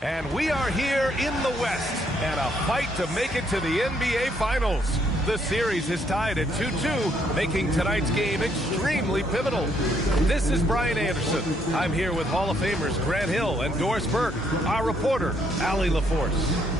And we are here in the West, and a fight to make it to the NBA Finals. The series is tied at 2-2, making tonight's game extremely pivotal. This is Brian Anderson. I'm here with Hall of Famers Grant Hill and Doris Burke, our reporter, Allie LaForce.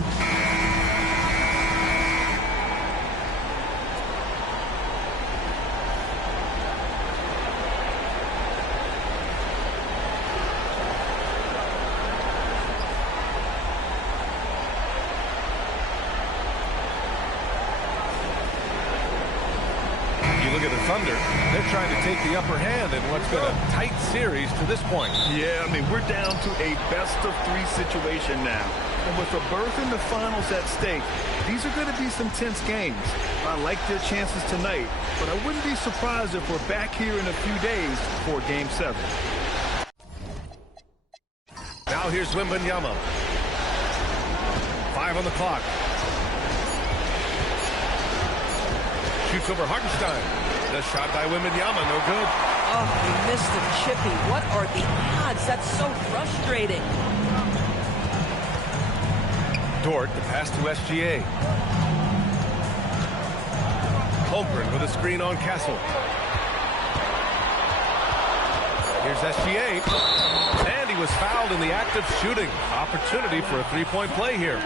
Thunder, they're trying to take the upper hand in what's been a tight series to this point. Yeah, I mean, we're down to a best-of-3 situation now. And with a berth in the finals at stake, these are going to be some tense games. I like their chances tonight, but I wouldn't be surprised if we're back here in a few days for Game 7. Now here's Wembanyama. 5 on the clock. Shoots over Hartenstein. The shot by Wembanyama, no good. Oh, he missed the chippy. What are the odds? That's so frustrating. Dort, the pass to SGA. Holmgren with a screen on Castle. Here's SGA. And he was fouled in the act of shooting. Opportunity for a three-point play here.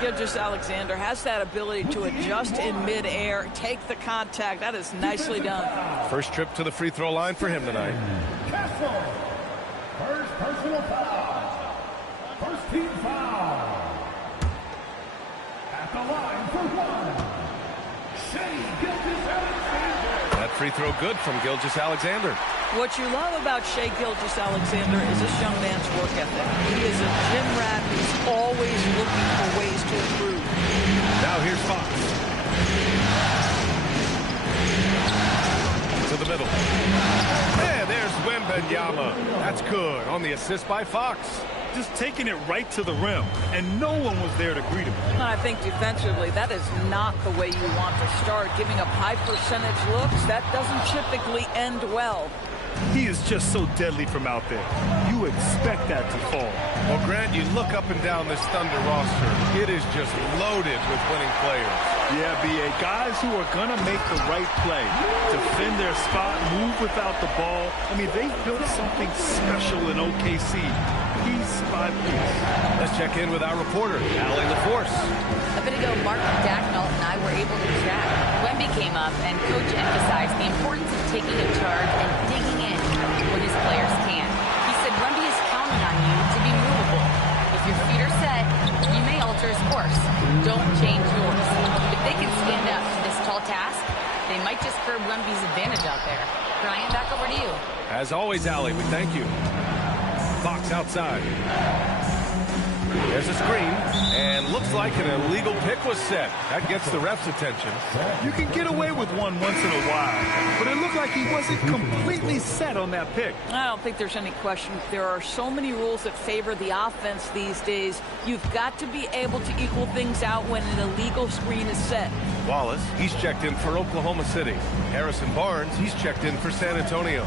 Gilgeous-Alexander has that ability to adjust in midair, take the contact. That is nicely done. First trip to the free throw line for him tonight. Castle, first personal foul. First team foul. At the line for one. Shea Gilgeous-Alexander. That free throw good from Gilgeous-Alexander. What you love about Shea Gilgeous-Alexander is this young man's work ethic. He is a gym rat who's always looking for ways to improve. Now here's Fox. To the middle. And there's Wembanyama. That's good on the assist by Fox. Just taking it right to the rim, and no one was there to greet him. I think defensively, that is not the way you want to start. Giving up high percentage looks, that doesn't typically end well. He is just so deadly from out there. You expect that to fall. Well, Grant, you look up and down this Thunder roster. It is just loaded with winning players. Yeah, B.A. Guys who are going to make the right play, defend their spot, move without the ball. I mean, they've built something special in OKC. Piece by piece. Let's check in with our reporter, Allie LaForce. A bit ago, Mark Dacknall and I were able to chat. Wemby came up, and Coach emphasized the importance of taking a charge and digging in when his players can. He said Wemby is counting on you to be movable. If your feet are set, you may alter his course. Don't change yours. If they can stand up to this tall task, they might just curb Wemby's advantage out there. Brian, back over to you. As always, Allie, we thank you. Fox outside. There's a screen, and looks like an illegal pick was set. That gets the ref's attention. You can get away with one once in a while, but it looked like he wasn't completely set on that pick. I don't think there's any question. There are so many rules that favor the offense these days. You've got to be able to equal things out when an illegal screen is set. Wallace, he's checked in for Oklahoma City. Harrison Barnes, he's checked in for San Antonio.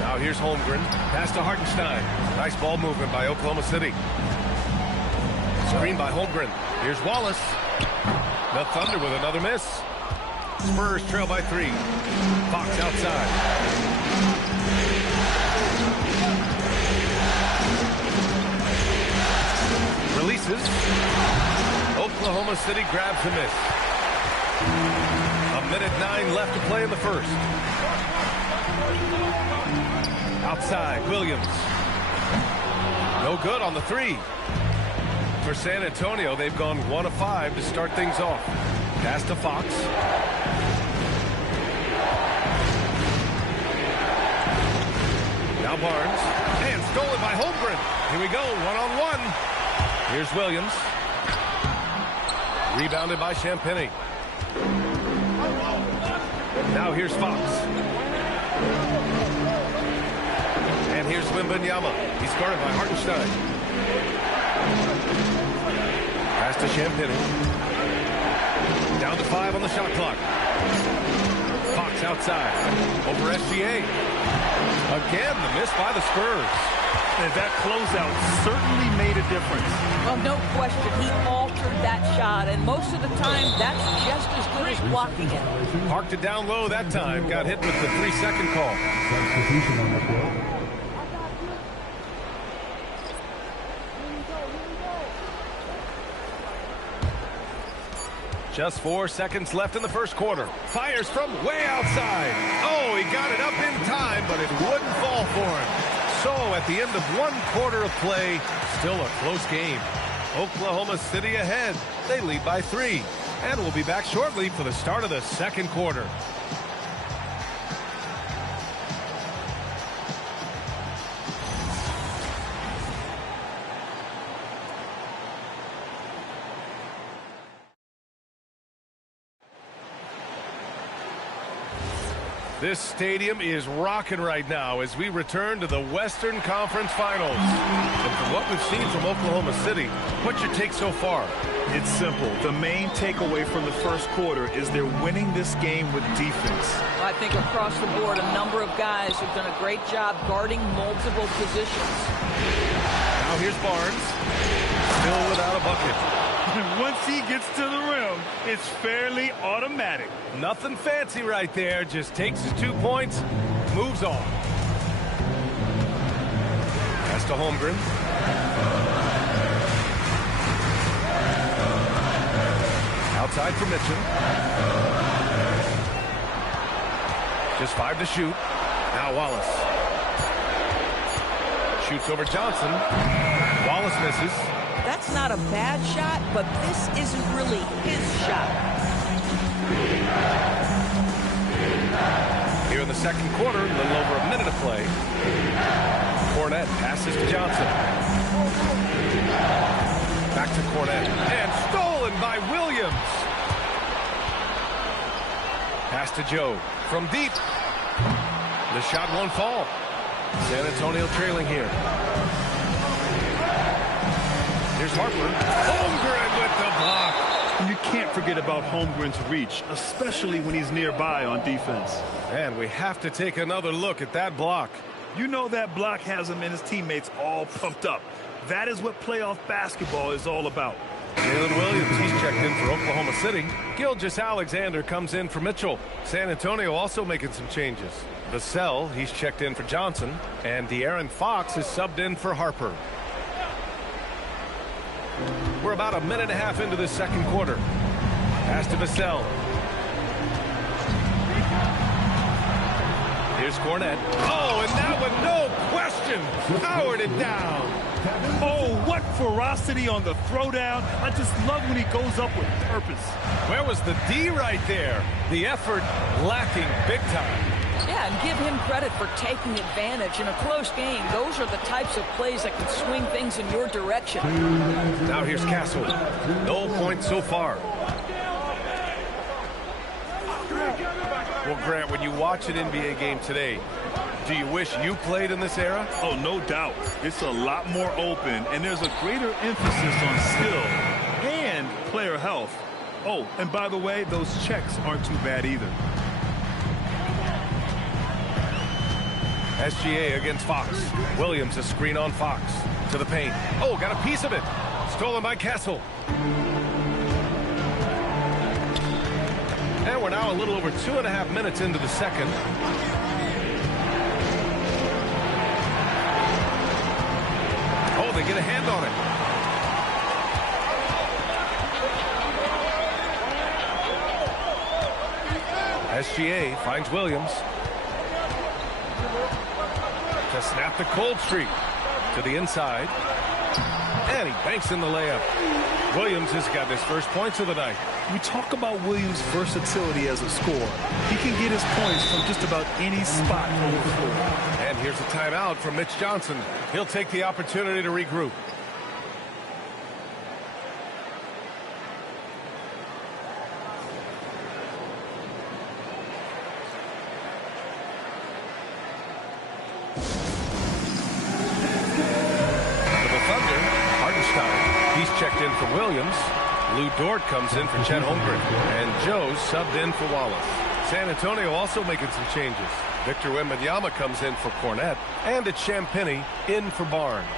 Now here's Holmgren, pass to Hartenstein. Nice ball movement by Oklahoma City. Screen by Holmgren. Here's Wallace. The Thunder with another miss. Spurs trail by 3. Fox outside. Releases. Oklahoma City grabs the miss. 1:09 left to play in the first. Outside, Williams. No good on the 3. For San Antonio, they've gone 1 of 5 to start things off. Pass to Fox. Now Barnes. And stolen by Holmgren. Here we go, 1-on-1. Here's Williams. Rebounded by Champagny. Now here's Fox. And here's Wembanyama. He's guarded by Hartenstein. Pass to Champagny. Down to 5 on the shot clock. Fox outside. Over SGA. Again, the miss by the Spurs. And that closeout certainly made a difference. Well, no question. He altered that shot, and most of the time, that's just as good as blocking it. Parked it down low that time. Got hit with the 3-second call. Substitution on the court. Just 4 seconds left in the first quarter. Fires from way outside. Oh, he got it up in time, but it wouldn't fall for him. So at the end of 1 quarter of play, still a close game. Oklahoma City ahead. They lead by 3. And we'll be back shortly for the start of the second quarter. This stadium is rocking right now as we return to the Western Conference Finals. And from what we've seen from Oklahoma City, what's your take so far? It's simple. The main takeaway from the first quarter is they're winning this game with defense. I think across the board, a number of guys have done a great job guarding multiple positions. Now here's Barnes, still without a bucket. Once he gets to the rim, it's fairly automatic. Nothing fancy right there, just takes his 2 points, moves on. Pass to Holmgren. Outside for Mitchell. Just 5 to shoot. Now Wallace. Shoots over Johnson. Wallace misses. That's not a bad shot, but this isn't really his shot. Here in the second quarter, a little over a minute of play. Cornette passes to Johnson. Back to Cornette. And stolen by Williams. Pass to Joe. From deep. The shot won't fall. San Antonio trailing here. Here's Harper. Holmgren with the block. And you can't forget about Holmgren's reach, especially when he's nearby on defense. And we have to take another look at that block. You know that block has him and his teammates all pumped up. That is what playoff basketball is all about. Jalen Williams, he's checked in for Oklahoma City. Gilgeous-Alexander comes in for Mitchell. San Antonio also making some changes. Vassell, he's checked in for Johnson. And De'Aaron Fox is subbed in for Harper. We're about a minute and a half into this second quarter. Pass to Vassell. Here's Cornette. Oh, and that one, no question, powered it down. Oh, what ferocity on the throwdown. I just love when he goes up with purpose. Where was the D right there? The effort lacking big time. Yeah, and give him credit for taking advantage in a close game. Those are the types of plays that can swing things in your direction. Now here's Castle. No points so far. Well, Grant, when you watch an NBA game today, do you wish you played in this era? Oh, no doubt. It's a lot more open, and there's a greater emphasis on skill and player health. Oh, and by the way, those checks aren't too bad either. SGA against Fox. Williams a screen on Fox. To the paint. Oh, got a piece of it. Stolen by Castle. And we're now a little over 2.5 minutes into the second. Oh, they get a hand on it. SGA finds Williams. To snap the cold streak. To the inside. And he banks in the layup. Williams has got his first points of the night. We talk about Williams' versatility as a scorer. He can get his points from just about any spot on the floor. And here's a timeout from Mitch Johnson. He'll take the opportunity to regroup. Checked in for Williams. Lou Dort comes in for Chet Holmgren. And Joe subbed in for Wallace. San Antonio also making some changes. Victor Wembanyama comes in for Cornette, and it's Champagnie in for Barnes.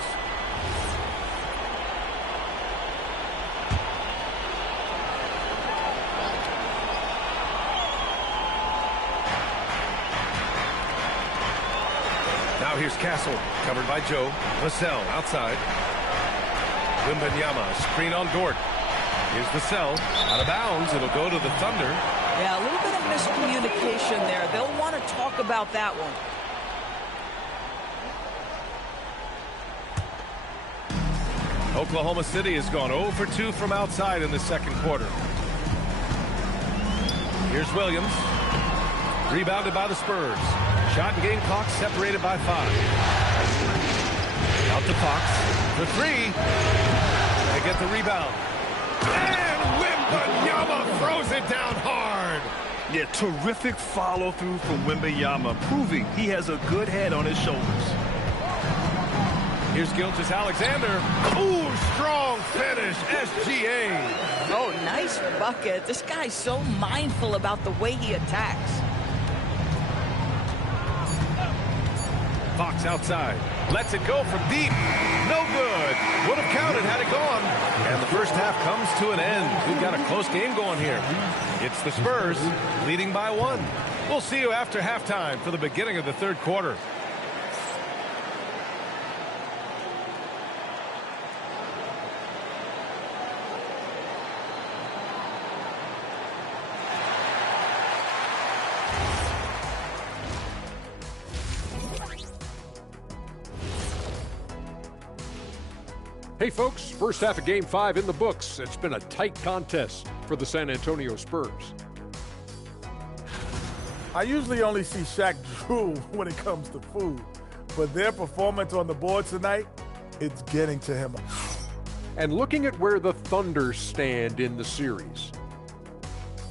Now here's Castle, covered by Joe. Vassell outside. Wembanyama, screen on Dort. Here's Vassell, out of bounds. It'll go to the Thunder. Yeah, a little bit of miscommunication there. They'll want to talk about that one. Oklahoma City has gone 0 for 2 from outside in the second quarter. Here's Williams. Rebounded by the Spurs. Shot and game clock separated by 5. Out to Fox for 3. They get the rebound. And Wembanyama throws it down hard. Yeah, terrific follow-through from Wembanyama, proving he has a good head on his shoulders. Here's Gilgeous-Alexander. Ooh, strong finish, SGA. Oh, nice bucket. This guy's so mindful about the way he attacks. Fox outside. Lets it go from deep. No good. Would have counted had it gone. And the first half comes to an end. We've got a close game going here. It's the Spurs leading by 1. We'll see you after halftime for the beginning of the third quarter. Hey folks, first half of Game 5 in the books. It's been a tight contest for the San Antonio Spurs. I usually only see Shaq drool when it comes to food, but their performance on the board tonight, it's getting to him. And looking at where the Thunder stand in the series,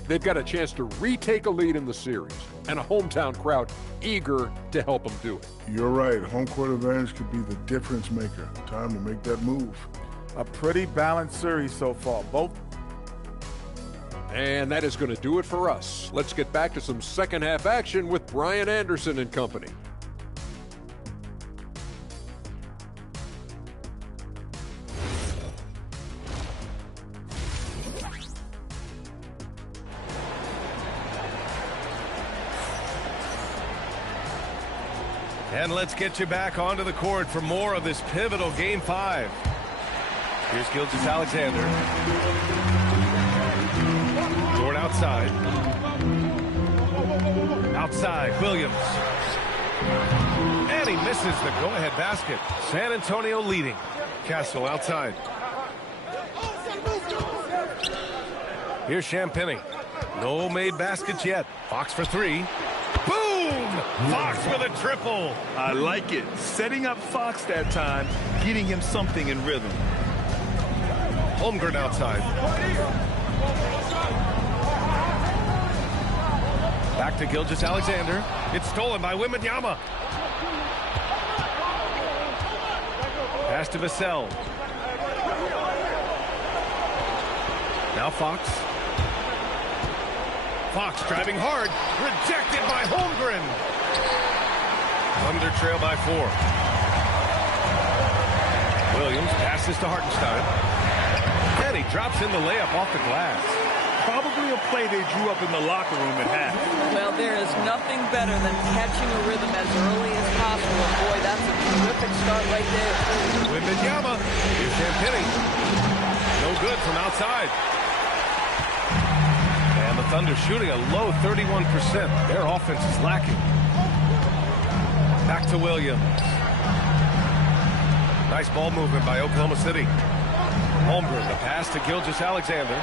they've got a chance to retake a lead in the series and a hometown crowd eager to help them do it. You're right. Home court advantage could be the difference maker. Time to make that move. A pretty balanced series so far, both. And that is going to do it for us. Let's get back to some second half action with Brian Anderson and company. And let's get you back onto the court for more of this pivotal Game 5. Here's Gilgeous-Alexander. Dort outside. Outside, Williams. And he misses the go-ahead basket. San Antonio leading. Castle outside. Here's Champagnie. No made baskets yet. Fox for 3. Boom! Fox with a triple. I like it. Setting up Fox that time, getting him something in rhythm. Holmgren outside. Back to Gilgeous-Alexander. It's stolen by Wembanyama. Pass to Vassell. Now Fox. Fox driving hard. Rejected by Holmgren. Thunder trail by 4. Williams passes to Hartenstein. And he drops in the layup off the glass. Probably a play they drew up in the locker room at half. Well, there is nothing better than catching a rhythm as early as possible. And boy, that's a terrific start right there. Wembanyama. Here's Champagnie. No good from outside. And the Thunder shooting a low 31%. Their offense is lacking. Back to Williams. Nice ball movement by Oklahoma City. Holmgren, the pass to Gilgeous-Alexander.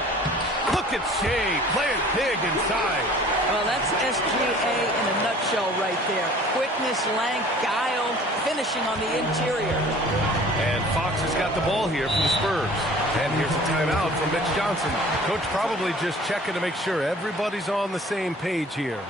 Look at Shea playing big inside. Well, that's SGA in a nutshell right there. Quickness, length, guile, finishing on the interior. And Fox has got the ball here for the Spurs. And here's a timeout from Mitch Johnson. Coach probably just checking to make sure everybody's on the same page here.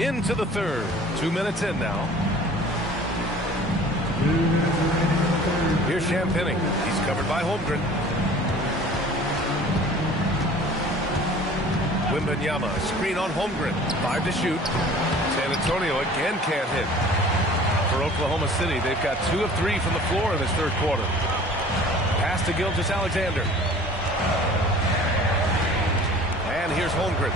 into the third. 2 minutes in now. Here's Champagny. He's covered by Holmgren. Wembanyama, screen on Holmgren. 5 to shoot. San Antonio again can't hit. For Oklahoma City, they've got 2 of 3 from the floor in this third quarter. Pass to Gilgeous-Alexander. And here's Holmgren.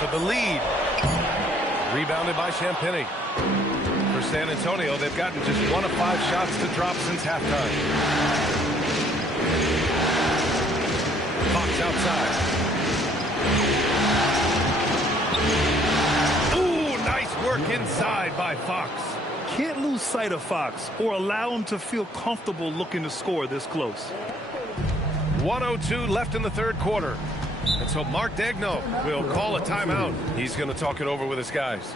For the lead. Rebounded by Champagny. For San Antonio, they've gotten just 1 of 5 shots to drop since halftime. Fox outside. Ooh, nice work inside by Fox. Can't lose sight of Fox or allow him to feel comfortable looking to score this close. 1:02 left in the third quarter. And so Mark Daigneault will call a timeout. He's going to talk it over with his guys.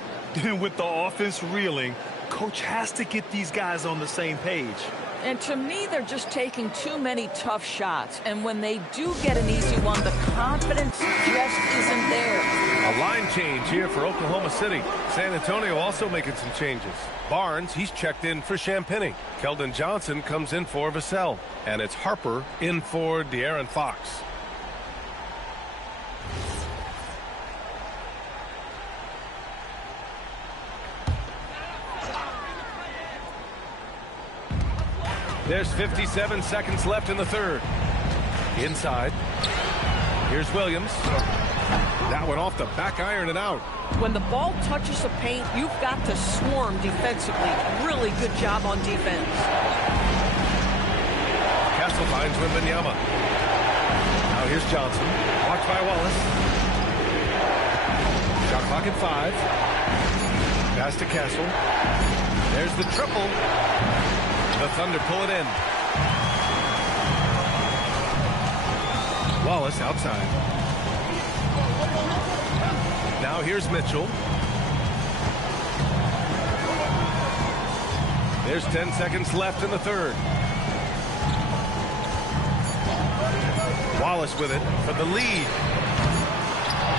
With the offense reeling, coach has to get these guys on the same page. And to me, they're just taking too many tough shots. And when they do get an easy one, the confidence just isn't there. A line change here for Oklahoma City. San Antonio also making some changes. Barnes, he's checked in for Champagny. Keldon Johnson comes in for Vassell. And it's Harper in for De'Aaron Fox. There's 57 seconds left in the third. Inside. Here's Williams. That one off the back iron and out. When the ball touches the paint, you've got to swarm defensively. Really good job on defense. Castle finds Wembanyama. Now here's Johnson. Blocked by Wallace. Shot clock at 5. Pass to Castle. There's the triple. The Thunder pull it in. Wallace outside. Now here's Mitchell. There's 10 seconds left in the third. Wallace with it for the lead.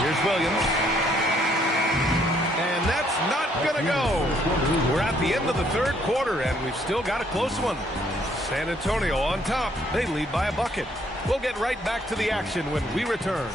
Here's Williams. And that's not going to go. We're at the end of the third quarter, and we've still got a close one. San Antonio on top. They lead by a bucket. We'll get right back to the action when we return.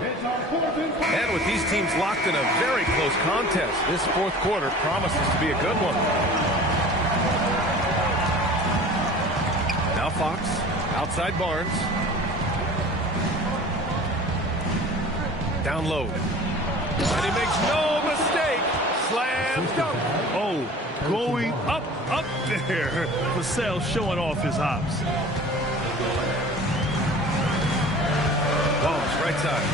And with these teams locked in a very close contest, this fourth quarter promises to be a good one. Now Fox, outside Barnes. Down low. And he makes no mistake. Slam dunk. Oh, going up there. Vassell showing off his hops. Wallace, right side.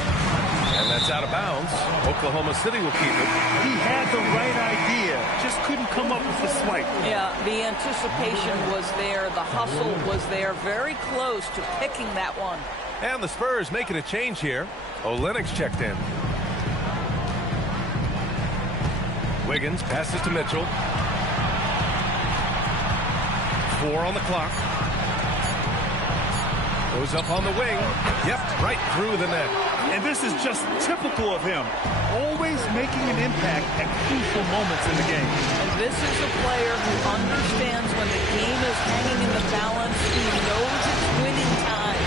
And that's out of bounds. Oklahoma City will keep it. He had the right idea, just couldn't come up with the swipe. Yeah, the anticipation was there. The hustle was there. Very close to picking that one. And the Spurs making a change here. Olenek's checked in. Wiggins passes to Mitchell. 4 on the clock. Goes up on the wing. Yep, right through the net. And this is just typical of him. Always making an impact at crucial moments in the game. And this is a player who understands when the game is hanging in the balance. He knows it's winning time.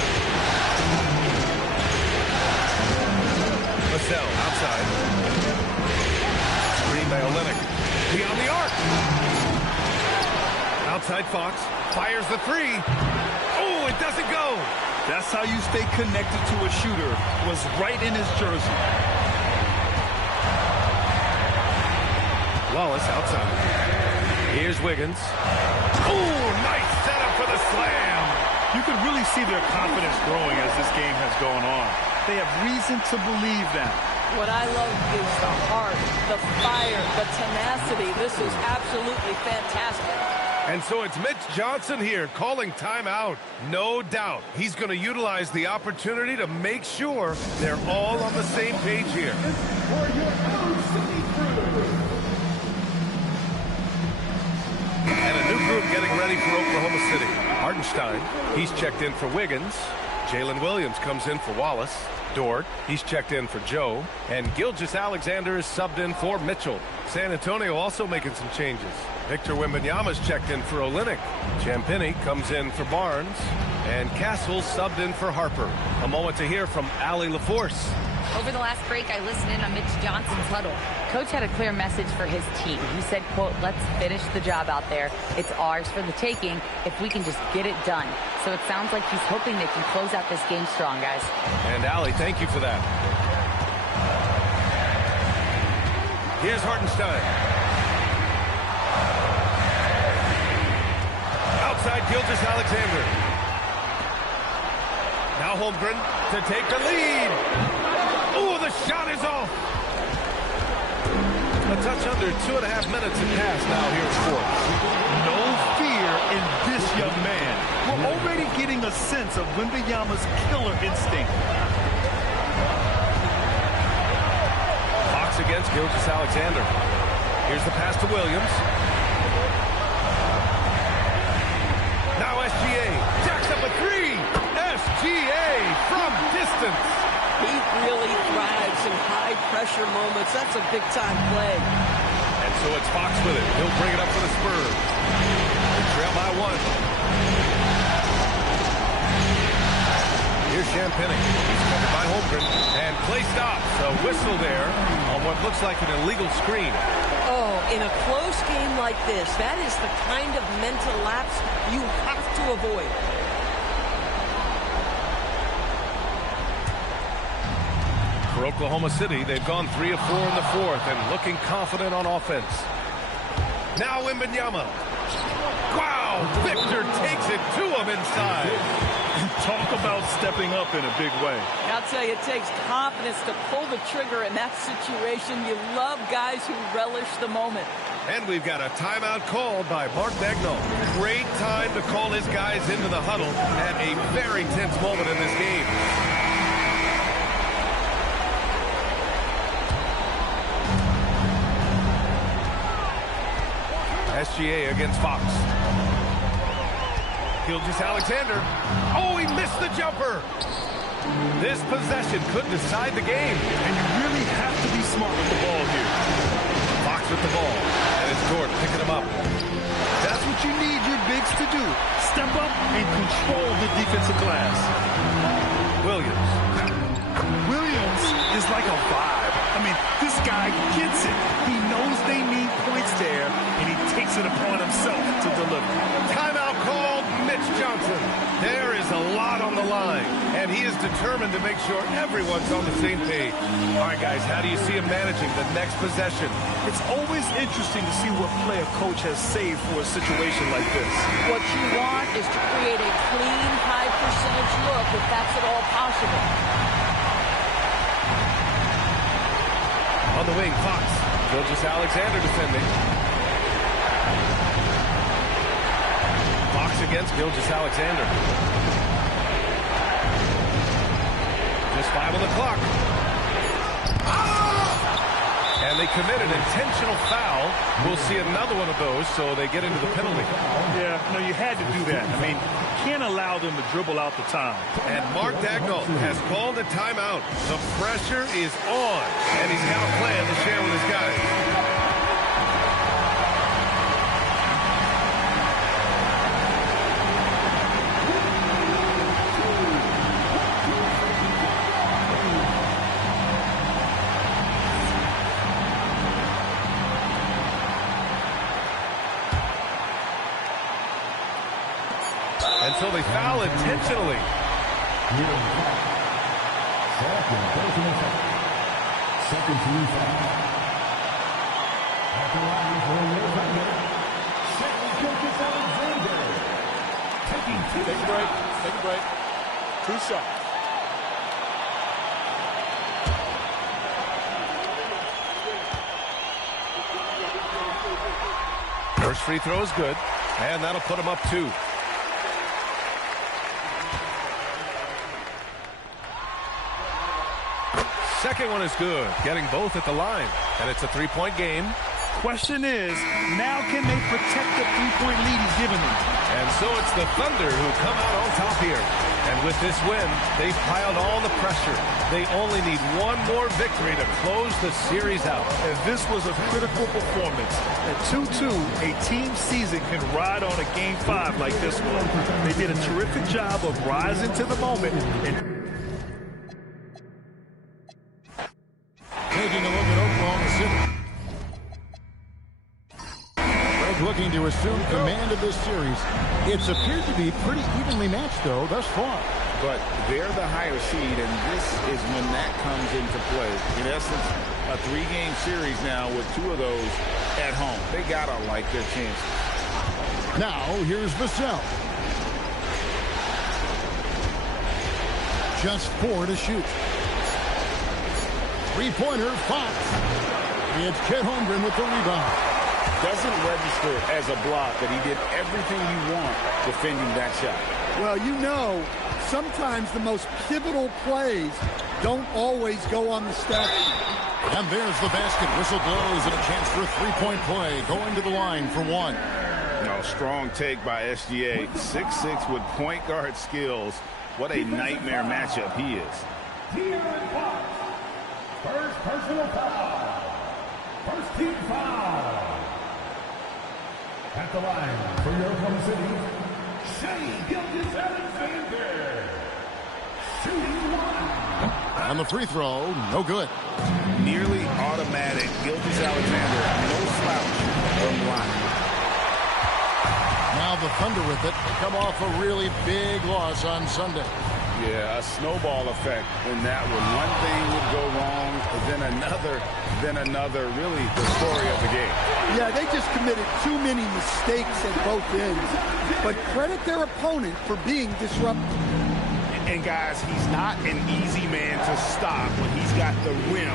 Vassell outside. Screen by Olenek. Beyond the arc. Outside Fox. Fires the 3. Oh, it doesn't go. That's how you stay connected to a shooter, was right in his jersey. Wallace outside. Here's Wiggins. Oh, nice setup for the slam. You can really see their confidence growing as this game has gone on. They have reason to believe that. What I love is the heart, the fire, the tenacity. This is absolutely fantastic. And so it's Mitch Johnson here calling timeout. No doubt he's going to utilize the opportunity to make sure they're all on the same page here. And a new group getting ready for Oklahoma City. Hartenstein, he's checked in for Wiggins. Jalen Williams comes in for Wallace. Dort, he's checked in for Joe. And Gilgeous-Alexander is subbed in for Mitchell. San Antonio also making some changes. Victor Wembanyama's checked in for Olynyk. Champagnie comes in for Barnes. And Castle's subbed in for Harper. A moment to hear from Allie LaForce. Over the last break, I listened in on Mitch Johnson's huddle. Coach had a clear message for his team. He said, quote, let's finish the job out there. It's ours for the taking if we can just get it done. So it sounds like he's hoping they can close out this game strong, guys. And Allie, thank you for that. Here's Hartenstein. Outside Gilgeous-Alexander. Now Holmgren to take the lead. Oh, the shot is off. A touch under 2.5 minutes to pass now here at Sports. No fear in this young man. We're already getting a sense of Wembanyama's killer instinct. Fox against Gilgeous-Alexander. Here's the pass to Williams. Now SGA jacks up a three. SGA from distance. He really thrives in high-pressure moments. That's a big-time play. And so it's Fox with it. He'll bring it up for the Spurs. They trail by 1. Here's Champagnie. He's covered by Holmgren. And play stops. A whistle there on what looks like an illegal screen. Oh, in a close game like this, that is the kind of mental lapse you have to avoid. For Oklahoma City, they've gone 3 of 4 in the fourth and looking confident on offense. Now Wembanyama. Wow! Victor takes it to him inside. Talk about stepping up in a big way. I'll tell you, it takes confidence to pull the trigger in that situation. You love guys who relish the moment. And we've got a timeout called by Mark Dagnall. Great time to call his guys into the huddle at a very tense moment in this game. SGA against Fox. Gilgeous-Alexander. Oh, he missed the jumper. This possession could decide the game. And you really have to be smart with the ball here. Fox with the ball. And it's Dort picking him up. That's what you need your bigs to do. Step up and control the defensive glass. Williams. Williams is like a vibe. I mean, this guy gets it. He knows they need points there, and he takes it upon himself to deliver. Timeout called. Mitch Johnson. There is a lot on the line, and he is determined to make sure everyone's on the same page. All right, guys, how do you see him managing the next possession? It's always interesting to see what play a coach has saved for a situation like this. What you want is to create a clean, high-percentage look if that's at all possible. On the wing, Fox. Gilgeous-Alexander defending. Fox against Gilgeous-Alexander. Just 5 on the clock. And they commit an intentional foul. We'll see another one of those, so they get into the penalty. Yeah, no, you had to do that. I mean, you can't allow them to dribble out the time. And Mark Dagnall has called a timeout. The pressure is on, and he's got a plan to share with his guys. And so they foul intentionally. Second team foul. At the line for your thunder, Alexander. Taking two Take a break. Take a break. 2 shots. First free throw is good, and that'll put him up 2. Second one is good, getting both at the line, and it's a 3-point game. Question is, now can they protect the 3-point lead he's given them? And so it's the Thunder who come out on top here. And with this win, they've piled all the pressure. They only need one more victory to close the series out. And this was a critical performance. At 2-2, a team season can ride on a Game 5 like this one. They did a terrific job of rising to the moment. Taking a look at Oklahoma City. Looking to assume command of this series. It's appeared to be pretty evenly matched, though, thus far. But they're the higher seed, and this is when that comes into play. In essence, a 3-game series now with 2 of those at home. They got to like their chances. Now, here's Vassell. Just 4 to shoot. 3-pointer, Fox. It's Chet Holmgren with the rebound. Doesn't register as a block, but he did everything you want defending that shot. Well, you know, sometimes the most pivotal plays don't always go on the stat sheet. And there's the basket. Whistle blows and a chance for a 3-point play. Going to the line for 1. No, strong take by SGA. 6'6" with point guard skills. What a nightmare matchup he is. First personal foul. First team foul. At the line for your Oklahoma City, Alexander. Shooting 1. On the free throw, no good. Nearly automatic. Alexander, no slouch from the line. Now the Thunder with it. They come off a really big loss on Sunday. Yeah, a snowball effect in that one. One thing would go wrong, then another. Really the story of the game. Yeah, they just committed too many mistakes at both ends. But credit their opponent for being disruptive. And guys, he's not an easy man to stop when he's got the rim.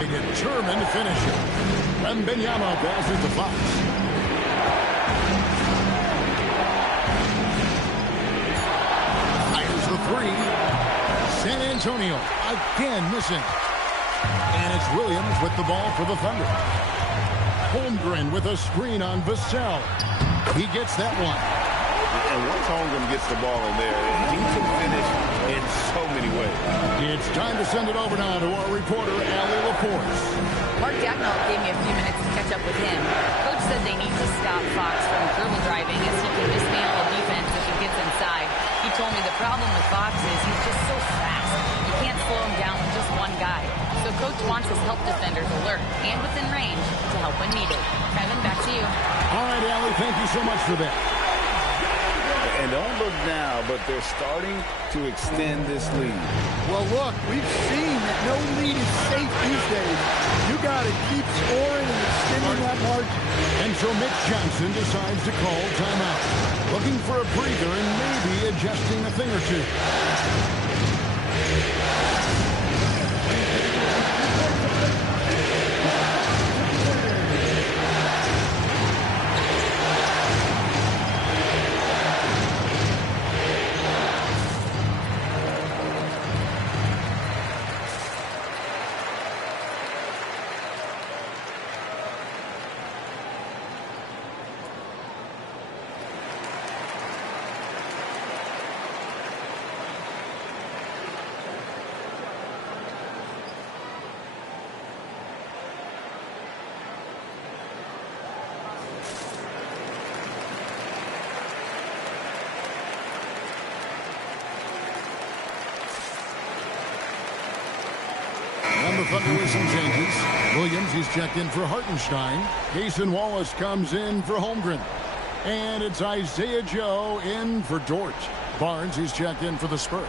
A determined finisher. Wembanyama passes to Fox. Fires the 3. San Antonio again missing. And it's Williams with the ball for the Thunder. Holmgren with a screen on Vassell. He gets that one. And once Holmgren gets the ball in there, he can finish in so many ways. It's time to send it over now to our reporter, Allie LaForce. Mark Dacknall gave me a few minutes to catch up with him. Coach said they need to stop Fox from dribble driving as he can dismantle a defense if he gets inside. He told me the problem with Fox is he's just so fast. You can't slow him down with just one guy. So Coach wants his help defenders alert and within range to help when needed. Kevin, back to you. All right, Allie, thank you so much for that. And don't look now, but they're starting to extend this lead. Well, look, we've seen that no lead is safe these days. You got to keep scoring and extending that margin. And so Mitch Johnson decides to call timeout. Looking for a breather and maybe adjusting a thing or two. And the Thunder with some changes. Williams, he's checked in for Hartenstein. Jason Wallace comes in for Holmgren. And it's Isaiah Joe in for Dort. Barnes, he's checked in for the Spurs.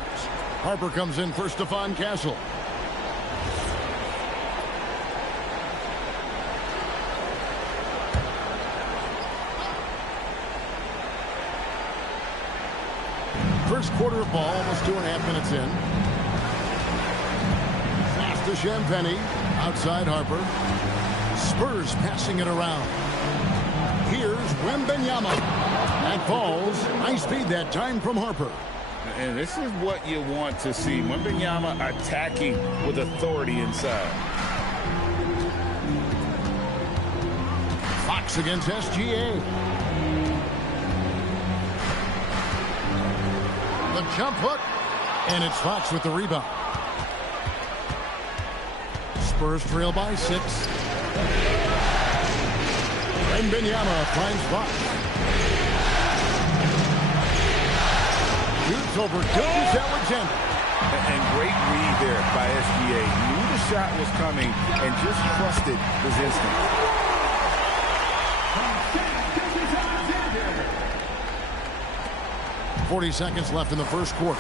Harper comes in for Stephon Castle. First quarter of ball, almost 2.5 minutes in. Pass to Champagny. Outside Harper. Spurs passing it around. Here's Wembanyama. That falls. Nice speed that time from Harper. And this is what you want to see. Wembanyama attacking with authority inside. Fox against SGA. The jump hook. And it's Fox with the rebound. Spurs trail by 6. Wembanyama finds Fox. Shoots over Gilgeous Alexander. And great read there by SGA. Knew the shot was coming and just trusted his instinct. 40 seconds left in the first quarter.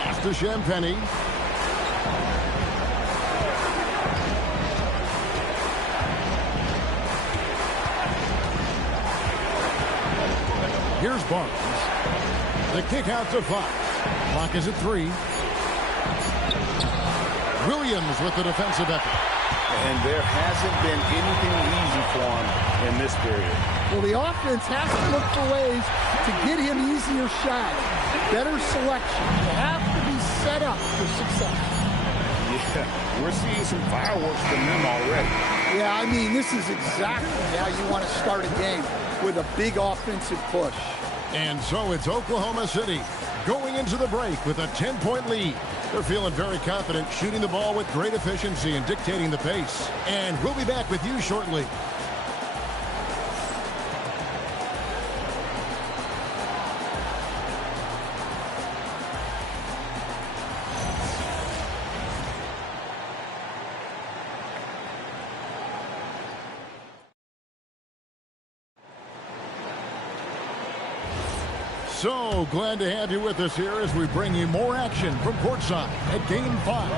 Pass to Champagny. Here's Barnes. The kick out to Fox. Clock is at 3. Williams with the defensive effort. And there hasn't been anything easy for him in this period. Well, the offense has to look for ways to get him easier shots. Better selection. You have to be set up for success. Yeah, we're seeing some fireworks from them already. Yeah, I mean, this is exactly how you want to start a game, with a big offensive push. And so it's Oklahoma City going into the break with a 10-point lead. They're feeling very confident, shooting the ball with great efficiency and dictating the pace. And we'll be back with you shortly. So glad to have you with us here as we bring you more action from courtside at Game 5.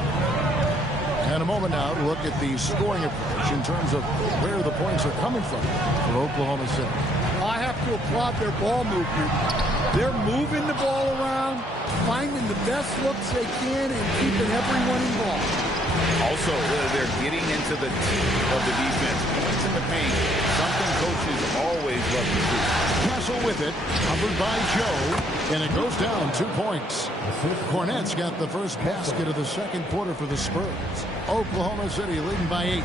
And a moment now to look at the scoring approach in terms of where the points are coming from for Oklahoma City. I have to applaud their ball movement. They're moving the ball around, finding the best looks they can, and keeping everyone involved. Also, they're getting into the teeth of the defense. Points in the paint. Something coaches always love to see. Castle with it, covered by Joe, and it goes down 2 points. Cornette's got the first basket of the second quarter for the Spurs. Oklahoma City leading by 8.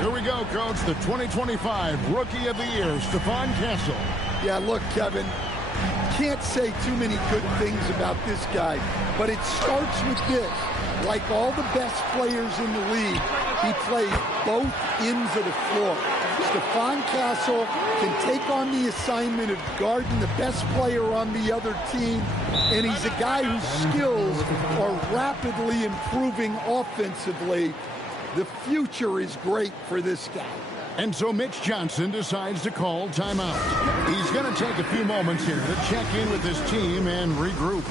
Here we go, Coach. The 2025 Rookie of the Year, Stephon Castle. Yeah, look, Kevin, can't say too many good things about this guy, but it starts with this. Like all the best players in the league, he plays both ends of the floor. Stephon Castle can take on the assignment of guarding the best player on the other team, and he's a guy whose skills are rapidly improving offensively. The future is great for this guy. And so Mitch Johnson decides to call timeout. He's going to take a few moments here to check in with his team and regroup.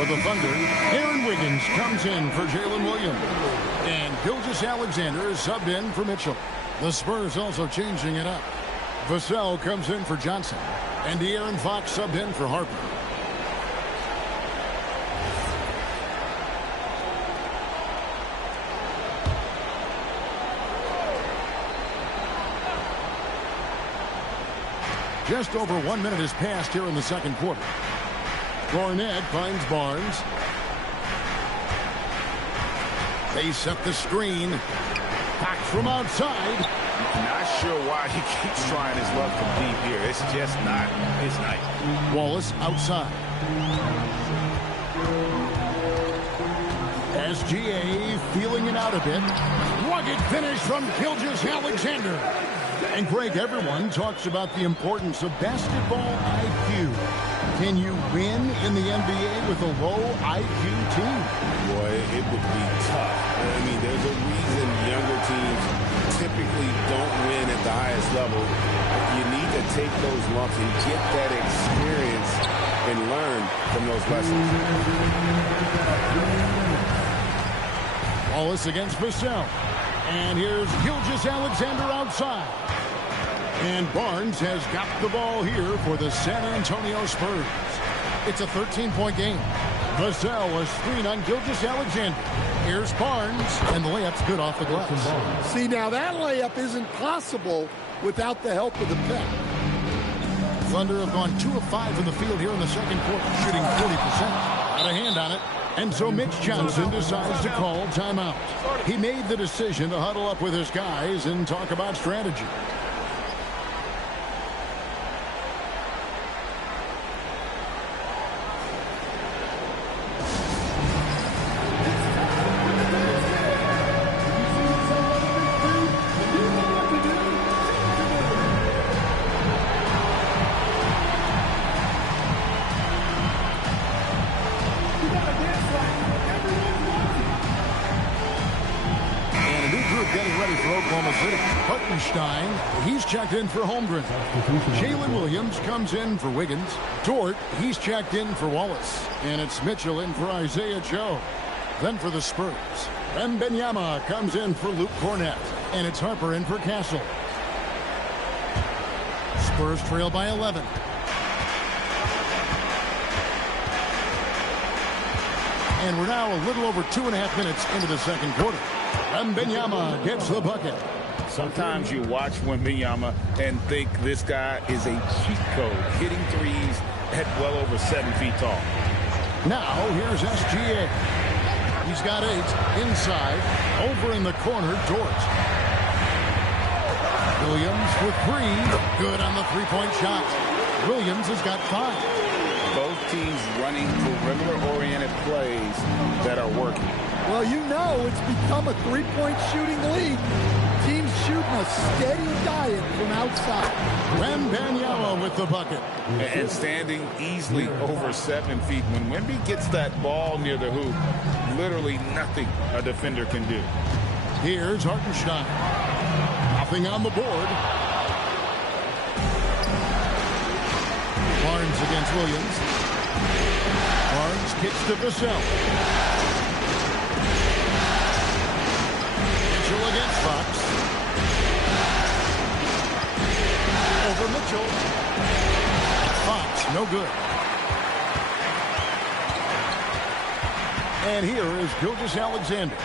For the Thunder, Aaron Wiggins comes in for Jalen Williams. And Gilgeous-Alexander is subbed in for Mitchell. The Spurs also changing it up. Vassell comes in for Johnson. And De'Aaron Fox subbed in for Harper. Just over 1 minute has passed here in the second quarter. Garnett finds Barnes. They set the screen. Fox from outside. Not sure why he keeps trying his luck from deep here. It's just not his night. Wallace outside. SGA feeling it out a bit. Rugged finish from Gilgeous-Alexander. And Greg, everyone talks about the importance of basketball IQ. Can you win in the NBA with a low IQ team? Boy, it would be tough. I mean, there's a reason younger teams typically don't win at the highest level. You need to take those lumps and get that experience and learn from those lessons. Wallace against Vassell. And here's Gilgeous-Alexander outside. And Barnes has got the ball here for the San Antonio Spurs. It's a 13-point game. Vassell a screen on Gilgeous-Alexander. Here's Barnes, and the layup's good off the glass. See, now that layup isn't possible without the help of the pick. Thunder have gone 2 of 5 from the field here in the second quarter, shooting 40%. Got a hand on it. And so Mitch Johnson decides to call timeout. He made the decision to huddle up with his guys and talk about strategy. He's checked in for Holmgren. Jalen Williams comes in for Wiggins. Dort, he's checked in for Wallace. And it's Mitchell in for Isaiah Joe. Then for the Spurs, Wembanyama comes in for Luke Cornett. And it's Harper in for Castle. Spurs trail by 11. And we're now a little over 2.5 minutes into the second quarter. Wembanyama gets the bucket. Sometimes you watch Wembanyama and think this guy is a cheat code, hitting threes at well over 7 feet tall. Now here's SGA. He's got 8 inside. Over in the corner, Dort. Williams with 3. Good on the three-point shot. Williams has got 5. Both teams running perimeter-oriented plays that are working. Well, you know it's become a three-point shooting league. Teams shooting a steady diet from outside. Wembanyama with the bucket. And standing easily over 7 feet. When Wemby gets that ball near the hoop, literally nothing a defender can do. Here's Hartenstein. Nothing on the board. Barnes against Williams. Barnes kicks to Vassell. Mitchell against Fox. Over Mitchell. Fox, no good. And here is Gilgeous-Alexander.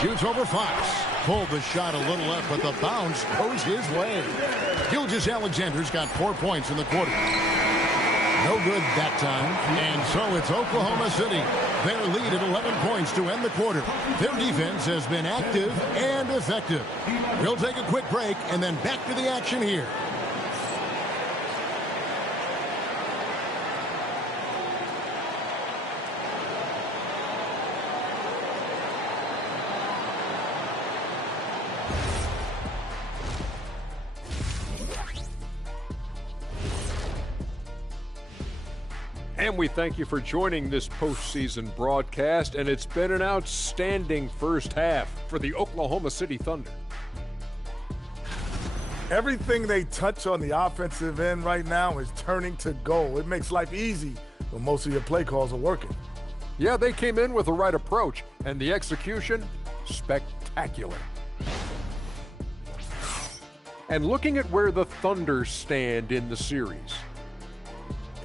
Shoots over Fox. Pulled the shot a little left, but the bounce goes his way. Gilgeous-Alexander's got 4 points in the quarter. No good that time. And so it's Oklahoma City. Their lead at 11 points to end the quarter. Their defense has been active and effective. We'll take a quick break and then back to the action here. And we thank you for joining this postseason broadcast, and it's been an outstanding first half for the Oklahoma City Thunder. Everything they touch on the offensive end right now is turning to goal. It makes life easy when most of your play calls are working. Yeah, they came in with the right approach, and the execution, spectacular. spectacular. And looking at where the Thunder stand in the series,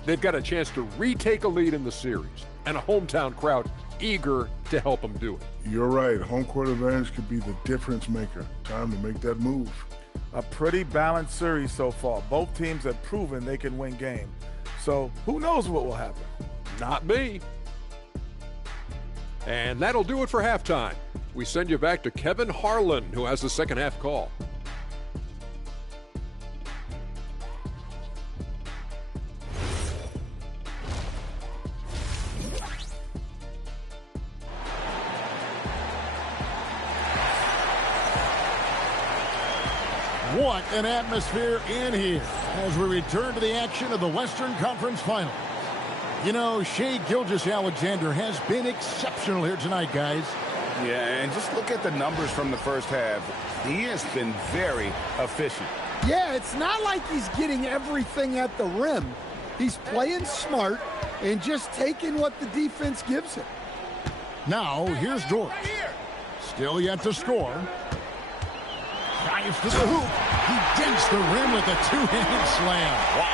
they've got a chance to retake a lead in the series, and a hometown crowd eager to help them do it. You're right. Home court advantage could be the difference maker. Time to make that move. A pretty balanced series so far. Both teams have proven they can win games. So who knows what will happen? Not me. And that'll do it for halftime. We send you back to Kevin Harlan, who has the second half call. What an atmosphere in here as we return to the action of the Western Conference Finals. You know, Shai Gilgeous-Alexander has been exceptional here tonight, guys. Yeah, and just look at the numbers from the first half. He has been very efficient. Yeah, it's not like he's getting everything at the rim. He's playing smart and just taking what the defense gives him. Now, here's George. Still yet to score. Drives to the hoop. He dents the rim with a two-handed slam. Wow.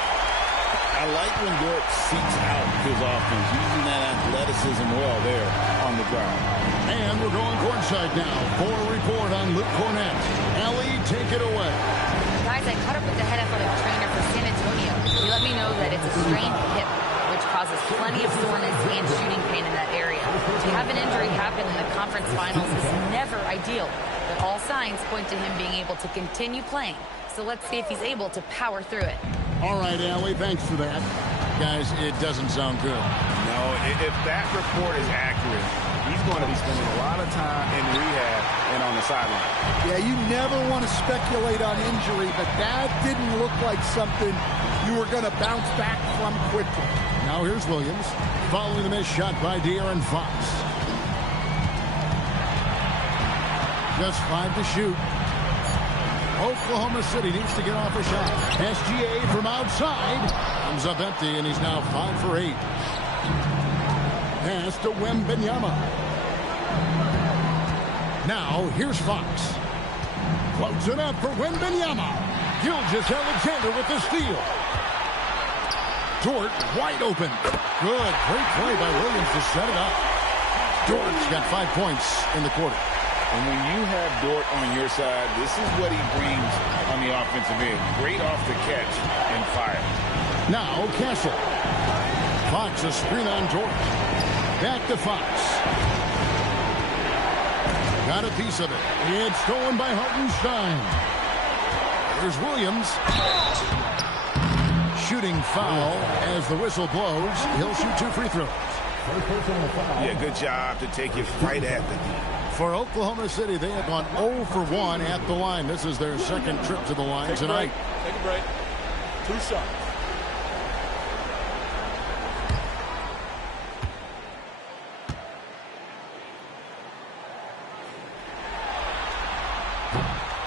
I like when Dort seeks out his offense, using that athleticism well there on the drive. And we're going courtside now for a report on Luke Cornett. Ellie, take it away. Guys, I caught up with the head athletic trainer for San Antonio. He let me know that it's a strained hip, which causes plenty of soreness and shooting pain in that area. To have an injury happen in the conference finals is never ideal, but all signs point to him being able to continue playing. So let's see if he's able to power through it. All right, Allie, thanks for that. Guys, it doesn't sound good. No, if that report is accurate, he's going to be spending a lot of time in rehab and on the sideline. Yeah, you never want to speculate on injury, but that didn't look like something you were going to bounce back from quickly. Now here's Williams, following the missed shot by De'Aaron Fox. Just 5 to shoot. Oklahoma City needs to get off a shot. SGA from outside. Comes up empty, and he's now 5 for 8. Pass to Wembanyama. Now, here's Fox. Floats it up for Wembanyama. Gilgeous-Alexander with the steal. Dort wide open. Good. Great play by Williams to set it up. Dort's got 5 points in the quarter. And when you have Dort on your side, this is what he brings on the offensive end. Great off the catch and fire. Now Castle. Fox a screen on Dort. Back to Fox. Got a piece of it. It's stolen by Hartenstein. Here's Williams. Shooting foul as the whistle blows. He'll shoot 2 free throws. Yeah, good job to take it right at the knee. For Oklahoma City, they have gone 0 for 1 at the line. This is their second trip to the line tonight. Take a break. 2 shots.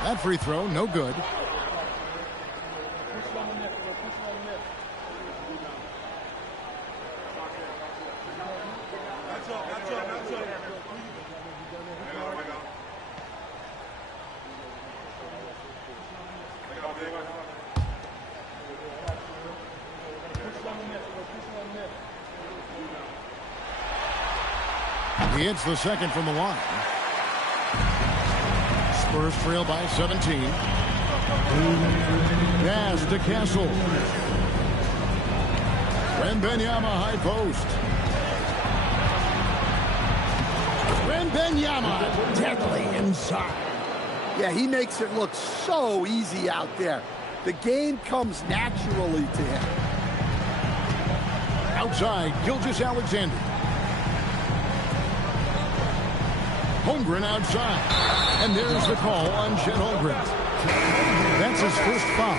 That free throw, no good. He hits the second from the line. Spurs trail by 17. Pass to Castle. Wembanyama high post. Wembanyama deadly inside. Yeah, he makes it look so easy out there. The game comes naturally to him. Outside, Gilgeous-Alexander. Holmgren outside. And there's the call on Chet Holmgren. That's his first foul.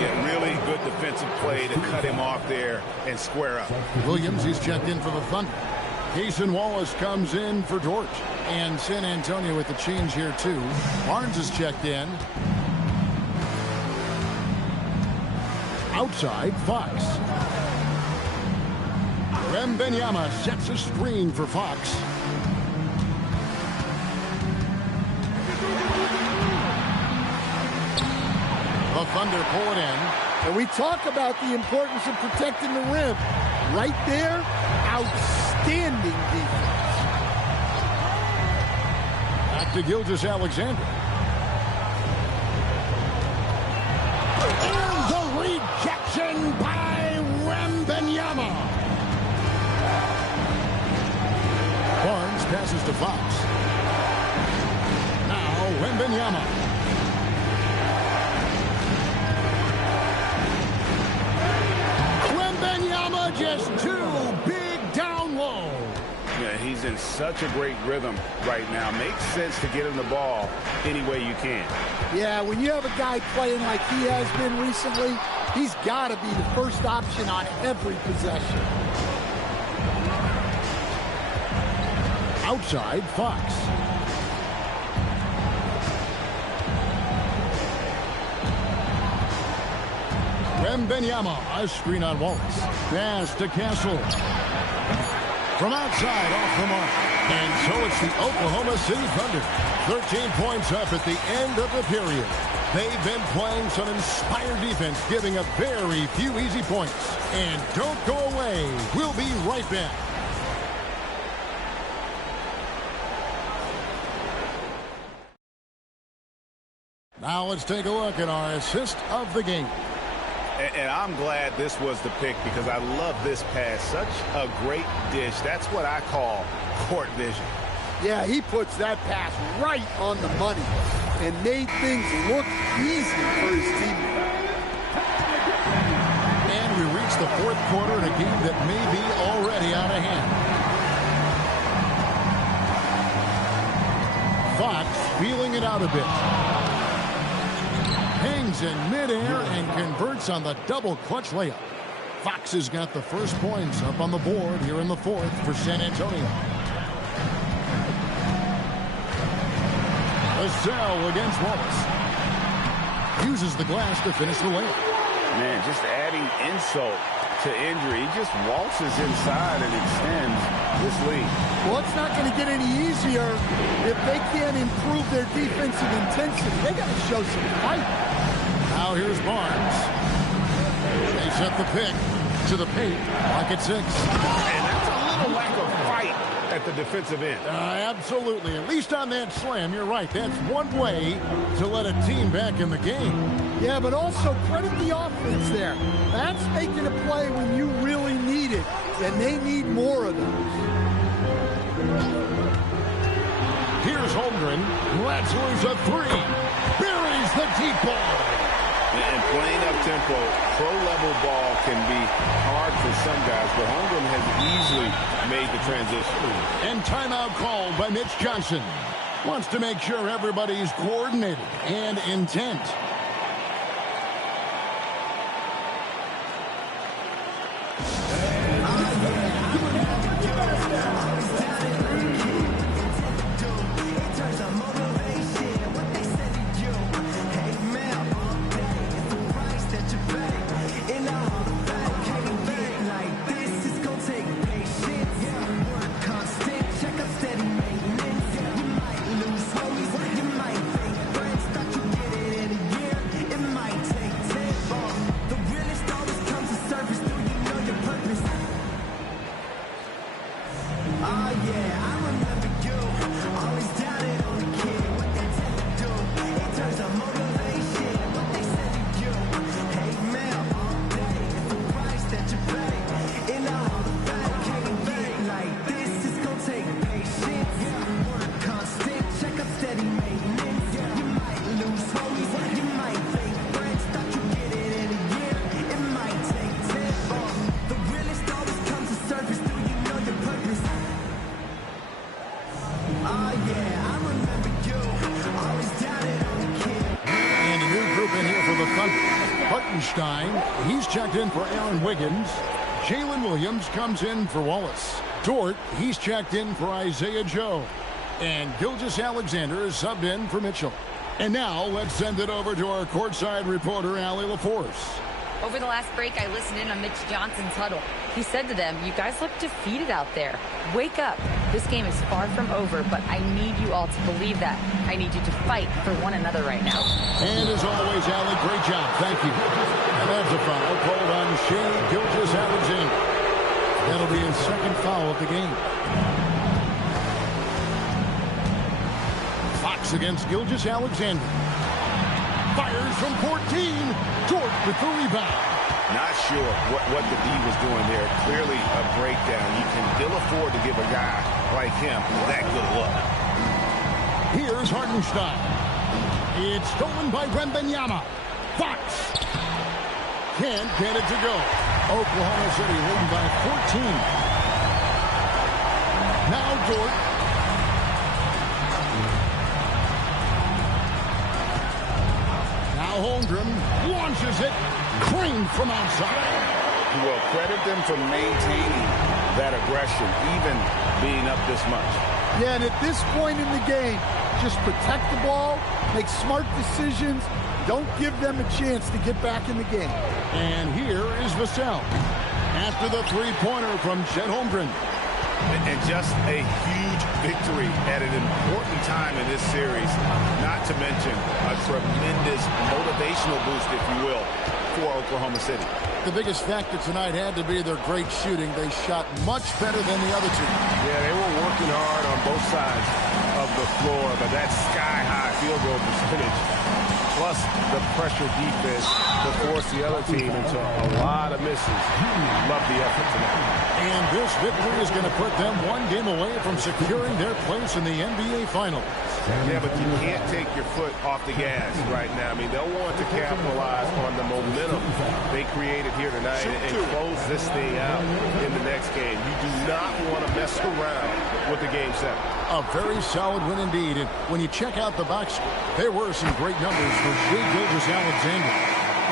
Yeah, really good defensive play to cut him off there and square up. Williams, he's checked in for the Thunder. Cason Wallace comes in for Dort. And San Antonio with the change here, too. Barnes is checked in. Outside, Fox. Wembanyama sets a screen for Fox. The Thunder pull it in. And we talk about the importance of protecting the rim. Right there, outstanding defense. Back to Gilgeous-Alexander. And the rejection by Wembanyama. Barnes passes to Fox. Now Wembanyama. Wembanyama just too big down low. Yeah, he's in such a great rhythm right now. Makes sense to get him the ball any way you can. Yeah, when you have a guy playing like he has been recently, he's got to be the first option on every possession. Outside, Fox. Wembanyama, a screen on Wallace. Pass to Castle. From outside, off the mark. And so it's the Oklahoma City Thunder. 13 points up at the end of the period. They've been playing some inspired defense, giving up very few easy points. And don't go away. We'll be right back. Now let's take a look at our assist of the game. And I'm glad this was the pick because I love this pass. Such a great dish. That's what I call court vision. Yeah, he puts that pass right on the money and made things look easy for his teammate. And we reach the fourth quarter in a game that may be already out of hand. Fox feeling it out a bit. Hangs in midair and converts on the double clutch layup. Fox has got the first points up on the board here in the fourth for San Antonio. Vassell against Wallace. Uses the glass to finish the layup. Man, just adding insult to injury. He just waltzes inside and extends this lead. Well, it's not going to get any easier if they can't improve their defensive intensity. They got to show some fight. Now here's Barnes. They set the pick to the paint. Pocket 6. And that's a little lack of fight at the defensive end. Absolutely. At least on that slam, you're right. That's one way to let a team back in the game. Yeah, but also credit the offense there. That's making a play when you really need it, and they need more of those. Here's Holmgren. Dazzles a three. Buries the deep ball. And playing up-tempo, pro-level ball can be hard for some guys, but Holmgren has easily made the transition. And timeout called by Mitch Johnson. Wants to make sure everybody's coordinated and intent. He's checked in for Aaron Wiggins. Jalen Williams comes in for Wallace. Dort, he's checked in for Isaiah Joe. And Gilgeous-Alexander is subbed in for Mitchell. And now let's send it over to our courtside reporter, Allie LaForce. Over the last break, I listened in on Mitch Johnson's huddle. He said to them, "You guys look defeated out there. Wake up. This game is far from over, but I need you all to believe that. I need you to fight for one another right now. And as always, Allie, great job. Thank you. And that's a foul called on Shai Gilgeous-Alexander. That'll be his second foul of the game. Fox against Gilgeous-Alexander. Fires from 14. Dort with the rebound. Not sure what the D was doing there. Clearly a breakdown. You can ill afford to give a guy like him that good look. Here's Hartenstein. It's stolen by Wembanyama. Fox can't get it to go. Oklahoma City leading by 14. Now Dort. Now Holmgren launches it. Creamed from outside. Well, credit them for maintaining that aggression, even being up this much. Yeah, and at this point in the game, just protect the ball, make smart decisions, don't give them a chance to get back in the game. And here is Vassell. After the three-pointer from Chet Holmgren. And just a huge victory at an important time in this series, not to mention a tremendous motivational boost, if you will, for Oklahoma City. The biggest factor tonight had to be their great shooting. They shot much better than the other two. Yeah, they were working hard on both sides of the floor, but that sky-high field goal percentage, plus the pressure defense, to force the other team into a lot of misses. Love the effort tonight. And this victory is going to put them one game away from securing their place in the NBA Finals. Yeah, but you can't take your foot off the gas right now. I mean, they'll want to capitalize on the momentum they created here tonight and close this thing out in the next game. You do not want to mess around with the game 7. A very solid win indeed. And when you check out the box score, there were some great numbers for Shai Gilgeous-Alexander.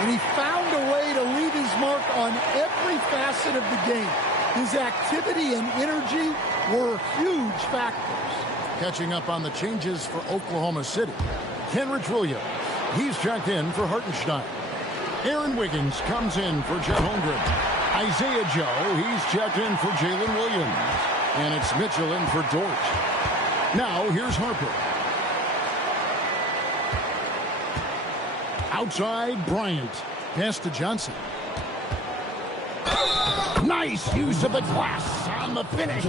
And he found a way to leave his mark on every facet of the game. His activity and energy were huge factors. Catching up on the changes for Oklahoma City. Kenrich Williams, he's checked in for Hartenstein. Aaron Wiggins comes in for Chet Holmgren. Isaiah Joe, he's checked in for Jalen Williams. And it's Mitchell in for Dort. Now here's Harper. Outside Bryant. Pass to Johnson. Nice use of the glass on the finish.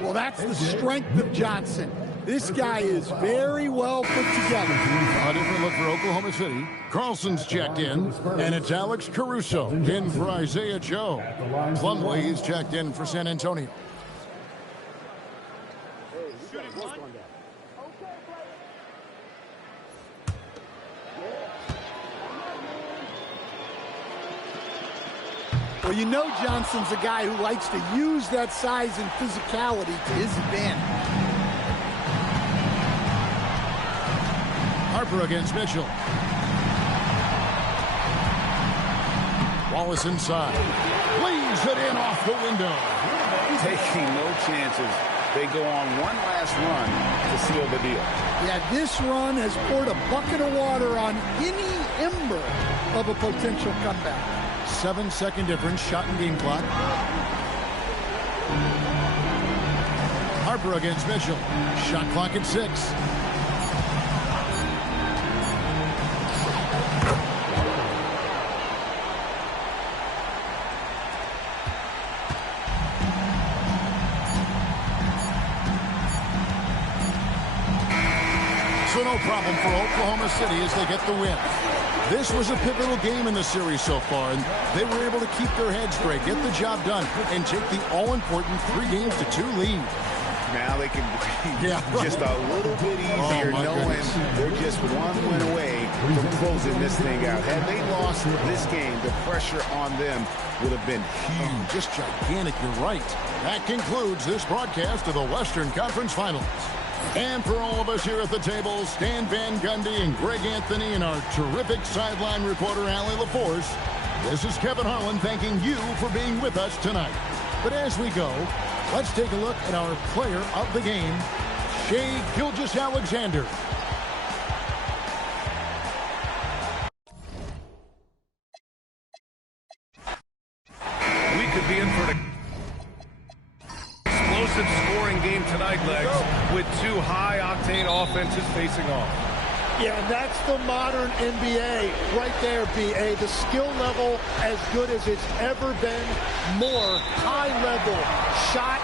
Well, that's the strength of Johnson. This guy is very well put together. A different look for Oklahoma City. Carlson's checked in, and it's Alex Caruso in for Isaiah Joe. Plumlee is checked in for San Antonio. Well, you know Johnson's a guy who likes to use that size and physicality to his advantage. Harper against Mitchell. Wallace inside. Leaves it in off the window. Taking no chances. They go on one last run to seal the deal. Yeah, this run has poured a bucket of water on any ember of a potential comeback. 7-second difference, shot and game clock. Harper against Mitchell. Shot clock at 6. So no problem for Oklahoma City as they get the win. This was a pivotal game in the series so far, and they were able to keep their heads straight, get the job done, and take the all-important 3-2 lead. Now they can breathe just a little bit easier, knowing they're just one win away from closing this thing out. Had they lost this game, the pressure on them would have been huge. Just gigantic, you're right. That concludes this broadcast of the Western Conference Finals. And for all of us here at the table, Stan Van Gundy and Greg Anthony and our terrific sideline reporter, Allie LaForce, this is Kevin Harlan thanking you for being with us tonight. But as we go, let's take a look at our player of the game, Shai Gilgeous-Alexander. We could be in for an explosive explosive scoring game tonight, Legs, with two high-octane offenses facing off. Yeah, and that's the modern NBA right there, B.A. The skill level as good as it's ever been. More high-level shot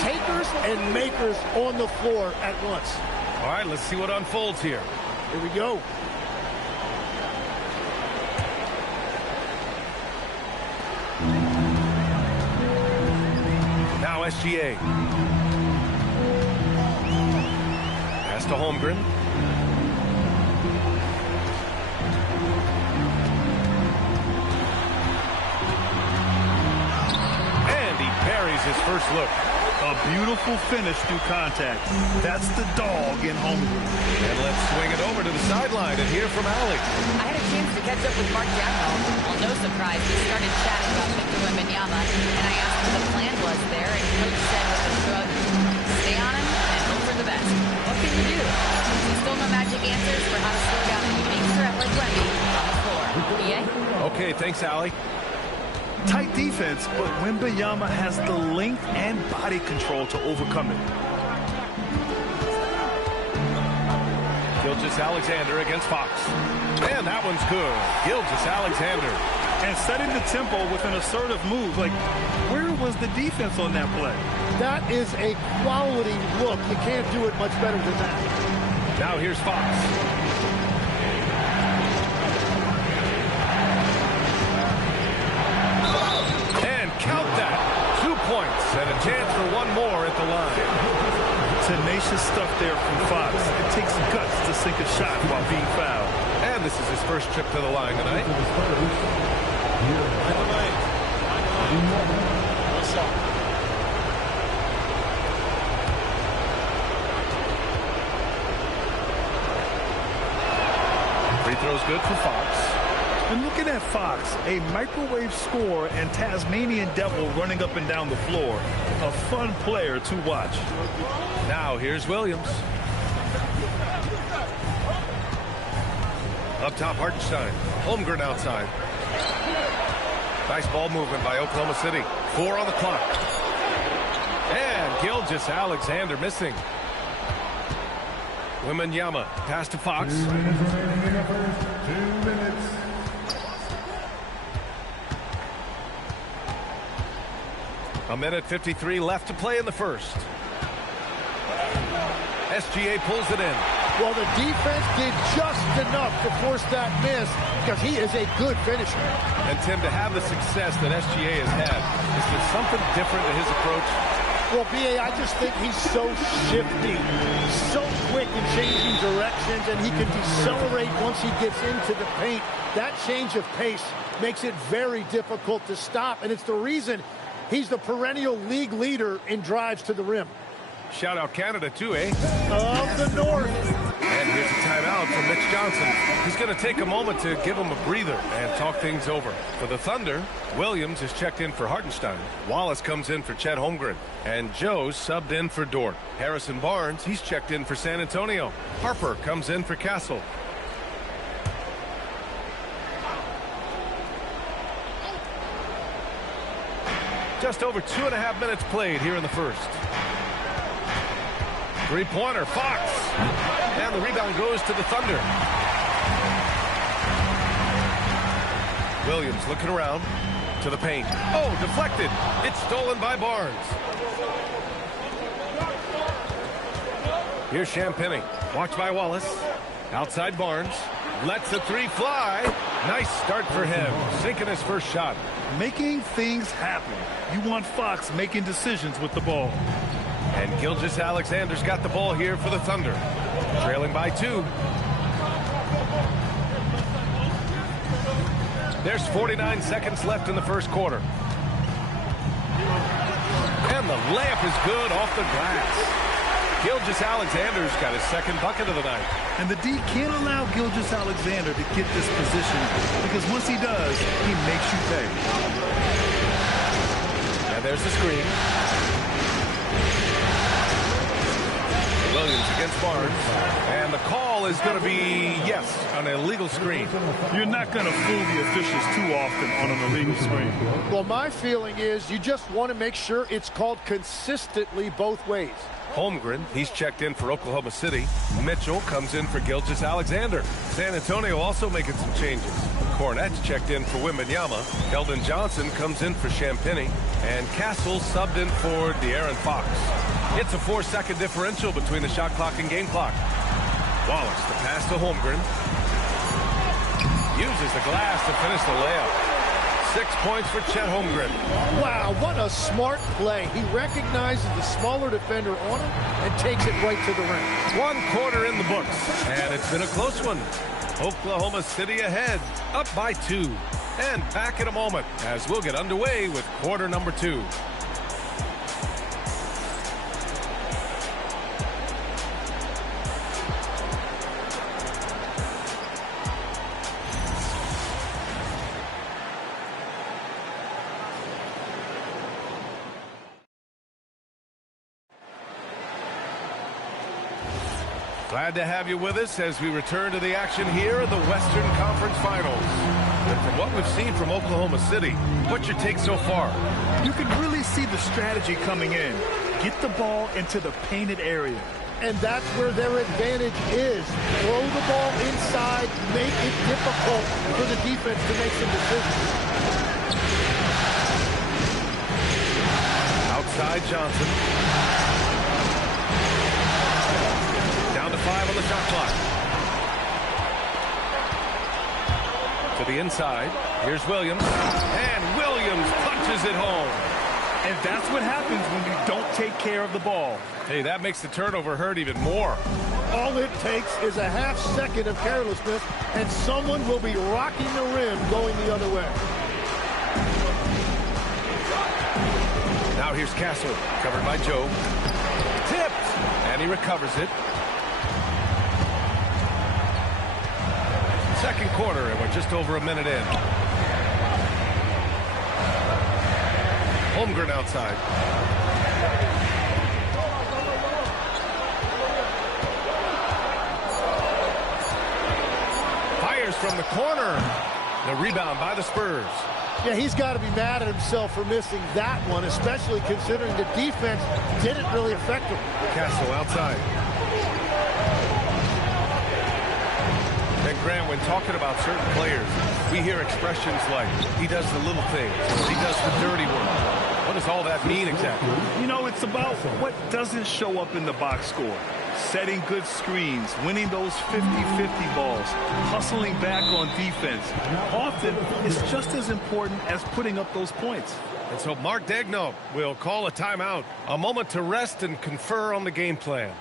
takers and makers on the floor at once. All right, let's see what unfolds here. Here we go. Now SGA. Pass to Holmgren. And he parries his first look. A beautiful finish through contact. That's the dog in Holmgren. And let's swing it over to the sideline and hear from Alex. I had a chance to catch up with Mark Dagnall. Well, no surprise, we started chatting about Victor Wembanyama, and I asked what the plan was there, and Coach said with a shrug, stay on him and hope for the best. What can you do? There's still no magic answers for how to slow down a unique threat like Wemby on the floor. BA? Okay, thanks, Allie. Tight defense, but Wembanyama has the length and body control to overcome it. Gilgeous-Alexander against Fox. And that one's good. Gilgeous-Alexander. And setting the tempo with an assertive move. Like, where was the defense on that play? That is a quality look. You can't do it much better than that. Now here's Fox. Count that. 2 points and a chance for one more at the line. Tenacious stuff there from Fox. It takes guts to sink a shot while being fouled. And this is his first trip to the line tonight. Free throw's good for Fox. And looking at Fox, a microwave scorer and Tasmanian devil running up and down the floor. A fun player to watch. Now here's Williams. Up top, Hartenstein. Holmgren outside. Nice ball movement by Oklahoma City. 4 on the clock. And Gilgeous-Alexander missing. Wembanyama pass to Fox. 2 minutes in the first. 2 minutes. A minute 53 left to play in the first. SGA pulls it in. Well, the defense did just enough to force that miss because he is a good finisher. And, Tim, to have the success that SGA has had, is there something different to his approach? Well, B.A., I just think he's so shifty, so quick in changing directions, and he can decelerate once he gets into the paint. That change of pace makes it very difficult to stop, and it's the reason he's the perennial league leader in drives to the rim. Shout out Canada, too, eh? Of the North. And here's a timeout from Mitch Johnson. He's going to take a moment to give him a breather and talk things over. For the Thunder, Williams is checked in for Hartenstein. Wallace comes in for Chet Holmgren. And Joe's subbed in for Dort. Harrison Barnes, he's checked in for San Antonio. Harper comes in for Castle. Just over 2.5 minutes played here in the first. Three-pointer, Fox. And the rebound goes to the Thunder. Williams looking around to the paint. Oh, deflected. It's stolen by Barnes. Here's Champagny. Watched by Wallace. Outside Barnes. Lets the three fly. Nice start for him. Sinking his first shot. Making things happen. You want Fox making decisions with the ball. And Gilgeous-Alexander's got the ball here for the Thunder. Trailing by 2. There's 49 seconds left in the first quarter. And the layup is good off the glass. Gilgeous-Alexander's got his second bucket of the night. And the D can't allow Gilgeous-Alexander to get this position because once he does, he makes you pay. And there's the screen. Williams against Barnes. And the call is going to be, yes, an illegal screen. You're not going to fool the officials too often on an illegal screen. Well, my feeling is you just want to make sure it's called consistently both ways. Holmgren, he's checked in for Oklahoma City. Mitchell comes in for Gilgeous-Alexander. San Antonio also making some changes. Cornette's checked in for Wembanyama. Keldon Johnson comes in for Champagny. And Castle subbed in for De'Aaron Fox. It's a 4-second differential between the shot clock and game clock. Wallace, the pass to Holmgren. Uses the glass to finish the layup. 6 points for Chet Holmgren. Wow, what a smart play. He recognizes the smaller defender on him and takes it right to the rim. 1 quarter in the books, and it's been a close one. Oklahoma City ahead, up by 2. And back in a moment as we'll get underway with quarter number 2. Glad to have you with us as we return to the action here in the Western Conference Finals. And from what we've seen from Oklahoma City, what's your take so far? You can really see the strategy coming in. Get the ball into the painted area. And that's where their advantage is. Throw the ball inside, make it difficult for the defense to make some decisions. Outside Johnson. 5 on the shot clock. To the inside. Here's Williams. And Williams punches it home. And that's what happens when you don't take care of the ball. Hey, that makes the turnover hurt even more. All it takes is a half second of carelessness, and someone will be rocking the rim going the other way. Now here's Castle, covered by Joe. Tipped, and he recovers it. Second quarter, and we're just over a minute in. Holmgren outside. Fires from the corner. The rebound by the Spurs. Yeah, he's got to be mad at himself for missing that one, especially considering the defense didn't really affect him. Castle outside. And Grant, when talking about certain players, we hear expressions like, he does the little things, he does the dirty work. What does all that mean exactly? You know, it's about what doesn't show up in the box score. Setting good screens, winning those 50-50 balls, hustling back on defense. Often, it's just as important as putting up those points. And so Mark Daigneault will call a timeout, a moment to rest and confer on the game plan.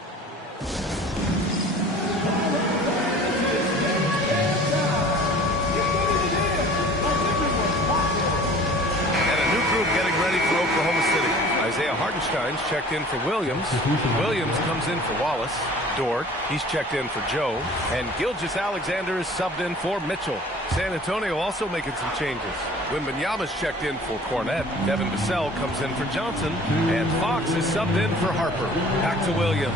Getting ready for Oklahoma City. Isaiah Hartenstein's checked in for Williams. Williams comes in for Wallace. Dort, he's checked in for Joe. And Gilgeous-Alexander is subbed in for Mitchell. San Antonio also making some changes. Wembanyama's checked in for Cornette. Devin Vassell comes in for Johnson. And Fox is subbed in for Harper. Back to Williams.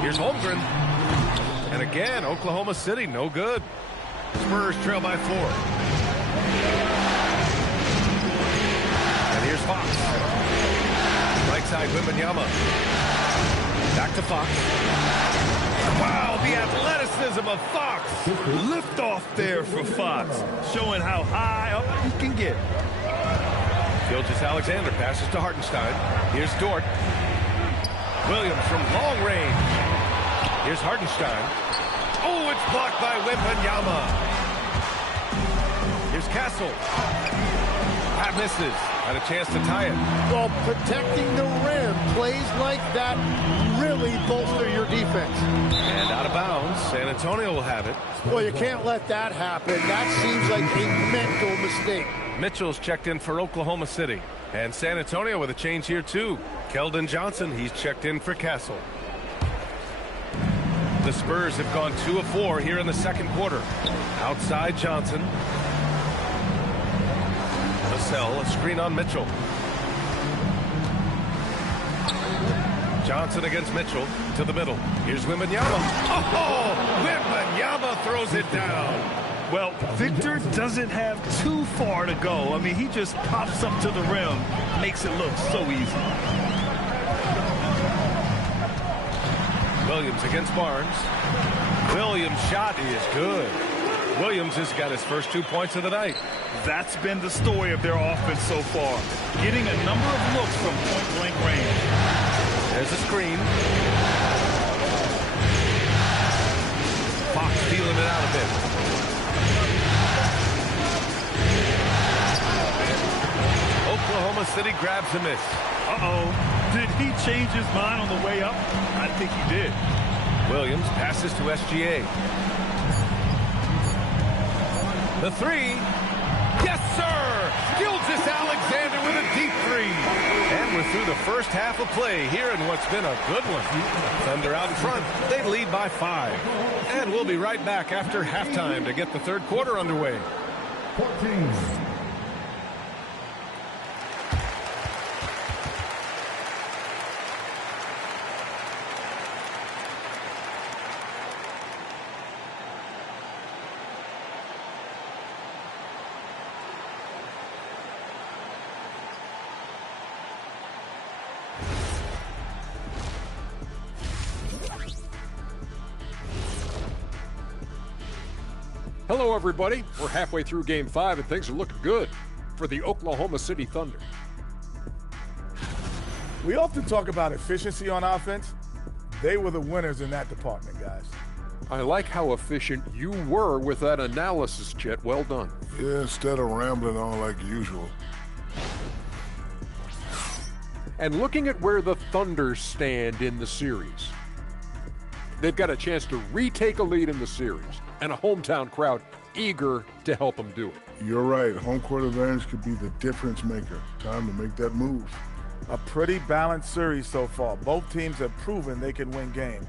Here's Holmgren. And again, Oklahoma City, no good. Spurs trail by 4. Here's Fox. Right side, Wembanyama. Back to Fox. Wow, the athleticism of Fox. Lift off there for Fox, showing how high up he can get. Gilgeous-Alexander passes to Hartenstein. Here's Dort. Williams from long range. Here's Hartenstein. Oh, it's blocked by Wembanyama. Here's Castle. Pat misses. Had a chance to tie it. Well, protecting the rim, plays like that really bolster your defense. And out of bounds, San Antonio will have it. Well, you can't let that happen. That seems like a mental mistake. Mitchell's checked in for Oklahoma City. And San Antonio with a change here, too. Keldon Johnson, he's checked in for Castle. The Spurs have gone 2 of 4 here in the second quarter. Outside Johnson. Vassell, a screen on Mitchell. Johnson against Mitchell to the middle. Here's Wembanyama. Oh, Wembanyama throws it down. Well, Victor doesn't have too far to go. I mean, he just pops up to the rim, makes it look so easy. Williams against Barnes. Williams' shot is good. Williams has got his first 2 points of the night. That's been the story of their offense so far, getting a number of looks from point-blank range. There's a screen. Fox feeling it out a bit. Oklahoma City grabs a miss. Uh-oh. Did he change his mind on the way up? I think he did. Williams passes to SGA. The three. Yes, sir! Gilgeous-Alexander with a deep three. And we're through the first half of play here in what's been a good one. Thunder out in front. They lead by 5. And we'll be right back after halftime to get the third quarter underway. 14. Hello, everybody. We're halfway through Game 5, and things are looking good for the Oklahoma City Thunder. We often talk about efficiency on offense. They were the winners in that department, guys. I like how efficient you were with that analysis, Chet. Well done. Yeah, instead of rambling on like usual. And looking at where the Thunder stand in the series, they've got a chance to retake a lead in the series, and a hometown crowd eager to help them do it. You're right. Home court advantage could be the difference maker. Time to make that move. A pretty balanced series so far. Both teams have proven they can win games.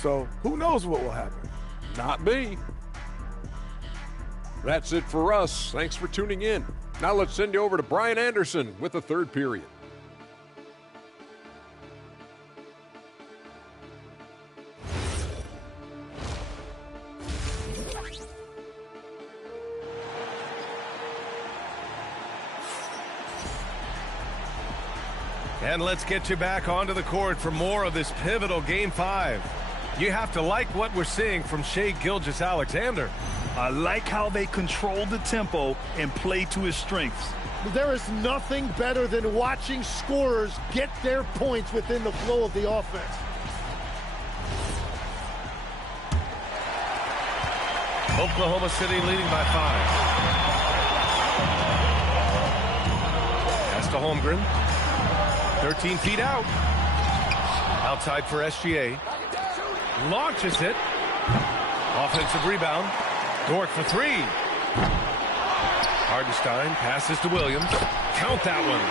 So who knows what will happen? Not me. That's it for us. Thanks for tuning in. Now let's send you over to Brian Anderson with the third period. And let's get you back onto the court for more of this pivotal Game 5. You have to like what we're seeing from Shai Gilgeous-Alexander. I like how they control the tempo and play to his strengths. There is nothing better than watching scorers get their points within the flow of the offense. Oklahoma City leading by 5. Pass to Holmgren. 13 feet out. Outside for SGA. Launches it. Offensive rebound. Dort for 3. Hardenstein passes to Williams. Count that one.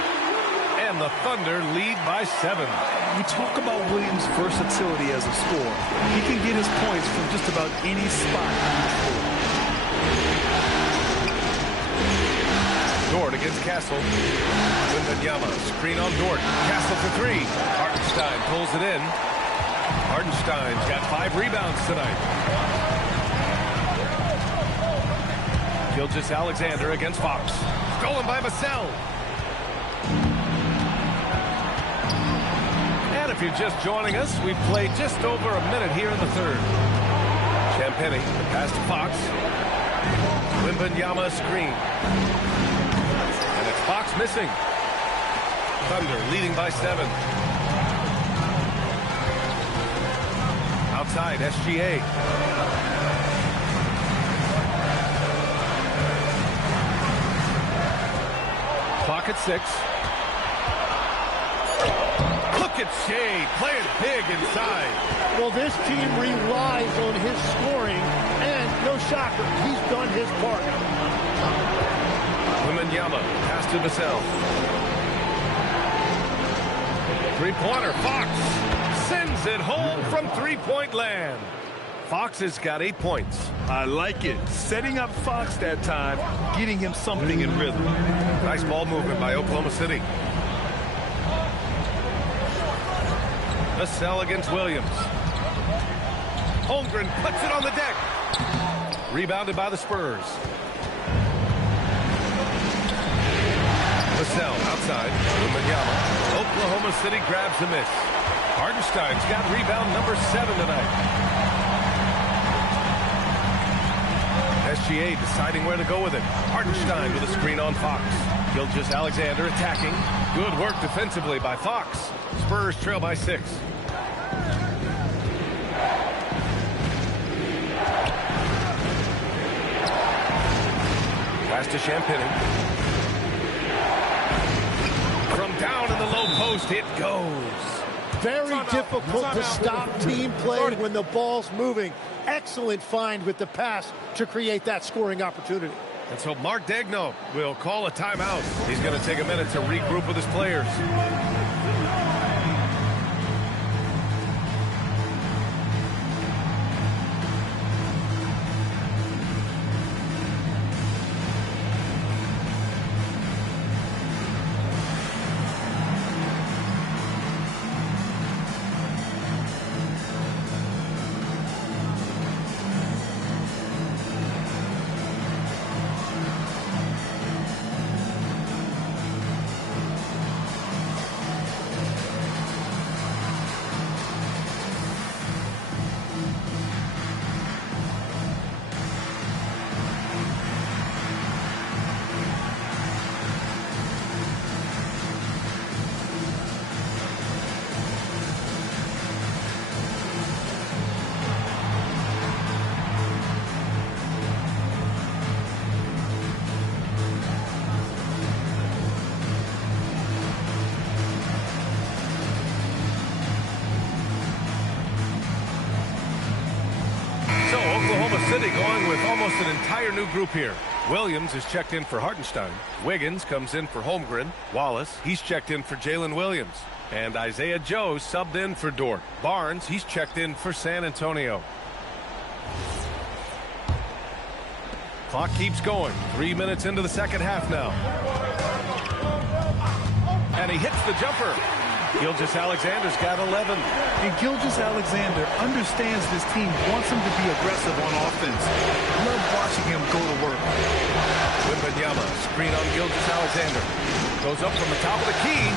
And the Thunder lead by 7. We talk about Williams' versatility as a scorer. He can get his points from just about any spot on the floor. Dort against Castle. Wembanyama, screen on Dort. Castle for 3. Hardenstein pulls it in. Hardenstein's got 5 rebounds tonight. Gilgeous-Alexander against Fox. Stolen by Vassell. And if you're just joining us, we've played just over a minute here in the third. Champagny, the pass to Fox. Wembanyama screen. Fox missing. Thunder leading by 7. Outside, SGA. Clock at 6. Look at Shai playing big inside. Well, this team relies on his scoring, and no shocker, he's done his part. Wembanyama, pass to Vassell. Three-pointer, Fox sends it home from three-point land. Fox has got 8 points. I like it. Setting up Fox that time, getting him something in rhythm. Nice ball movement by Oklahoma City. Vassell against Williams. Holmgren puts it on the deck. Rebounded by the Spurs. Vassell outside. Wembanyama. Oklahoma City grabs the miss. Hartenstein's got rebound number 7 tonight. SGA deciding where to go with it. Hartenstein with a screen on Fox. Gilgeous-Alexander attacking. Good work defensively by Fox. Spurs trail by 6. Pass to Champagny. From down in the low post, it goes. Very difficult to stop team play when the ball's moving. Excellent find with the pass to create that scoring opportunity. And so Mark Daigneault will call a timeout. He's going to take a minute to regroup with his players. City going with almost an entire new group here. Williams is checked in for Hartenstein. Wiggins comes in for Holmgren. Wallace, he's checked in for Jalen Williams. And Isaiah Joe subbed in for Dort. Barnes, he's checked in for San Antonio. Clock keeps going. 3 minutes into the second half now. And he hits the jumper. Gilgeous-Alexander's got 11. And Gilgeous-Alexander understands this team wants him to be aggressive on offense. Love watching him go to work. Wembanyama, screen on Gilgeous-Alexander. Goes up from the top of the key.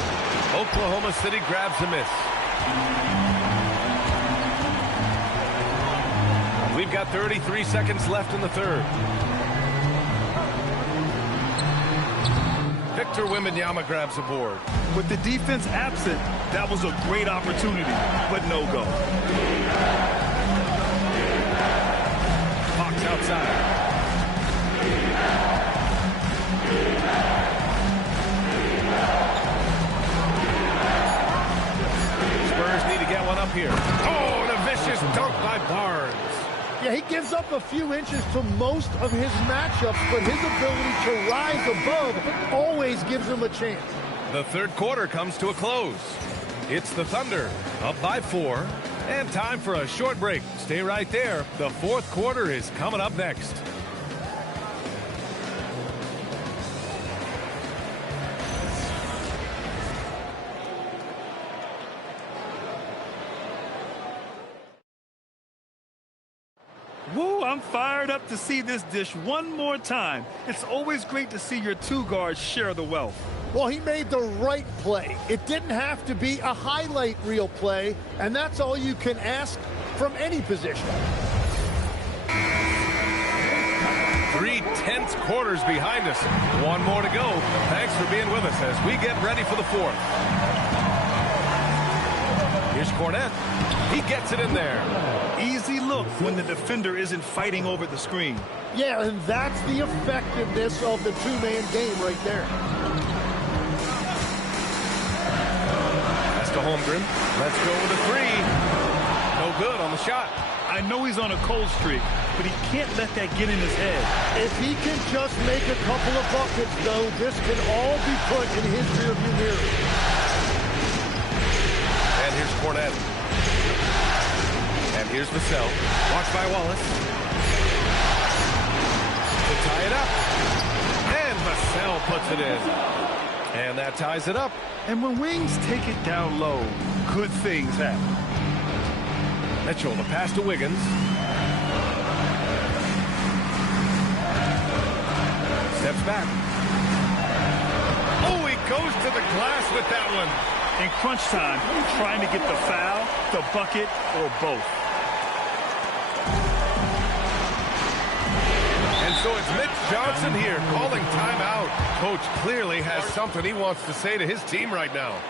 Oklahoma City grabs a miss. We've got 33 seconds left in the third. Victor Wembanyama grabs a board. With the defense absent, that was a great opportunity, but no go. Fox outside. Spurs need to get one up here. Oh, and a vicious dunk by Barnes. Yeah, he gives up a few inches to most of his matchups, but his ability to rise above always gives him a chance. The third quarter comes to a close. It's the Thunder up by 4, and time for a short break. Stay right there. The fourth quarter is coming up next. Woo, I'm fired up to see this dish one more time. It's always great to see your two guards share the wealth. Well, he made the right play. It didn't have to be a highlight reel play, and that's all you can ask from any position. 3 tense quarters behind us. One more to go. Thanks for being with us as we get ready for the fourth. Here's Cornette. He gets it in there. Easy look when the defender isn't fighting over the screen. Yeah, and that's the effectiveness of the two-man game right there. Pass to Holmgren. Let's go with a 3. No good on the shot. I know he's on a cold streak, but he can't let that get in his head. If he can just make a couple of buckets, though, this can all be put in his rearview mirror. And here's Cornette. And here's Vassell. Watched by Wallace. To tie it up. And Vassell puts it in. And that ties it up. And when wings take it down low, good things happen. Mitchell, the pass to Wiggins. Steps back. Oh, he goes to the glass with that one. In crunch time, trying to get the foul, the bucket, or both. And so it's Mitch Johnson here calling timeout. Coach clearly has something he wants to say to his team right now.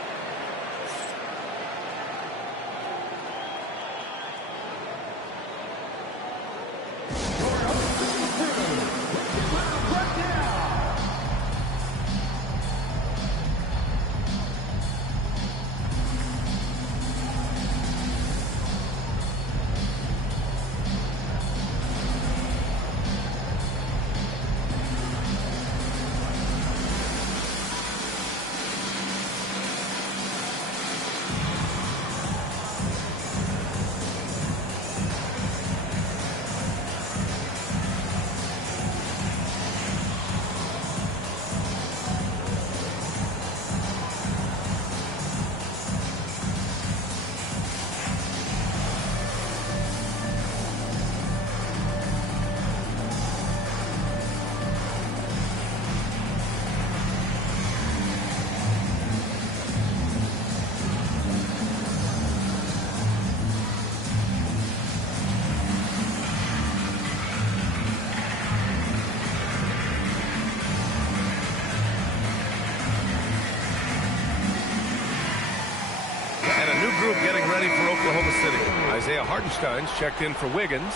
Getting ready for Oklahoma City. Isaiah Hartenstein's checked in for Wiggins.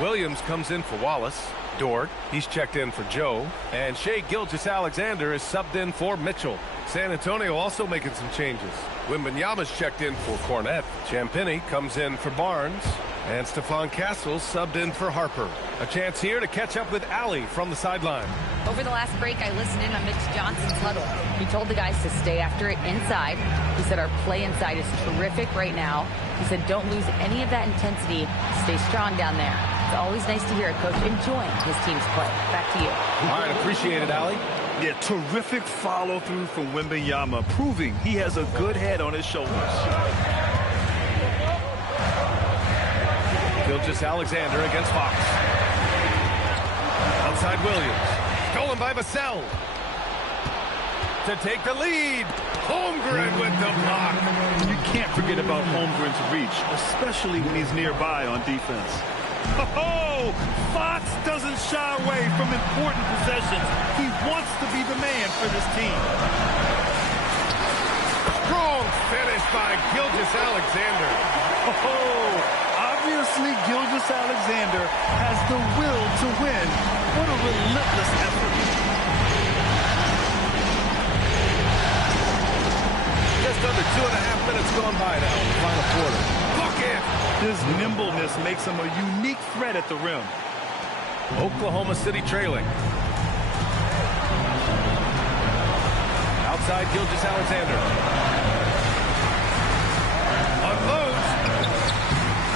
Williams comes in for Wallace. Dort, he's checked in for Joe. And Shai Gilgeous-Alexander is subbed in for Mitchell. San Antonio also making some changes. Wembanyama's checked in for Cornette. Champagnie comes in for Barnes. And Stephon Castle's subbed in for Harper. A chance here to catch up with Allie from the sideline. Over the last break, I listened in on Mitch Johnson's huddle. He told the guys to stay after it inside. He said our play inside is terrific right now. He said don't lose any of that intensity. Stay strong down there. It's always nice to hear a coach enjoying his team's play. Back to you. All right, appreciate it, Allie. Yeah, terrific follow-through from Wembanyama, proving he has a good head on his shoulders. Gilgeous-Alexander against Fox. Outside Williams. Stolen by Vassell. To take the lead. Holmgren with the block. You can't forget about Holmgren's reach, especially when he's nearby on defense. Oh, Fox doesn't shy away from important possessions. He wants to be the man for this team. Strong finish by Gilgeous-Alexander. Oh, obviously Gilgeous-Alexander has the will to win. What a relentless effort. Just under 2.5 minutes gone by now in the final quarter. Look in. His nimbleness makes him a unique threat at the rim. Oklahoma City trailing. Outside Gilgeous-Alexander. Unloads.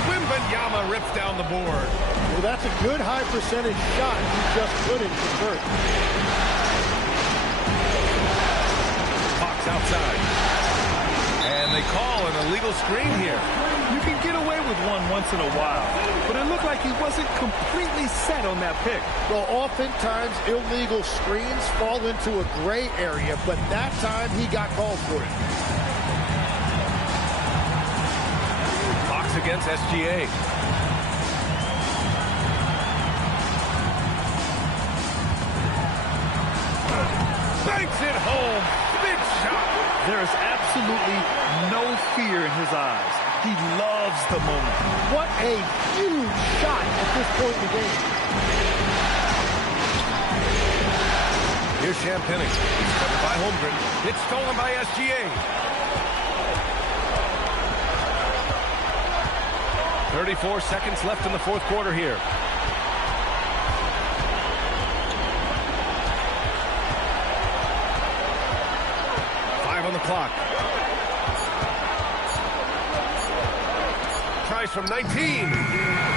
Wembanyama rips down the board. Well, that's a good high percentage shot. He just couldn't convert. Fox outside. And they call an illegal screen here. You can get away with one once in a while, but it looked like he wasn't completely set on that pick. Well, oftentimes illegal screens fall into a gray area, but that time he got called for it. Fox against SGA. Banks it home. Big shot. There is absolutely no fear in his eyes. He loves the moment. What a huge shot at this point in the game. Here's Champagnie. He's covered by Holmgren. It's stolen by SGA. 34 seconds left in the fourth quarter here. On the clock. Tries from 19.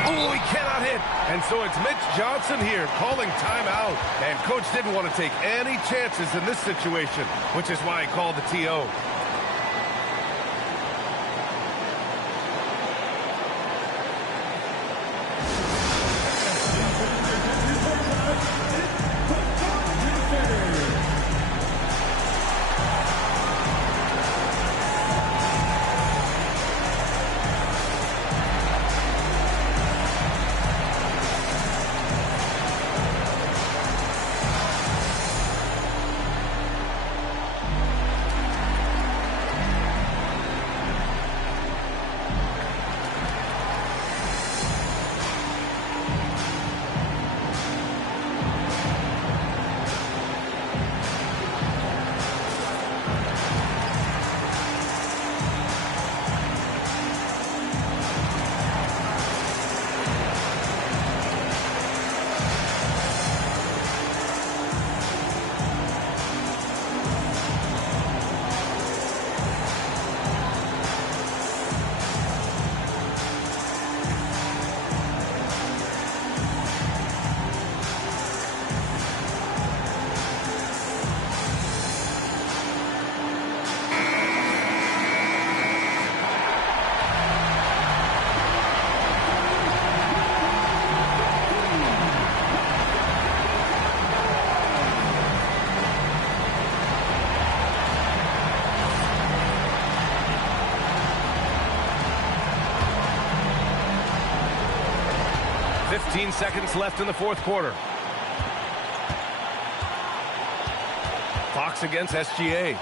Oh, he cannot hit. And so it's Mitch Johnson here calling timeout. And coach didn't want to take any chances in this situation, which is why he called the TO. 15 seconds left in the fourth quarter. Fox against SGA.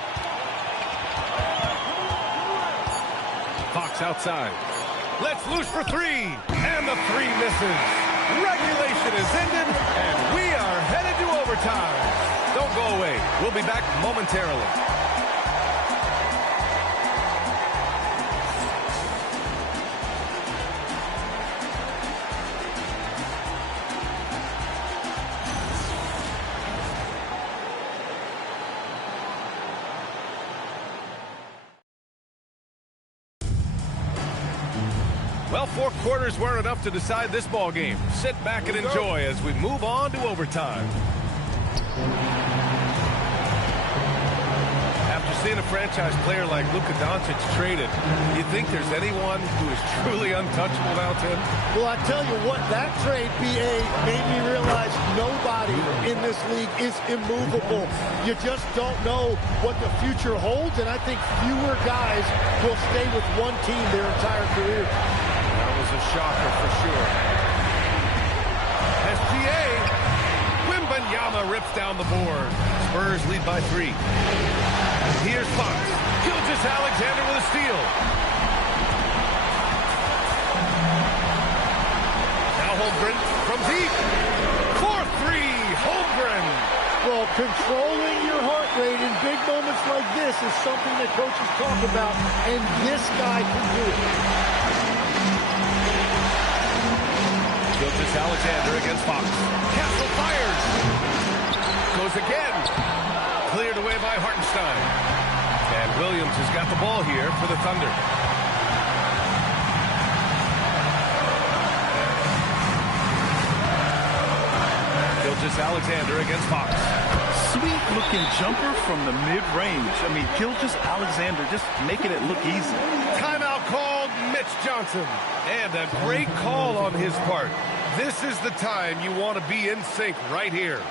Fox outside. Let's loose for three. And the three misses. Regulation is ended, and we are headed to overtime. Don't go away. We'll be back momentarily. Well, 4 quarters weren't enough to decide this ball game. Sit back and enjoy as we move on to overtime. After seeing a franchise player like Luka Doncic traded, do you think there's anyone who is truly untouchable now, Tim? Well, I tell you what, that trade, BA, made me realize nobody in this league is immovable. You just don't know what the future holds, and I think fewer guys will stay with one team their entire career. That was a shocker for sure. SGA. Wembanyama rips down the board. Spurs lead by 3. Here's Fox. Gilgeous-Alexander with a steal. Now Holmgren from deep. 4-3. Holmgren. Well, controlling your heart rate in big moments like this is something that coaches talk about, and this guy can do it. Gilgeous-Alexander against Fox. Castle fires. Goes again. Cleared away by Hartenstein. And Williams has got the ball here for the Thunder. Gilgeous-Alexander against Fox. Sweet-looking jumper from the mid-range. I mean, Gilgeous-Alexander just making it look easy. Timeout called, Mitch Johnson. And a great call on his part. This is the time you want to be in sync right here.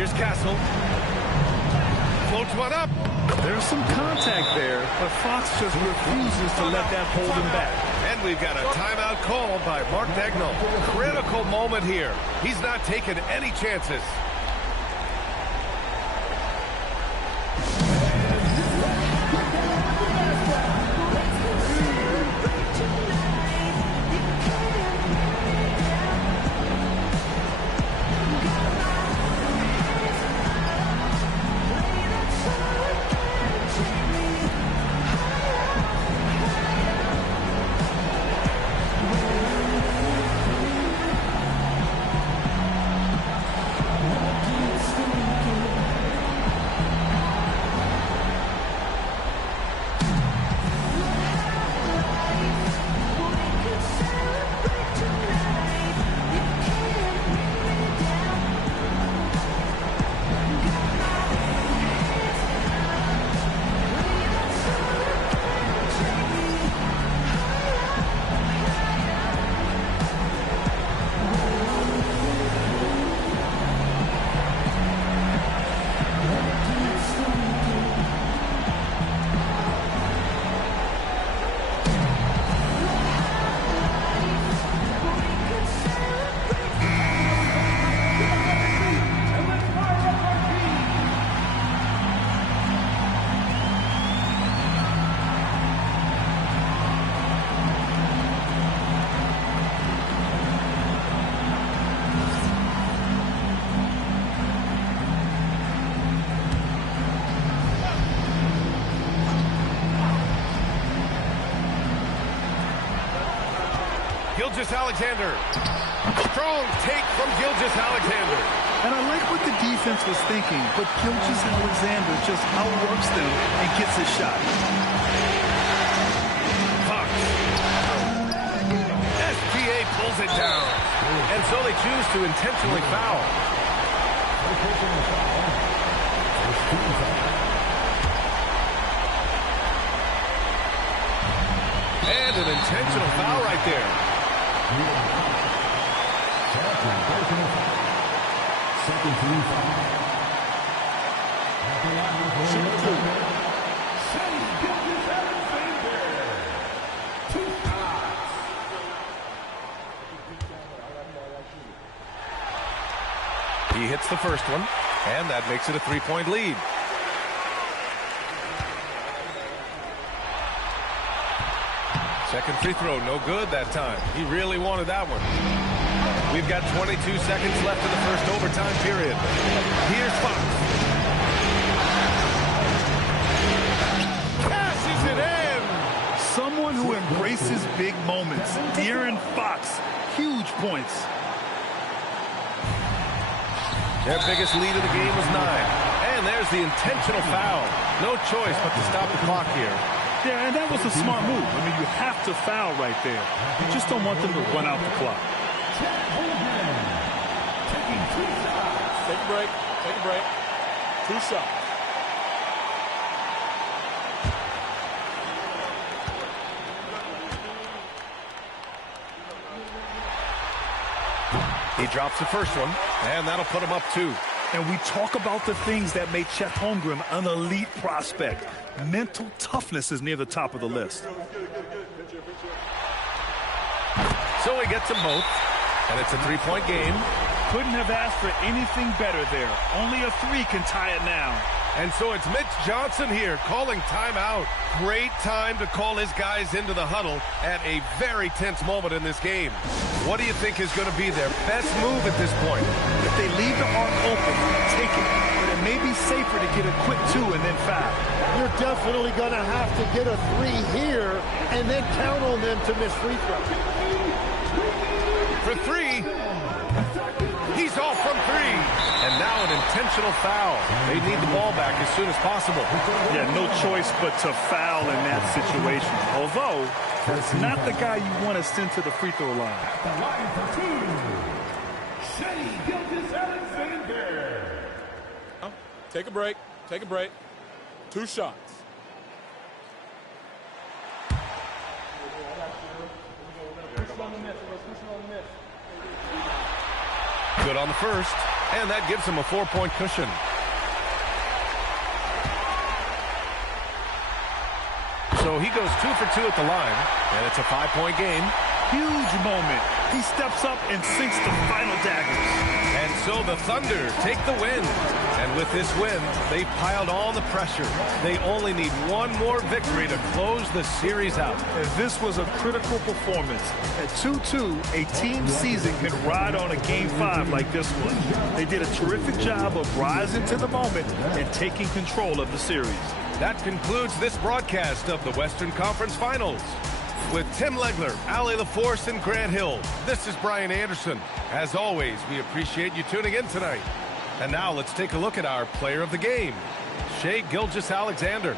Here's Castle. Floats one up. There's some contact there, but Fox just refuses to let that hold him back. And we've got a timeout called by Mark Dagnall. Critical moment here. He's not taking any chances. Gilgeous-Alexander. Strong take from Gilgeous-Alexander. And I like what the defense was thinking, but Gilgeous-Alexander just outworks them and gets his shot. Fox. SPA pulls it down. And so they choose to intentionally foul. And an intentional foul right there. Second team foul. He hits the first one, and that makes it a three-point lead. Second free throw, no good that time. He really wanted that one. We've got 22 seconds left in the first overtime period. Here's Fox. Cashes it in! Someone who embraces big moments. De'Aaron Fox. Huge points. Their biggest lead of the game was 9. And there's the intentional foul. No choice but to stop the clock here. Yeah, and that was a smart move. I mean, you have to foul right there. You just don't want them to run out the clock. Chet Holmgren taking 2 shots. Take a break. Take a break. 2 shots. He drops the first one, and that'll put him up 2. And we talk about the things that make Chet Holmgren an elite prospect. Mental toughness is near the top of the list. So he gets them both, and it's a 3-point game. Couldn't have asked for anything better there. Only a 3 can tie it now. And so it's Mitch Johnson here calling timeout. Great time to call his guys into the huddle at a very tense moment in this game. What do you think is going to be their best move at this point? If they leave the arc open, take it. But it may be safer to get a quick 2 and then foul. You're definitely going to have to get a 3 here and then count on them to miss free throws. For 3. He's off from 3. And now an intentional foul. They need the ball back as soon as possible. Yeah, no choice but to foul in that situation. Although, that's not the guy you want to send to the free throw line. At the line for 2, Shea Gilgeous-Alexander. Take a break. Take a break. 2 shots. Good on the first, and that gives him a 4-point cushion. So he goes 2 for 2 at the line, and it's a 5-point game. Huge moment. He steps up and sinks the final daggers. And so the Thunder take the win. And with this win, they piled on the pressure. They only need one more victory to close the series out. And this was a critical performance. At 2-2, a team season can ride on a Game 5 like this one. They did a terrific job of rising to the moment and taking control of the series. That concludes this broadcast of the Western Conference Finals. With Tim Legler, Allie LaForce, and Grant Hill, this is Brian Anderson. As always, we appreciate you tuning in tonight. And now let's take a look at our player of the game, Shea Gilgeous-Alexander.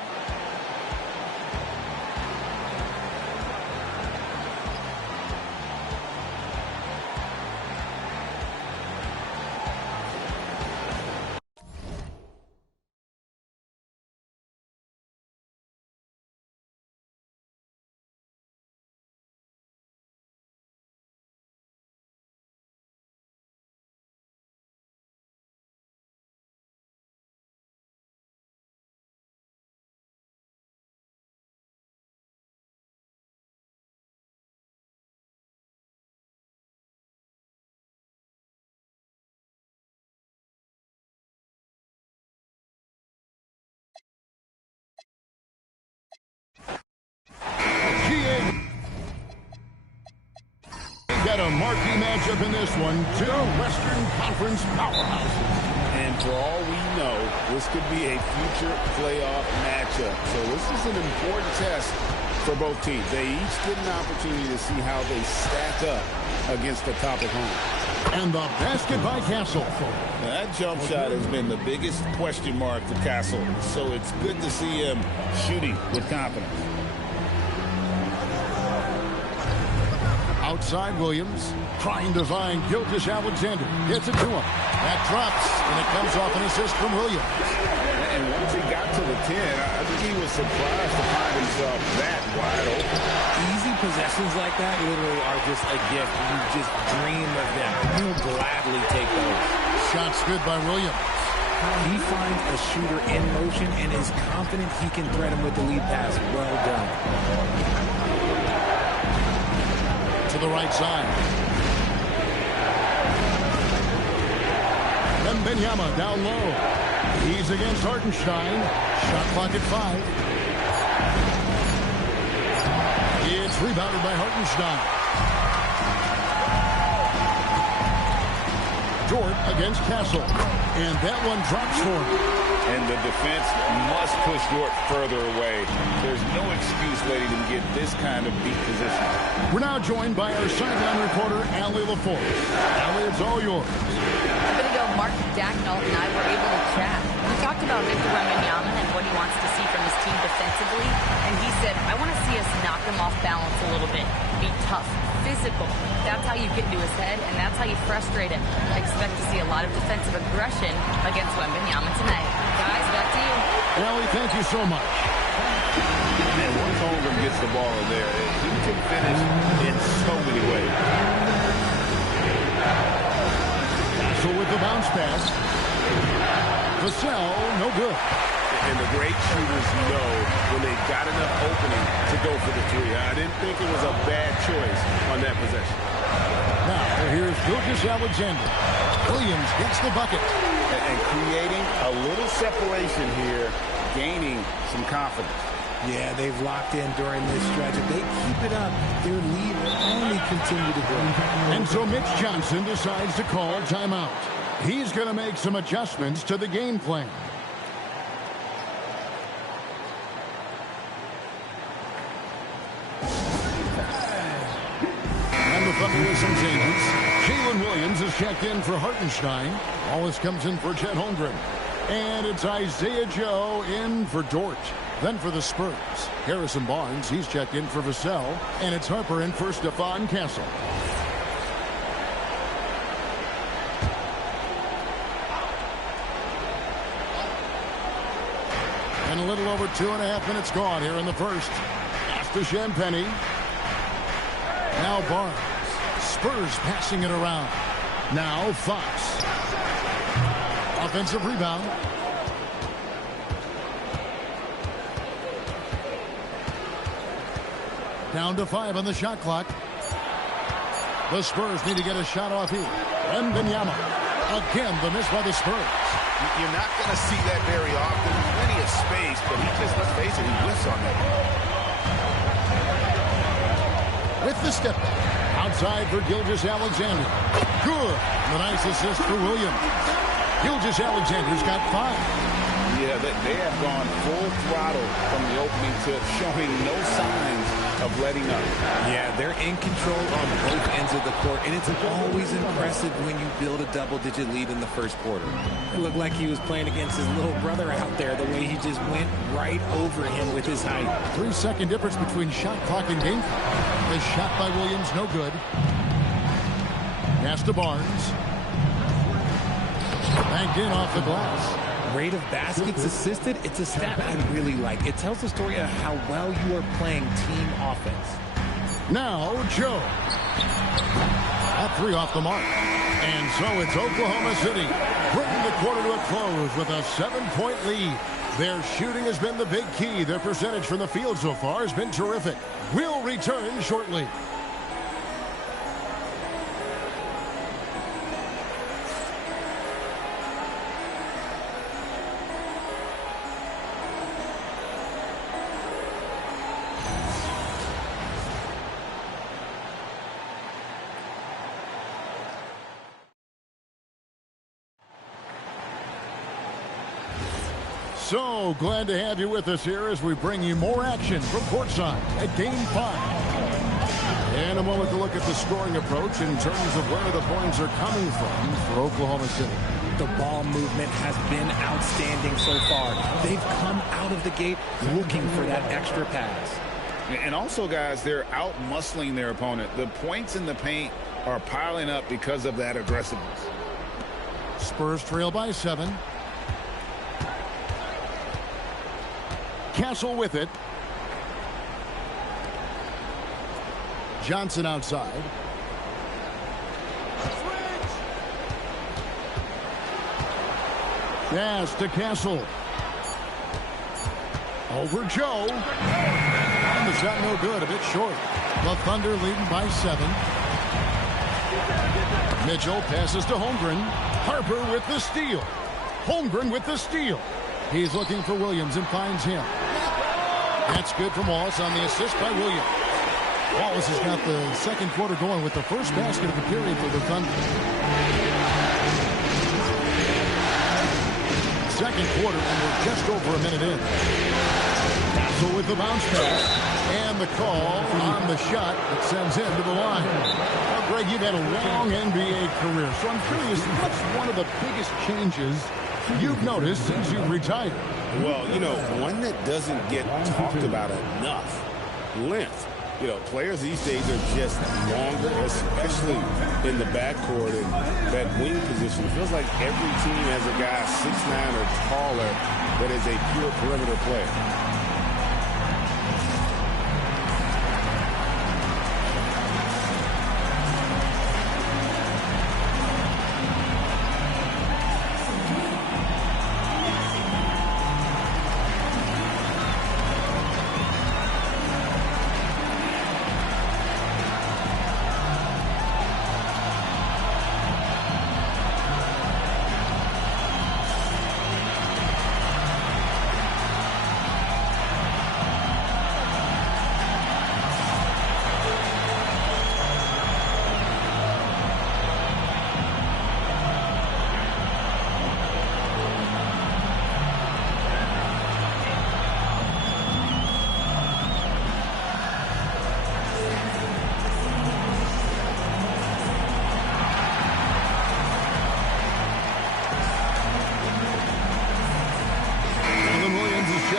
Got a marquee matchup in this one. 2 Western Conference powerhouses. And And for all we know, this could be a future playoff matchup. So this is an important test for both teams. They each get an opportunity to see how they stack up against the top of home. And the basket by Castle. Now, that jump shot has been the biggest question mark for Castle. So it's good to see him shooting with confidence. Outside Williams, trying to find Gilgeous-Alexander. Gets it to him. That drops, and it comes off an assist from Williams. And once he got to the 10, I think he was surprised to find himself that wide open. Easy possessions like that literally are just a gift. You just dream of them. You'll gladly take those. Shot's good by Williams. He finds a shooter in motion and is confident he can thread him with the lead pass. Well done. To the right side. Wembanyama down low. He's against Hartenstein. Shot clock at 5. It's rebounded by Hartenstein. Dort against Castle. And that one drops for him. And the defense must push Dort further away. There's no excuse letting him get this kind of deep position. We're now joined by our sideline reporter, Allie LaForce. Allie, it's all yours. A bit ago, Mark Dacknall and I were able to chat. We talked about Victor Wembanyama and what he wants to see from his team defensively. And he said, I want to see us knock him off balance a little bit. Be tough, physical. That's how you get into his head, and that's how you frustrate him. I expect to see a lot of defensive aggression against Wembanyama tonight. Guys, back to you. Allie, thank you so much. And once Holmgren gets the ball in there, he can finish in so many ways. Castle with the bounce pass. Vassell, no good. And the great shooters know when they've got enough opening to go for the three. I didn't think it was a bad choice on that possession. Now, here's Gilgeous-Alexander. Williams gets the bucket. And creating a little separation here, gaining some confidence. Yeah, they've locked in during this stretch. If they keep it up, their lead will only continue to grow. And so Mitch Johnson decides to call timeout. He's going to make some adjustments to the game plan. And the Thunder with some changes. Jalen Williams is checked in for Hartenstein. Wallace comes in for Chet Holmgren. And it's Isaiah Joe in for Dort. Then for the Spurs, Harrison Barnes, he's checked in for Vassell. And it's Harper in for Stephon Castle. And a little over 2.5 minutes gone here in the first. Pass to Champagnie. Now Barnes. Spurs passing it around. Now Fox. Offensive rebound. Down to 5 on the shot clock. The Spurs need to get a shot off here. Wembanyama. Again, the miss by the Spurs. You're not going to see that very often. Plenty of space, but he just, let's face it, he whiffs on that. With the step back. Outside for Gilgeous-Alexander. Good. The nice assist for Williams. Gilgeous-Alexander's got 5. Yeah, they have gone full throttle from the opening tip, showing no signs of letting up. Yeah, they're in control on both ends of the court, and it's always impressive when you build a double-digit lead in the first quarter. It looked like he was playing against his little brother out there, the way he just went right over him with his height. 3-second difference between shot clock and game clock. The shot by Williams, no good. Pass to Barnes. Banked in off the glass. Rate of baskets assisted, it's a stat I really like. It tells the story of how well you are playing team offense. Now, Joe. That 3 off the mark. And so it's Oklahoma City bringing the quarter to a close with a 7-point lead. Their shooting has been the big key. Their percentage from the field so far has been terrific. We'll return shortly. So glad to have you with us here as we bring you more action from courtside at Game 5. And a moment to look at the scoring approach in terms of where the points are coming from for Oklahoma City. The ball movement has been outstanding so far. They've come out of the gate looking for that extra pass. And also, guys, they're out-muscling their opponent. The points in the paint are piling up because of that aggressiveness. Spurs trail by 7. Castle with it. Johnson outside. Pass to Castle. Over Joe. And the shot no good, a bit short. The Thunder leading by 7. Mitchell passes to Holmgren. Harper with the steal. Holmgren with the steal. He's looking for Williams and finds him. That's good from Wallace on the assist by Williams. Wallace has got the second quarter going with the first basket of the period for the Thunder. Second quarter, and we're just over a minute in. Dazzles with the bounce pass. And the call on the shot that sends him to the line. Well, Greg, you've had a long NBA career, so I'm curious, what's one of the biggest changes you've noticed since you've retired? Well, you know, one that doesn't get talked about enough, length. You know, players these days are just longer, especially in the backcourt and that wing position. It feels like every team has a guy 6'9" or taller that is a pure perimeter player.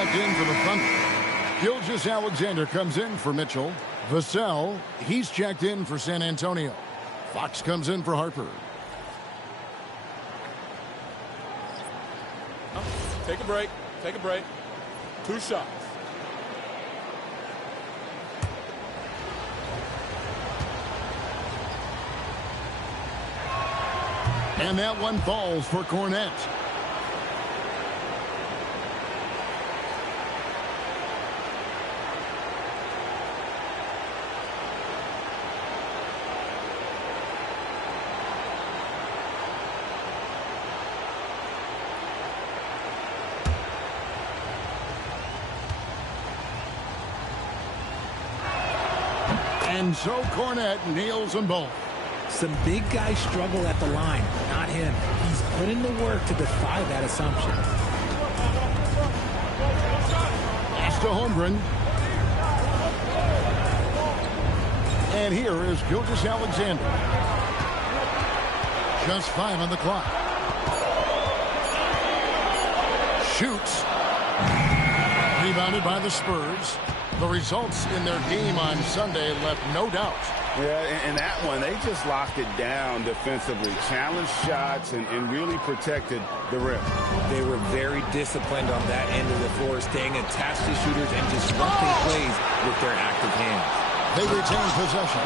In for the Thunder. Gilgeous-Alexander comes in for Mitchell. Vassell, he's checked in for San Antonio. Fox comes in for Harper. Take a break. Take a break. 2 shots. And that one falls for Cornette. And so Cornette nails them both. Some big guys struggle at the line, not him. He's put in the work to defy that assumption. Pass to Holmgren. And here is Gilgeous-Alexander. Just 5 on the clock. Shoots. Rebounded by the Spurs. The results in their game on Sunday left no doubt. Yeah, and that one, they just locked it down defensively. Challenged shots and really protected the rim. They were very disciplined on that end of the floor, staying attached to shooters and disrupting plays with their active hands. They retain possession.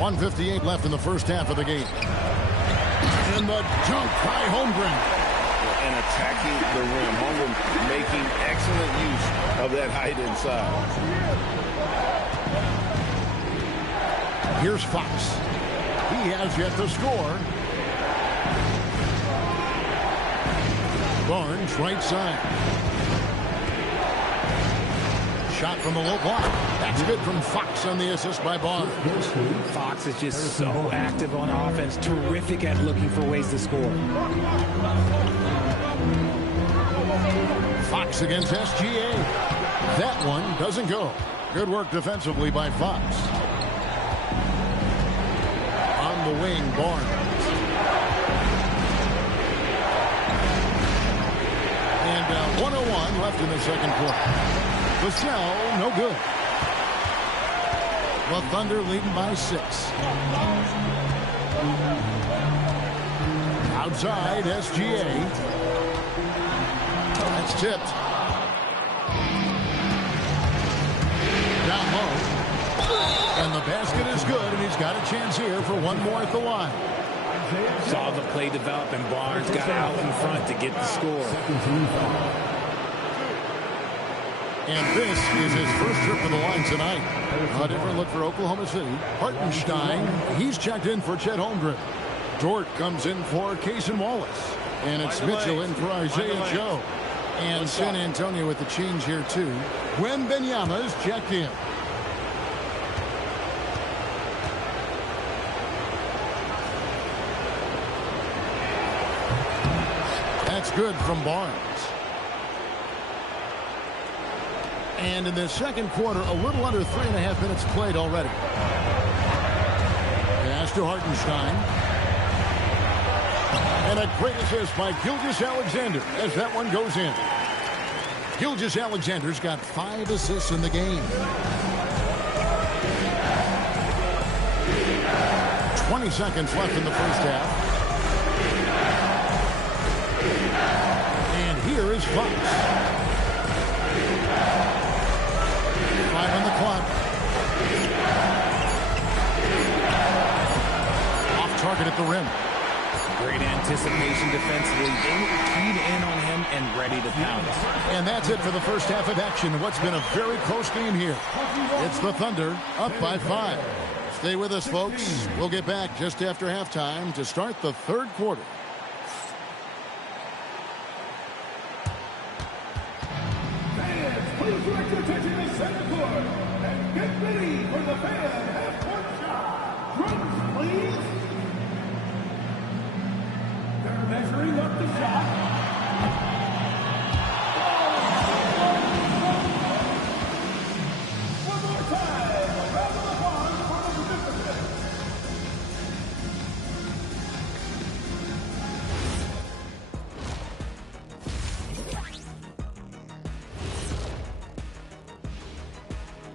1:58 left in the first half of the game. And the dunk by Holmgren. And attacking the rim. Holmgren making excellent use of that height inside. Here's Fox. He has yet to score. Barnes right side. shot from the low block. That's good from Fox on the assist by Barnes. Fox is just so active on offense. Terrific at looking for ways to score. Fox against SGA. That one doesn't go. Good work defensively by Fox. On the wing, Barnes. And 1:01 left in the second quarter. Vassell, no good. The Thunder leading by 6. Outside, SGA. That's tipped. Down low. And the basket is good, and he's got a chance here for one more at the line. Saw the play develop, and Barnes got out in front to get the score. And this is his first trip to the line tonight. A different look for Oklahoma City. Hartenstein, he's checked in for Chet Holmgren. Dort comes in for Cason Wallace. And it's Mitchell in for Isaiah Joe. And San Antonio with the change here, too. Wembanyama's checked in. That's good from Barnes. And in the second quarter, a little under 3.5 minutes played already. Pass to Hartenstein. And a great assist by Gilgeous-Alexander as that one goes in. Gilgeous-Alexander's got 5 assists in the game. 20 seconds left in the first half. And here is Fox. 5 on the clock. Off target at the rim. Great anticipation defensively. They were keyed in on him and ready to pounce. And that's it for the first half of action. What's been a very close game here. It's the Thunder up by 5. Stay with us, folks. We'll get back just after halftime to start the third quarter. Please direct your attention to center court and get ready for the fan half-court shot. Drums, please. They're measuring up the shot. One more time. A round of applause for the participants.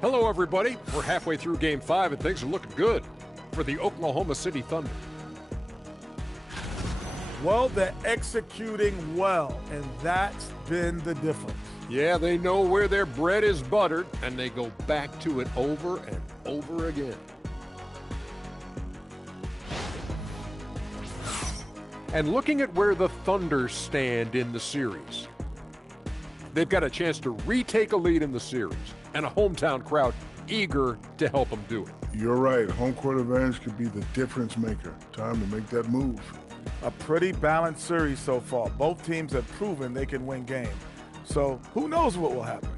Hello, everybody. We're halfway through Game 5, and things are looking good for the Oklahoma City Thunder. Well, they're executing well, and that's been the difference. Yeah, they know where their bread is buttered, and they go back to it over and over again. And looking at where the Thunder stand in the series, they've got a chance to retake a lead in the series, and a hometown crowd eager to help them do it. You're right. Home court advantage could be the difference maker. Time to make that move. A pretty balanced series so far. Both teams have proven they can win games. So who knows what will happen?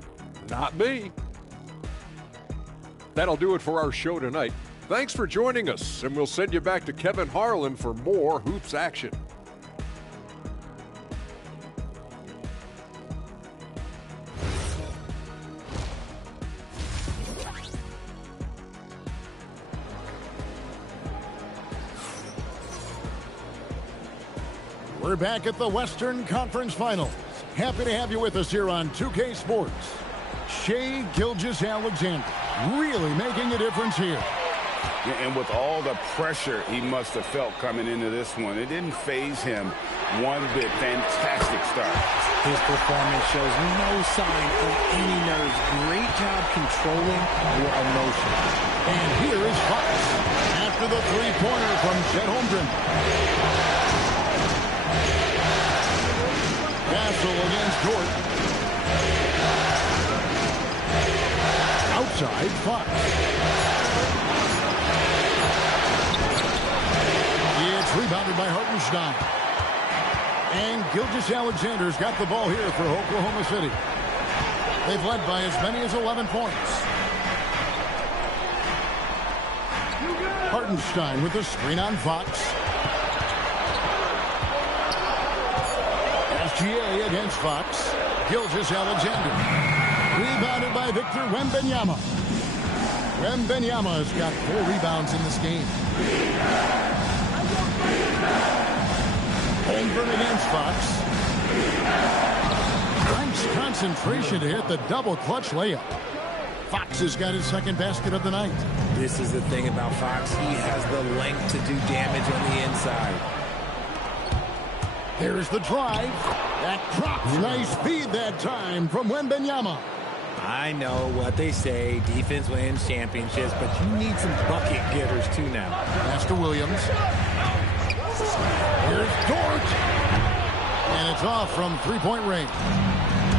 Not me. That'll do it for our show tonight. Thanks for joining us, and we'll send you back to Kevin Harlan for more hoops action. We're back at the Western Conference Finals. Happy to have you with us here on 2K Sports. Shai Gilgeous-Alexander really making a difference here. Yeah, and with all the pressure he must have felt coming into this one, it didn't faze him one bit. Fantastic start. His performance shows no sign of any nerves. Great job controlling your emotions. And here is Fox after the three-pointer from Chet Holmgren. Dazzles against Dort. Outside, Fox. It's rebounded by Hartenstein. And Gilgeous-Alexander's got the ball here for Oklahoma City. They've led by as many as 11 points. Hartenstein with the screen on Fox. SGA against Fox. Gilgeous-Alexander. Rebounded by Victor Wembanyama. Wembanyama has got 4 rebounds in this game. Holmgren against Fox. Nice concentration to hit the double clutch layup. Fox has got his second basket of the night. This is the thing about Fox. He has the length to do damage on the inside. Here's the drive. That drops. Nice feed that time from Wembanyama. I know what they say. Defense wins championships, but you need some bucket getters too now. Pass to Williams. Here's Dort. And it's off from three-point range.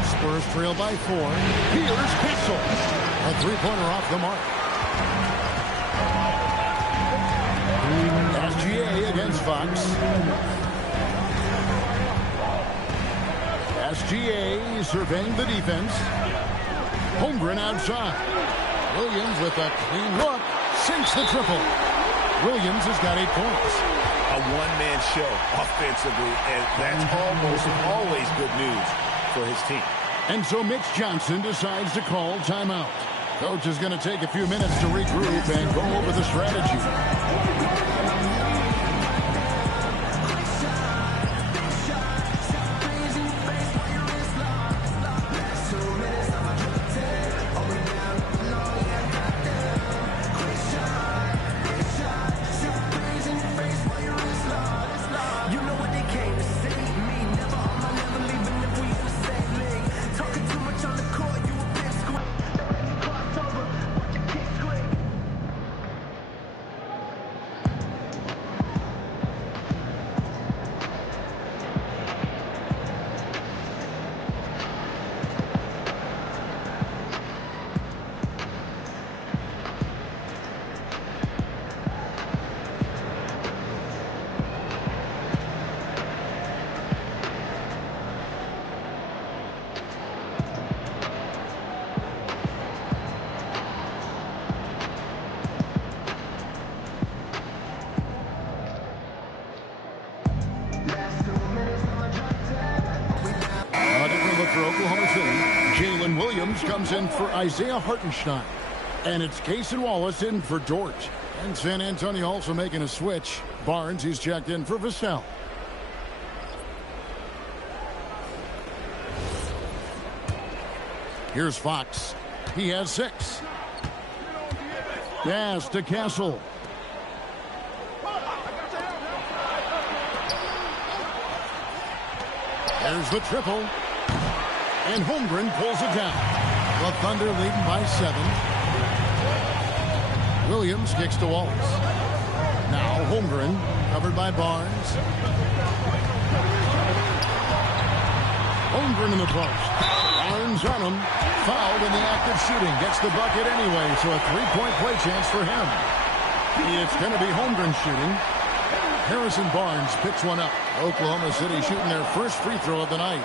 Spurs trail by 4. Here's Kessel. A three-pointer off the mark. SGA against Fox. SGA surveying the defense. Holmgren outside. Williams with a clean look. Sinks the triple. Williams has got 8 points. A one-man show offensively, and that's almost always good news for his team. And so Mitch Johnson decides to call timeout. Coach is going to take a few minutes to regroup and go over the strategy. For Oklahoma City, Jalen Williams comes in for Isaiah Hartenstein. And it's Cason Wallace in for Dort. And San Antonio also making a switch. Barnes, he's checked in for Vassell. Here's Fox. He has 6. Pass to Castle. There's the triple. And Holmgren pulls it down. The Thunder leading by 7. Williams kicks to Wallace. Now Holmgren, covered by Barnes. Holmgren in the post. Barnes on him. Fouled in the act of shooting. Gets the bucket anyway, so a 3-point play chance for him. It's going to be Holmgren shooting. Harrison Barnes picks one up. Oklahoma City shooting their first free throw of the night.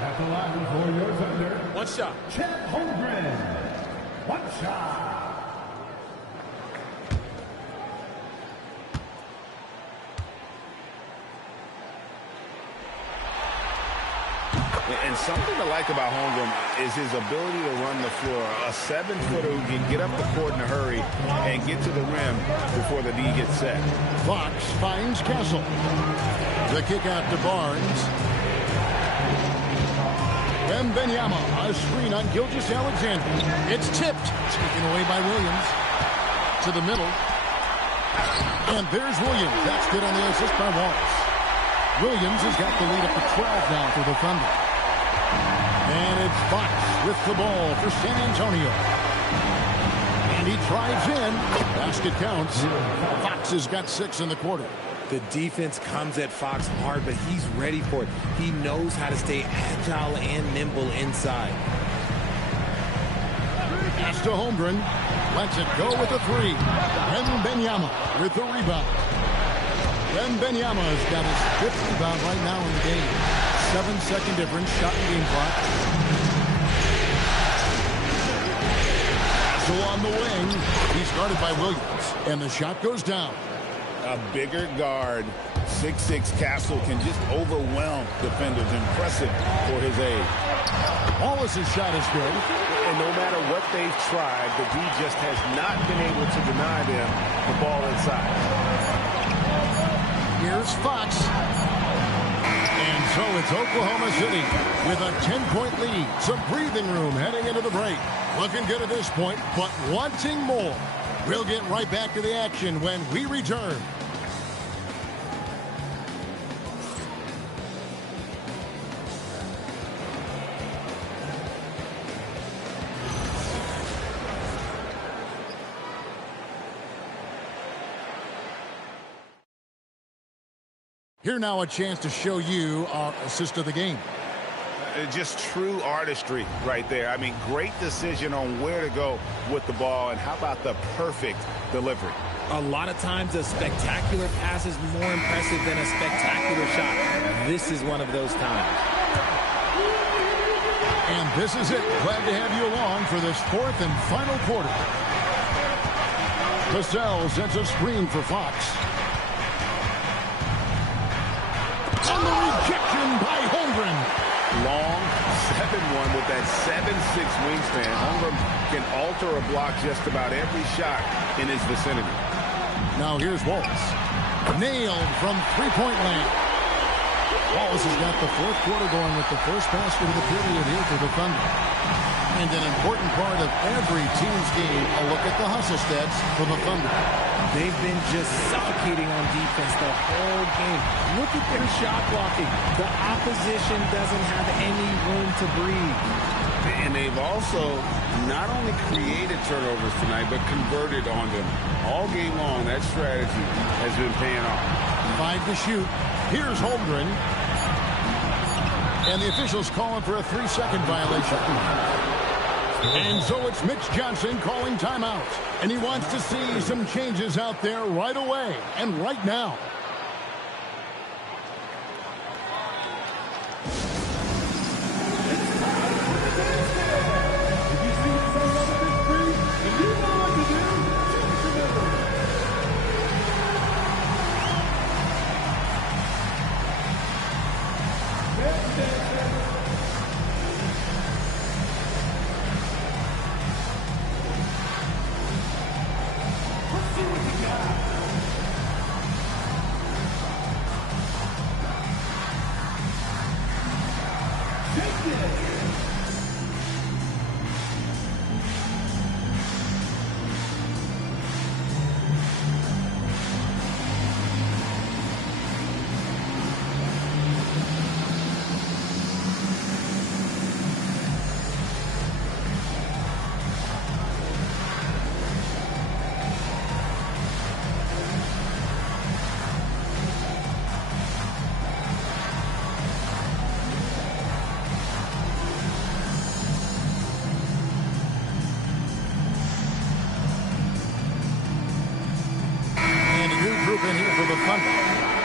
At the line for your Thunder. One shot. Chet Holmgren. One shot. And something to like about Holmgren is his ability to run the floor. A 7-footer who can get up the court in a hurry and get to the rim before the D gets set. Fox finds Castle. The kick out to Barnes. Wembanyama, a screen on Gilgeous-Alexander. It's tipped. Taken away by Williams. To the middle. And there's Williams. That's good on the assist by Wallace. Williams has got the lead up to 12 now for the Thunder. And it's Fox with the ball for San Antonio. And he drives in. Basket counts. Fox has got 6 in the quarter. The defense comes at Fox hard, but he's ready for it. He knows how to stay agile and nimble inside. Pass to Holmgren. Lets it go with a 3. Wembanyama with the rebound. Wembanyama has got his 5th rebound right now in the game. 7-second difference. Shot and game clock. Dazzles on the wing. He's guarded by Williams. And the shot goes down. A bigger guard, 6'6" Castle, can just overwhelm defenders. Impressive for his age. Wallace's shot is good. And no matter what they've tried, the D just has not been able to deny them the ball inside. Here's Fox. And so it's Oklahoma City with a 10-point lead. Some breathing room heading into the break. Looking good at this point, but wanting more. We'll get right back to the action when we return. Here now a chance to show you our assist of the game. Just true artistry right there. I mean, great decision on where to go with the ball, and how about the perfect delivery? A lot of times a spectacular pass is more impressive than a spectacular shot. This is one of those times. And this is it. Glad to have you along for this fourth and final quarter. Vassell sets a screen for Fox. And the rejection by Holmgren. Long 7-1 with that 7'6" wingspan. Holmgren can alter a block just about every shot in his vicinity. Now here's Wallace. Nailed from three-point land. Wallace has got the fourth quarter going with the first basket of the period here for the Thunder. And an important part of every team's game, a look at the hustle stats for the Thunder. They've been just suffocating on defense the whole game. Look at their shot blocking. The opposition doesn't have any room to breathe. And they've also not only created turnovers tonight, but converted on them. All game long, that strategy has been paying off. 5 to shoot. Here's Holmgren. And the officials calling for a 3-second violation. And so it's Mitch Johnson calling timeout. And he wants to see some changes out there right away and right now.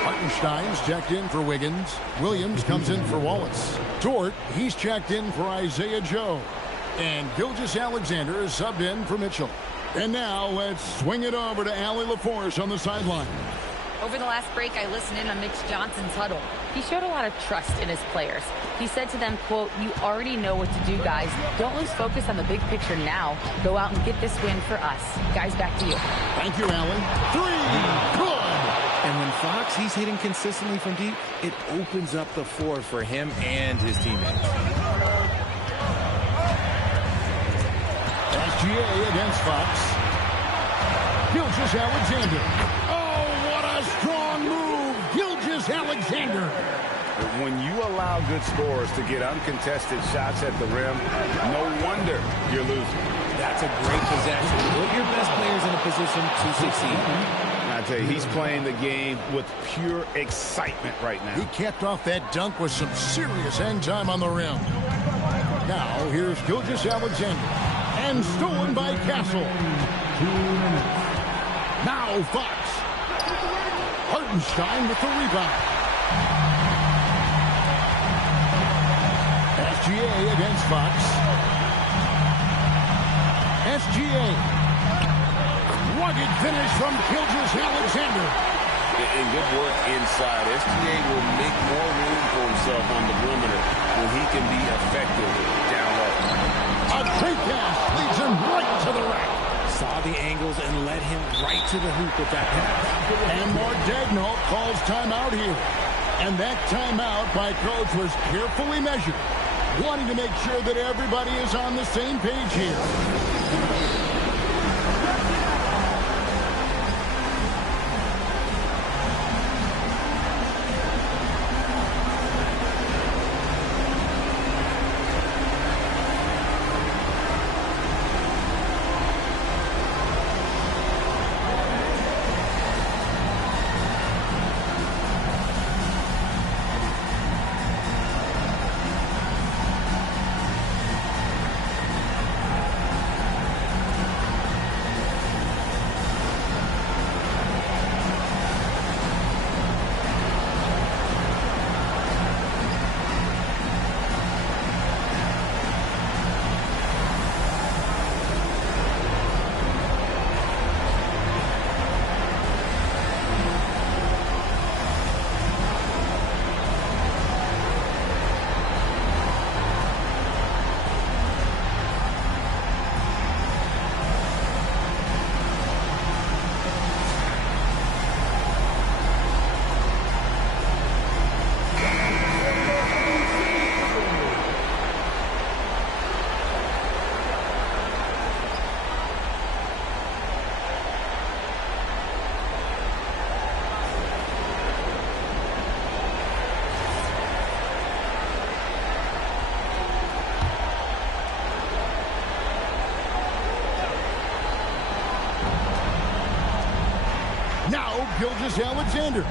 Hartenstein's checked in for Wiggins. Williams comes in for Wallace. Dort, he's checked in for Isaiah Joe. And Gilgeous-Alexander is subbed in for Mitchell. And now let's swing it over to Allie LaForce on the sideline. Over the last break, I listened in on Mitch Johnson's huddle. He showed a lot of trust in his players. He said to them, quote, "You already know what to do, guys. Don't lose focus on the big picture now. Go out and get this win for us." Guys, back to you. Thank you, Allie. 3, good. And when Fox, he's hitting consistently from deep, it opens up the floor for him and his teammates. SGA against Fox. Gilgeous-Alexander. Oh, what a strong move. Gilgeous-Alexander. When you allow good scorers to get uncontested shots at the rim, no wonder you're losing. That's a great possession. Put your best players in a position to succeed. I tell you, he's playing the game with pure excitement right now. He capped off that dunk with some serious end time on the rim. Now, here's Gilgeous-Alexander. And stolen by Castle. Now, Fox. Hartenstein with the rebound. SGA against Fox. SGA. Rugged finish from Gilgeous-Alexander. And good work inside. SGA will make more room for himself on the perimeter when he can be effective down low. A great pass leads him right to the rack. Saw the angles and led him right to the hoop with that pass. And Dagnall calls timeout here. And that timeout by coach was carefully measured, wanting to make sure that everybody is on the same page here. Gilgeous-Alexander.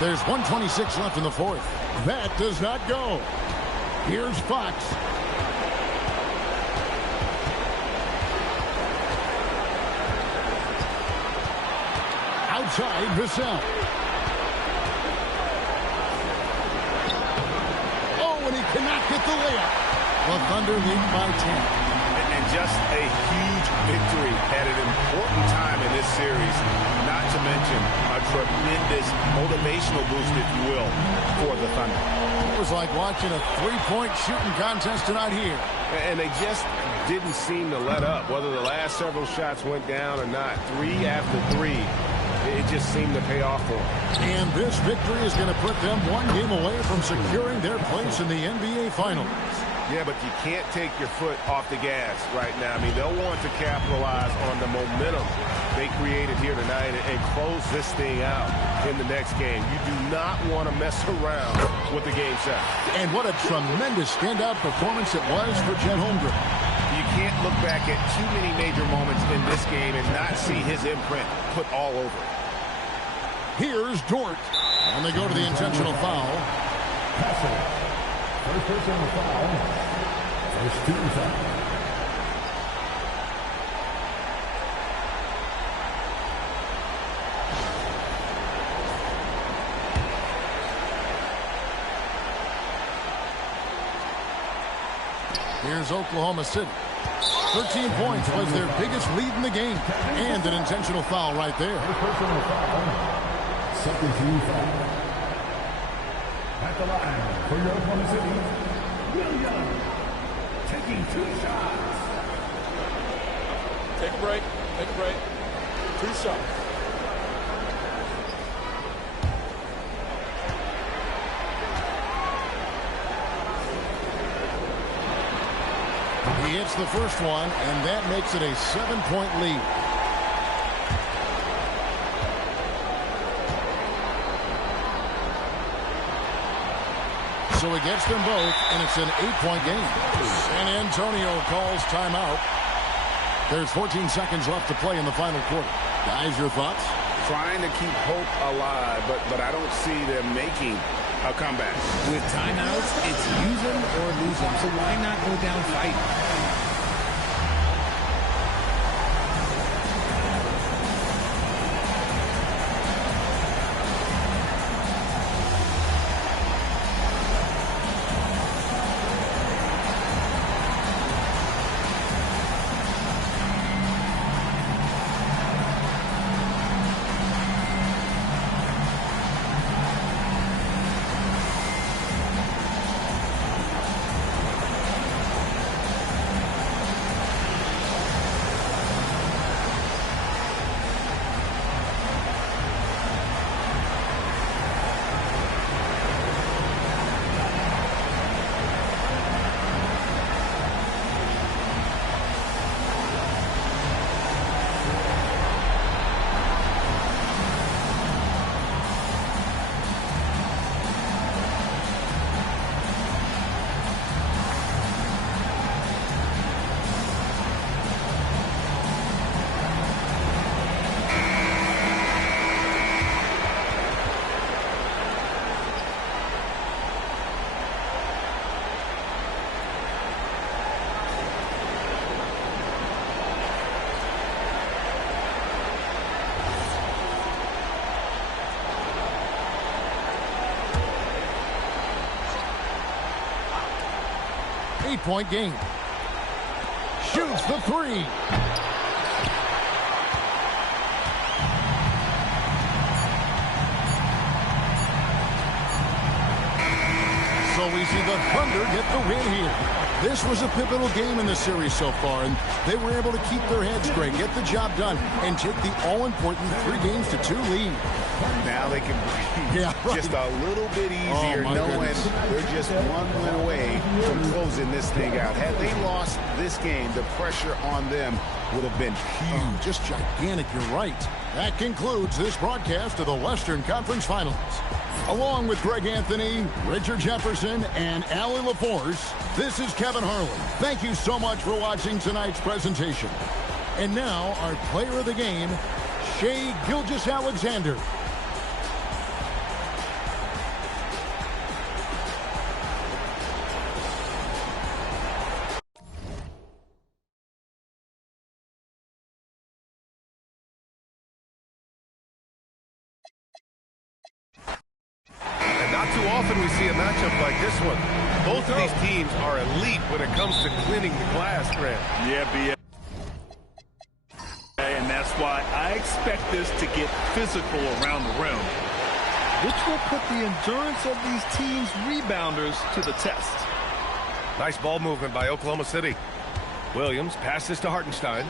There's 1:26 left in the fourth. That does not go. Here's Fox. Outside Vassell. Oh, and he cannot get the layup. The Thunder lead by 10. And just a huge victory at an important time in this series, not to mention a tremendous motivational boost, if you will, for the Thunder. It was like watching a three-point shooting contest tonight here. And they just didn't seem to let up, whether the last several shots went down or not. 3 after 3, it just seemed to pay off for them. And this victory is going to put them one game away from securing their place in the NBA Finals. Yeah, but you can't take your foot off the gas right now. I mean, they'll want to capitalize on the momentum they created here tonight and close this thing out in the next game. You do not want to mess around with the game set. And what a tremendous standout performance it was for Chet Holmgren. You can't look back at too many major moments in this game and not see his imprint put all over it. Here's Dort. And they go to the intentional foul. First personal foul. First team foul. Here's Oklahoma City. 13 points was their biggest lead in the game. And an intentional foul right there. Personal foul. Second team foul. At the line for your Oklahoma City, William, taking 2 shots. Take a break. Take a break. 2 shots. He hits the first one, and that makes it a 7-point lead. So he gets them both, and it's an 8-point game. San Antonio calls timeout. There's 14 seconds left to play in the final quarter. Guys, your thoughts? Trying to keep hope alive, but I don't see them making a comeback. With timeouts, it's use them or lose them. So why not go down fighting? 8-point game. Shoots the three. So we see the Thunder get the win here. This was a pivotal game in the series so far, and they were able to keep their heads straight, get the job done, and take the all-important 3-2 lead. Now they can breathe just a little bit easier, knowing they're just one win away from closing this thing out. Had they lost this game, the pressure on them would have been huge. Just gigantic, you're right. That concludes this broadcast of the Western Conference Finals. Along with Greg Anthony, Richard Jefferson, and Allie LaForce, this is Kevin Harlan. Thank you so much for watching tonight's presentation. And now, our player of the game, Shai Gilgeous-Alexander. Often we see a matchup like this one. Both of these teams are elite when it comes to cleaning the glass, Grant. Yeah, B.A. And that's why I expect this to get physical around the rim, which will put the endurance of these teams' rebounders to the test. Nice ball movement by Oklahoma City. Williams passes to Hartenstein.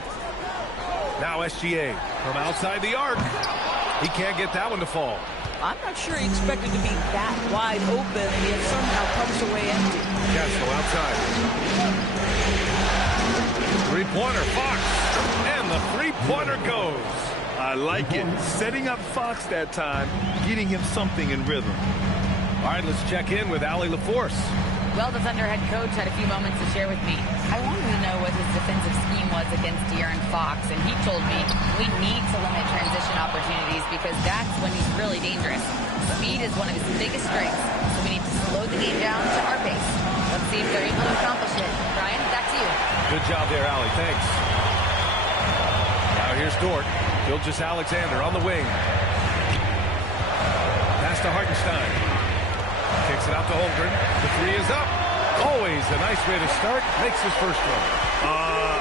Now SGA from outside the arc. He can't get that one to fall. I'm not sure he expected to be that wide open, and yet somehow comes away empty. Castro outside. Three-pointer, Fox. And the three-pointer goes. I like it. Setting up Fox that time, getting him something in rhythm. All right, let's check in with Allie LaForce. Well, the Thunder head coach had a few moments to share with me. I wanted to know what his defensive scheme was against De'Aaron Fox, and he told me we need to limit transition opportunities because that's when he's really dangerous. Speed is one of his biggest strengths, so we need to slow the game down to our pace. Let's see if they're able to accomplish it. Brian, back to you. Good job there, Allie. Thanks. Now here's Dort. Gilgeous-Alexander on the wing. Pass to Hartenstein. Kicks it out to Holmgren. The three is up. Always a nice way to start. Makes his first one.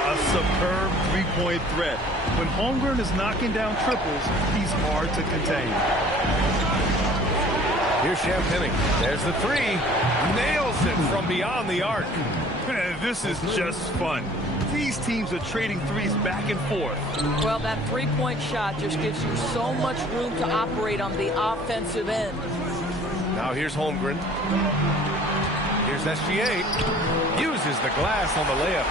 A superb three-point threat. When Holmgren is knocking down triples, he's hard to contain. Here's Champagnie. There's the three. Nails it from beyond the arc. This is just fun. These teams are trading threes back and forth. Well, that three-point shot just gives you so much room to operate on the offensive end. Now here's Holmgren. Here's SGA. Uses the glass on the layup.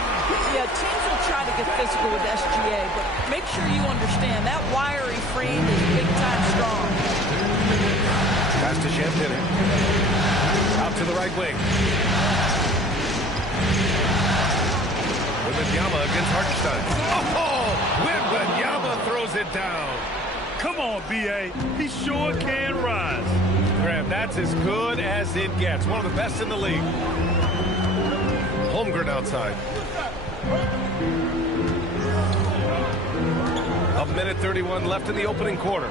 Yeah, teams will try to get physical with SGA, but make sure you understand that wiry frame is big-time strong. Pass to Champagnie. Out to the right wing. Wembanyama against Hartenstein. Oh! Wembanyama throws it down. Come on, B.A. He sure can rise. Graham, that's as good as it gets. One of the best in the league. Holmgren outside. A minute 31 left in the opening quarter.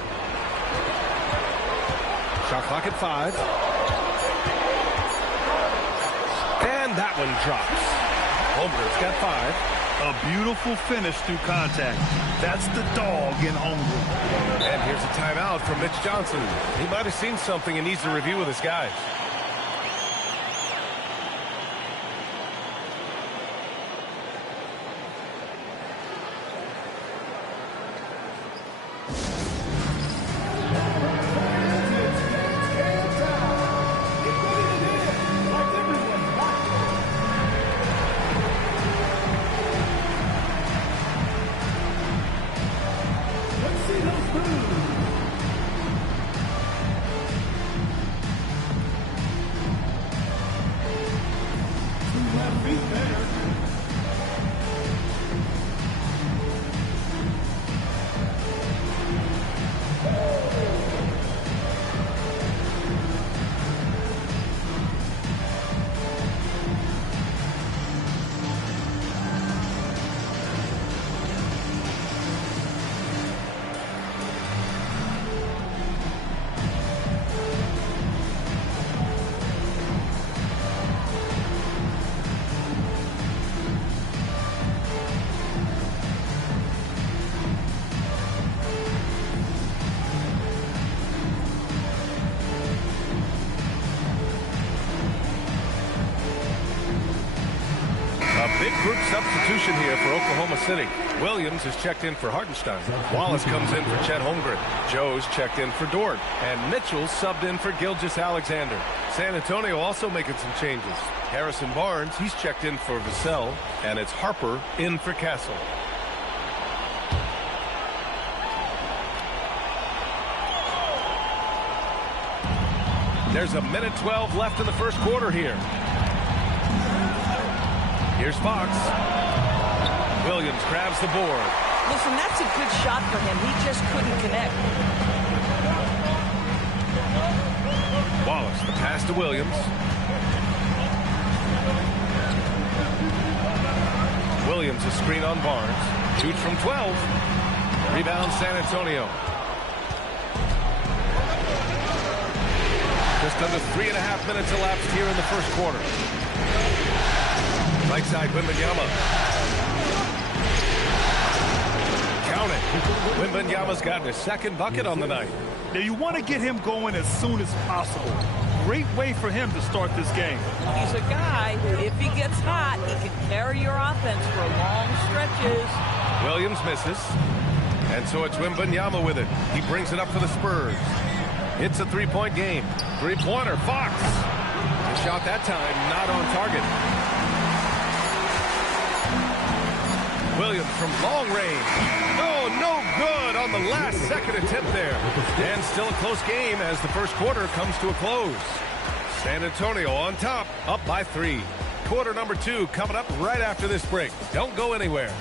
Shot clock at 5. And that one drops. Holmgren's got 5. A beautiful finish through contact. That's the dog in Holmgren. And here's a timeout from Mitch Johnson. He might have seen something and needs to review with his guys. Big group substitution here for Oklahoma City. Williams is checked in for Hartenstein. Wallace comes in for Chet Holmgren. Joe's checked in for Dort. And Mitchell subbed in for Gilgeous-Alexander. San Antonio also making some changes. Harrison Barnes, he's checked in for Vassell. And it's Harper in for Castle. There's a minute 12 left in the first quarter here. Here's Fox. Williams grabs the board. Listen, that's a good shot for him. He just couldn't connect. Wallace, the pass to Williams. Williams, a screen on Barnes. Shoots from 12. Rebound San Antonio. Just under 3.5 minutes elapsed here in the first quarter. Right side, Wembanyama. Count it. Wembanyama's gotten his second bucket on the night. Now you want to get him going as soon as possible. Great way for him to start this game. He's a guy who, if he gets hot, he can carry your offense for long stretches. Williams misses. And so it's Wembanyama with it. He brings it up for the Spurs. It's a three-point game. Three-pointer, Fox. The shot that time, not on target. Williams from long range. Oh, no good on the last second attempt there. And still a close game as the first quarter comes to a close. San Antonio on top, up by 3. Quarter number 2 coming up right after this break. Don't go anywhere.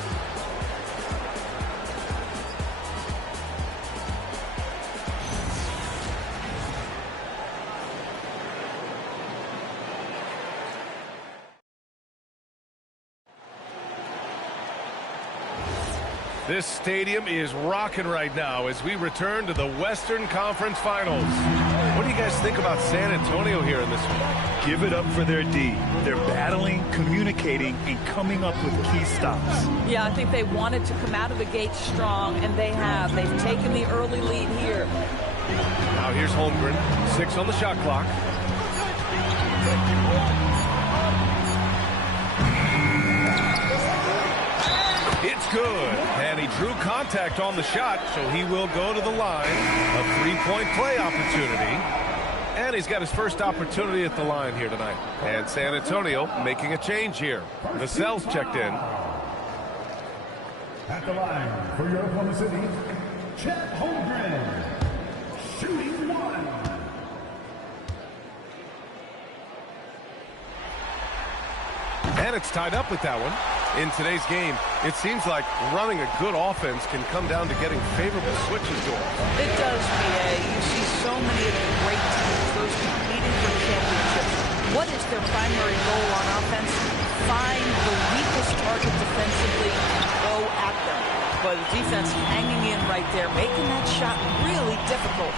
This stadium is rocking right now as we return to the Western Conference Finals. What do you guys think about San Antonio here in this one? Give it up for their D. They're battling, communicating, and coming up with key stops. Yeah, I think they wanted to come out of the gate strong, and they have. They've taken the early lead here. Now here's Holmgren. 6 on the shot clock. It's good. And he drew contact on the shot, so he will go to the line. A three-point play opportunity. And he's got his first opportunity at the line here tonight. And San Antonio making a change here. Vassell's checked in. At the line for your Oklahoma City, Chet Holmgren, shooting 1. And it's tied up with that one. In today's game, it seems like running a good offense can come down to getting favorable switches going. It does, PA. You see so many of the great teams, those competing for championships. What is their primary goal on offense? Find the weakest target defensively and go at them. But the defense hanging in right there, making that shot really difficult.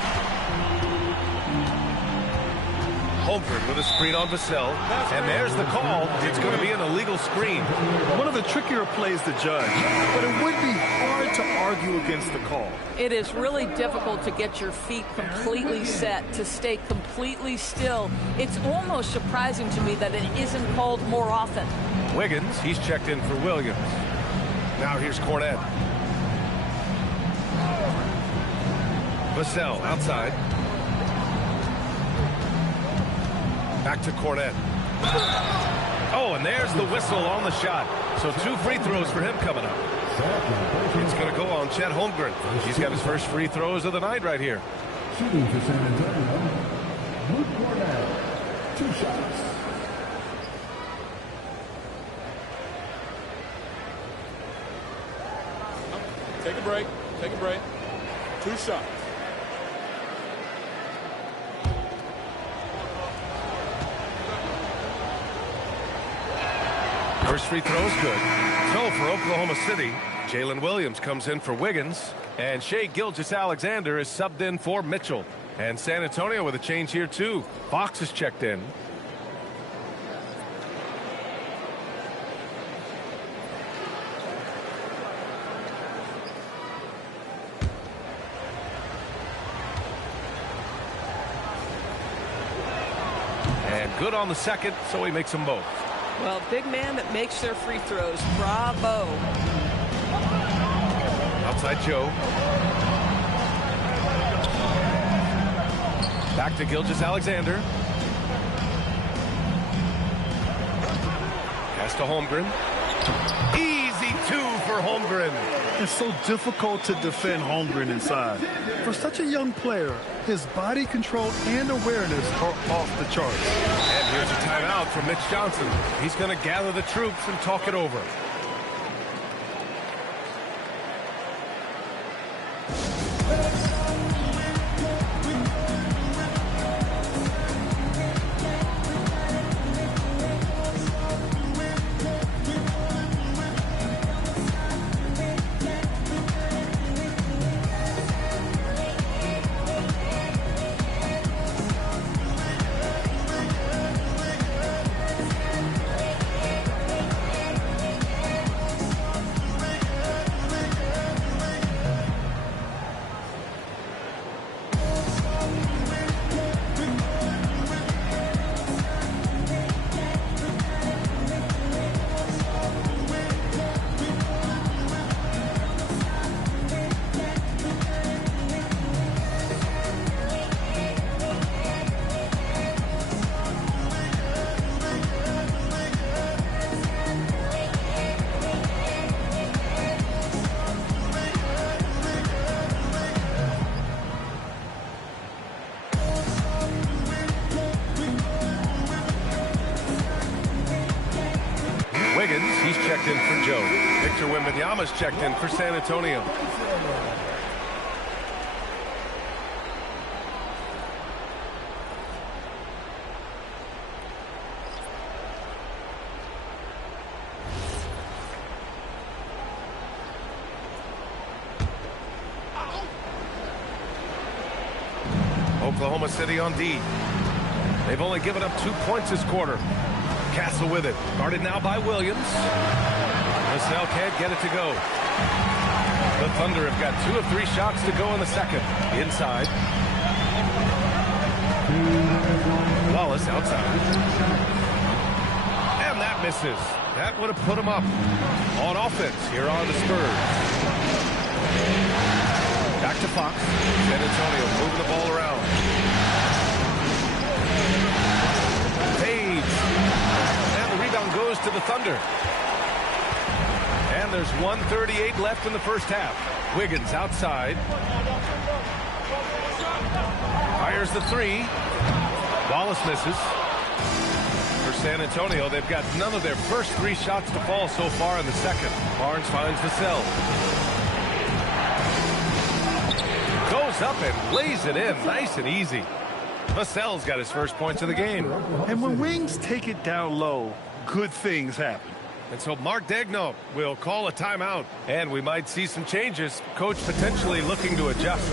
Holmgren with a screen on Vassell, and there's the call. It's going to be an illegal screen. One of the trickier plays to judge, but it would be hard to argue against the call. It is really difficult to get your feet completely set, to stay completely still. It's almost surprising to me that it isn't called more often. Wiggins, he's checked in for Williams. Now here's Cornette. Vassell outside. Back to Cornette. Oh, and there's the whistle on the shot. So 2 free throws for him coming up. It's going to go on Chet Holmgren. He's got his first free throws of the night right here. Shooting for San Antonio, Luke Cornette, 2 shots. Take a break. Take a break. 2 shots. First free throw is good. So for Oklahoma City, Jalen Williams comes in for Wiggins, and Shai Gilgeous-Alexander is subbed in for Mitchell. And San Antonio with a change here too. Fox is checked in. And good on the second, so he makes them both. Well, big man that makes their free throws. Bravo. Outside Joe. Back to Gilgeous-Alexander. Pass to Holmgren. Easy two for Holmgren. It's so difficult to defend Holmgren inside. For such a young player, his body control and awareness are off the charts. And here's a timeout from Mitch Johnson. He's going to gather the troops and talk it over. He's checked in for Joe. Victor Wembanyama's checked in for San Antonio. Oklahoma City on D. They've only given up 2 points this quarter. Castle with it. Guarded now by Williams. Vassell can't get it to go. The Thunder have got 2 of 3 shots to go in the second. Inside. Wallace outside. And that misses. That would have put him up. On offense, here are the Spurs. Back to Fox. San Antonio moving the ball around. Goes to the Thunder. And there's 1:38 left in the first half. Wiggins outside. Fires the three. Wallace misses. For San Antonio, they've got none of their first 3 shots to fall so far in the second. Barnes finds Vassell. Goes up and lays it in. Nice and easy. Vassell's got his first points of the game. And when Wings take it down low, good things happen. And so Mark Daigneault will call a timeout, and we might see some changes. Coach potentially looking to adjust.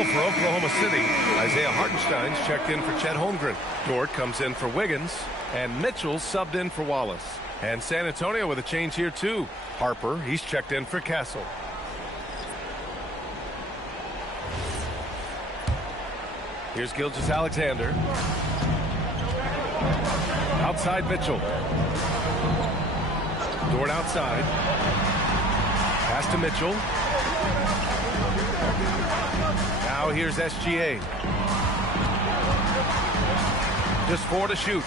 For Oklahoma City, Isaiah Hartenstein's checked in for Chet Holmgren. Dort comes in for Wiggins, and Mitchell's subbed in for Wallace. And San Antonio with a change here too. Harper, he's checked in for Castle. Here's Gilgeous-Alexander. Outside Mitchell. Dort outside. Pass to Mitchell. Now here's SGA. Just 4 to shoot.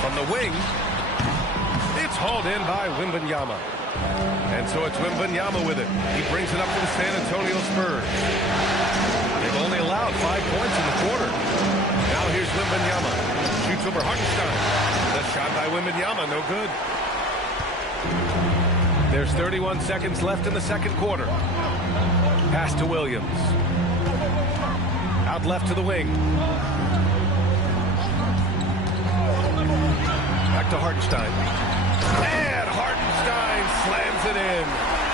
From the wing, it's hauled in by Wembanyama. And so it's Wembanyama with it. He brings it up for the San Antonio Spurs. They've only allowed 5 points in the quarter. Now here's Wembanyama. Shoots over Hartenstein. The shot by Wembanyama, no good. There's 31 seconds left in the second quarter. Pass to Williams. Out left to the wing. Back to Hartenstein. And Hartenstein slams it in.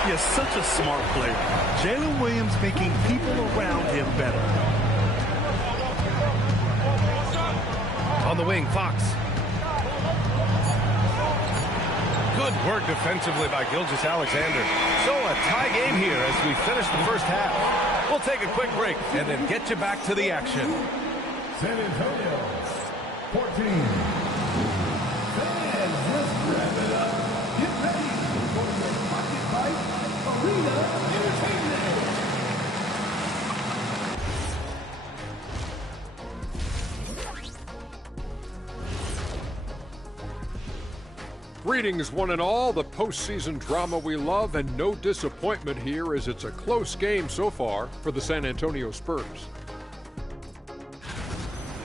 He's such a smart player. Jalen Williams making people around him better. On the wing, Fox. Good work defensively by Gilgeous-Alexander. So a tie game here as we finish the first half. We'll take a quick break and then get you back to the action. San Antonio, 14. Fans, let's wrap it up. Get ready for your Pocket Fight Arena Entertainment. Greetings, one and all. The postseason drama we love, and no disappointment here as it's a close game so far for the San Antonio Spurs.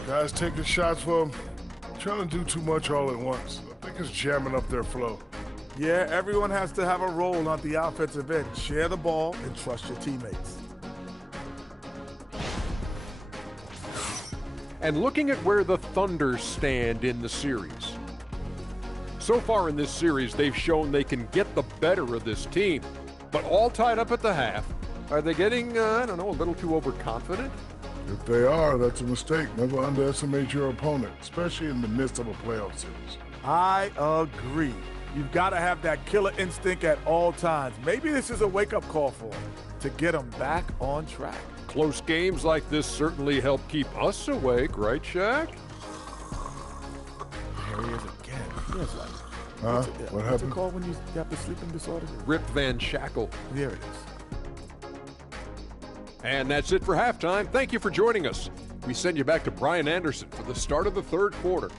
Guys taking shots for them, trying to do too much all at once. I think it's jamming up their flow. Yeah, everyone has to have a role on the offensive end. Share the ball and trust your teammates. And looking at where the Thunder stand in the series. So far in this series, they've shown they can get the better of this team. But all tied up at the half. Are they getting, I don't know, a little too overconfident? If they are, that's a mistake. Never underestimate your opponent, especially in the midst of a playoff series. I agree. You've got to have that killer instinct at all times. Maybe this is a wake-up call for them to get them back on track. Close games like this certainly help keep us awake, right, Shaq? There he is again. He is like, what what's happened? it called when you have the sleeping disorder? Rip Van Shackle. There it is. And that's it for halftime. Thank you for joining us. We send you back to Brian Anderson for the start of the third quarter.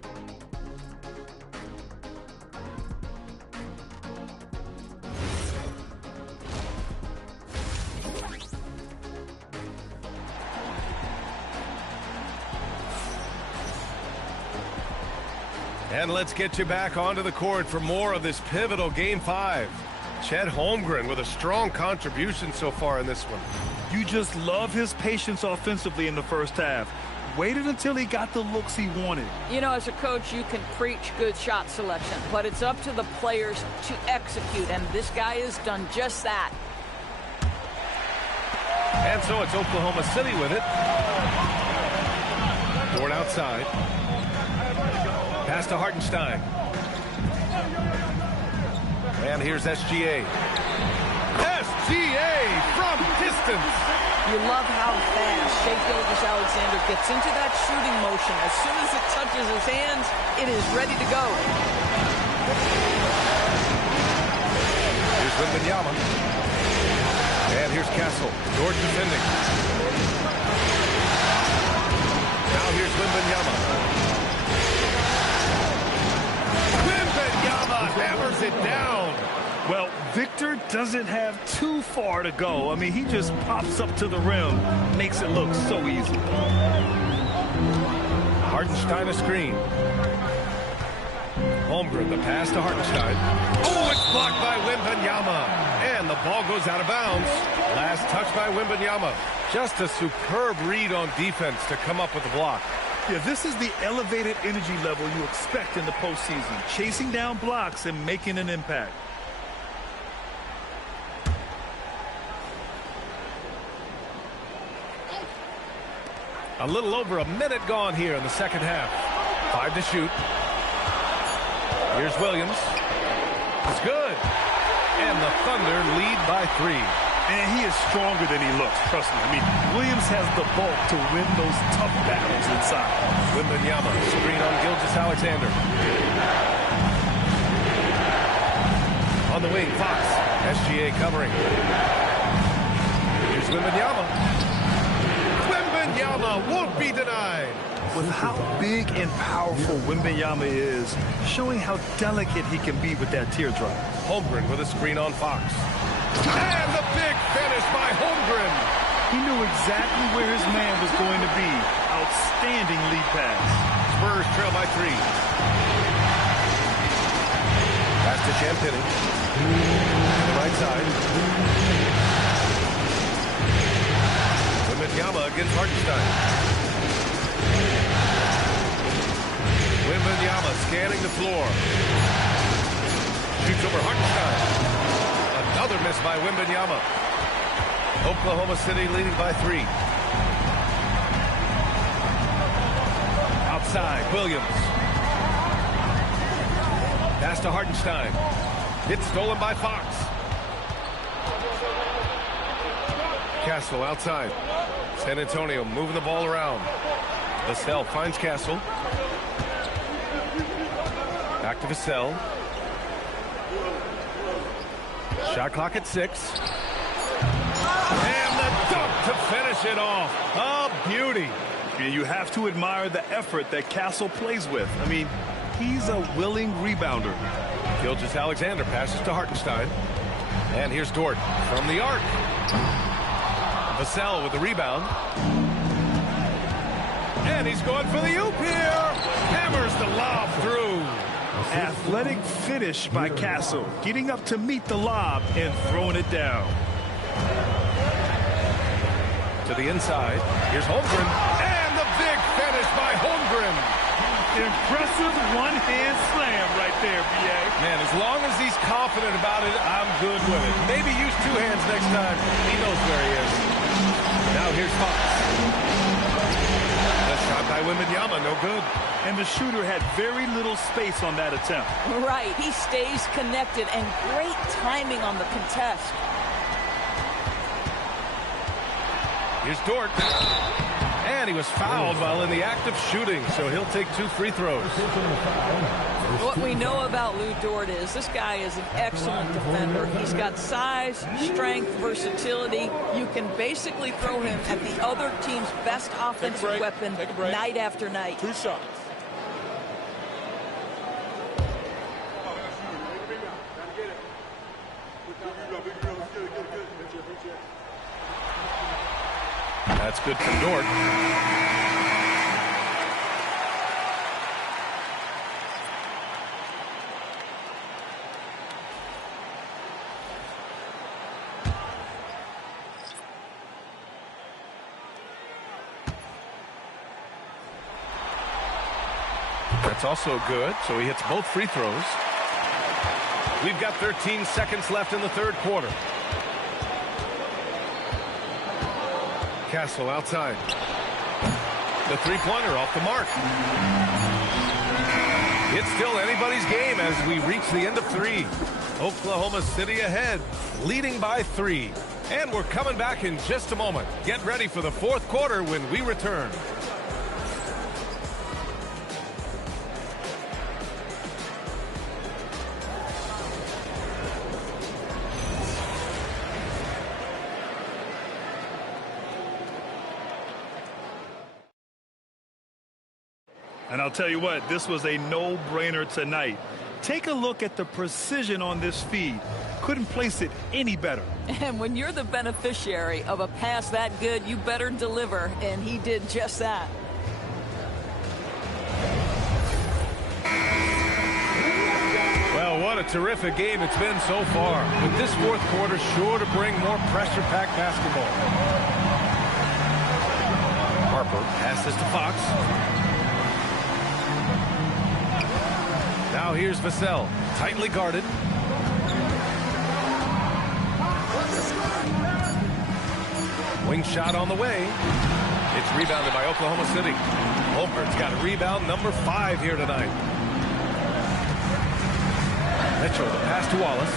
And let's get you back onto the court for more of this pivotal Game 5. Chet Holmgren with a strong contribution so far in this one. You just love his patience offensively in the first half. Waited until he got the looks he wanted. You know, as a coach, you can preach good shot selection, but it's up to the players to execute, and this guy has done just that. And so it's Oklahoma City with it. Dort outside. Pass to Hartenstein. And here's SGA. SGA from distance. You love how fast Shai Gilgeous-Alexander gets into that shooting motion. As soon as it touches his hands, it is ready to go. Here's Wembanyama. And here's Castle. Dort defending. Now here's Wembanyama. Wembanyama hammers it down. Well, Victor doesn't have too far to go. I mean, he just pops up to the rim, makes it look so easy. Hartenstein a screen. Holmgren, the pass to Hartenstein. Oh, it's blocked by Wembanyama. And the ball goes out of bounds. Last touch by Wembanyama. Just a superb read on defense to come up with the block. Yeah, this is the elevated energy level you expect in the postseason. Chasing down blocks and making an impact. A little over a minute gone here in the second half. 5 to shoot. Here's Williams. It's good. And the Thunder lead by 3. And he is stronger than he looks, trust me. I mean, Williams has the bulk to win those tough battles inside. Wembanyama, screen on Gilgeous-Alexander. On the wing, Fox. SGA covering. Here's Wembanyama. Wembanyama won't be denied. With how big and powerful Wembanyama is, showing how delicate he can be with that teardrop. Holmgren with a screen on Fox. And the big finish by Holmgren. He knew exactly where his man was going to be. Outstanding lead pass. Spurs trail by 3. Pass to Champagny. To the right side. Wembanyama against Hartenstein. Wembanyama scanning the floor. Shoots over Hartenstein. Another miss by Wembanyama. Oklahoma City leading by 3. Outside, Williams. Pass to Hartenstein. It's stolen by Fox. Castle outside. San Antonio moving the ball around. Vassell finds Castle. Back to Vassell. Shot clock at 6. And the dunk to finish it off. A beauty. And you have to admire the effort that Castle plays with. I mean, he's a willing rebounder. Gilgeous-Alexander passes to Hartenstein. And here's Dort from the arc. Vassell with the rebound. And he's going for the oop here. Hammers the lob through. Athletic finish by Castle. Getting up to meet the lob and throwing it down. To the inside. Here's Holmgren. And the big finish by Holmgren. Impressive one-hand slam right there, B.A. Man, as long as he's confident about it, I'm good with it. Maybe use 2 hands next time. He knows where he is. Now here's Fox. The shot by Wembanyama, no good. And the shooter had very little space on that attempt. Right, he stays connected, and great timing on the contest. Here's Dort. And he was fouled while in the act of shooting, so he'll take 2 free throws. What we know about Lou Dort is this guy is an excellent defender. He's got size, strength, versatility. You can basically throw him at the other team's best offensive weapon night after night. 2 shots. That's good from Dort. That's also good, so he hits both free throws. We've got 13 seconds left in the 3rd quarter. Castle outside. The 3-pointer off the mark. It's still anybody's game as we reach the end of 3. Oklahoma City ahead, leading by 3. And we're coming back in just a moment. Get ready for the 4th quarter when we return. And I'll tell you what, this was a no-brainer tonight. Take a look at the precision on this feed. Couldn't place it any better. And when you're the beneficiary of a pass that good, you better deliver, and he did just that. Well, what a terrific game it's been so far. With this 4th quarter sure to bring more pressure-packed basketball. Harper passes to Fox. Now here's Vassell, tightly guarded. Wing shot on the way. It's rebounded by Oklahoma City. Holmgren's got a rebound number 5 here tonight. Mitchell, the pass to Wallace.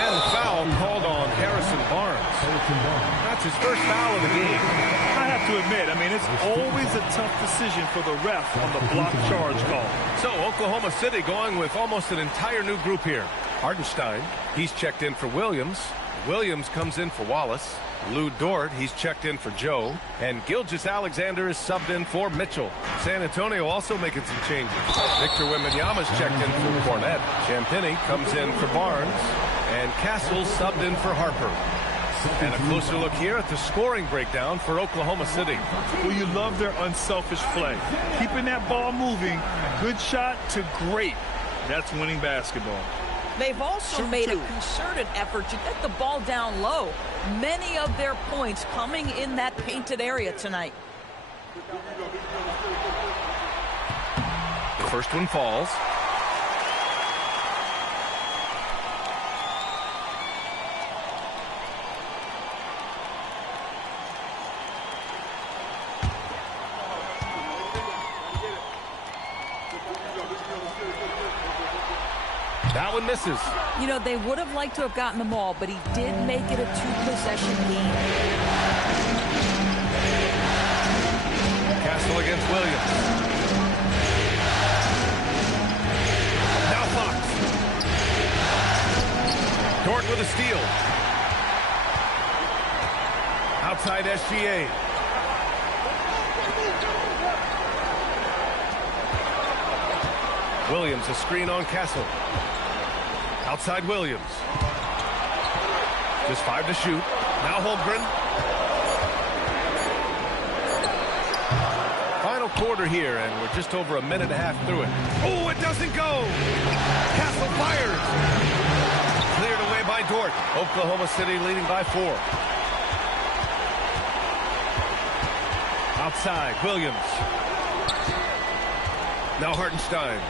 And foul called on Harrison Barnes. That's his first foul of the game. I have to admit, I mean, it's always a tough decision for the ref on the block charge call. So Oklahoma City going with almost an entire new group here. Hartenstein, he's checked in for Williams. Williams comes in for Wallace. Lou Dort, he's checked in for Joe. And Gilgeous-Alexander is subbed in for Mitchell. San Antonio also making some changes. Victor Wembanyama's checked in for Cornette. Champagny comes in for Barnes. And Castle subbed in for Harper. And a closer look here at the scoring breakdown for Oklahoma City. Well, you love their unselfish play. Keeping that ball moving, good shot to great. That's winning basketball. They've also made a concerted effort to get the ball down low. Many of their points coming in that painted area tonight. The first one falls. That one misses. You know, they would have liked to have gotten the ball, but he did make it a two-possession game. Castle against Williams. Now Fox. Dort with a steal. Outside SGA. Williams, a screen on Castle. Outside Williams. Just 5 to shoot. Now Holmgren. Final quarter here, and we're just over a minute and a half through it. Oh, it doesn't go! Castle fires! Cleared away by Dort. Oklahoma City leading by 4. Outside, Williams. Now Hartenstein.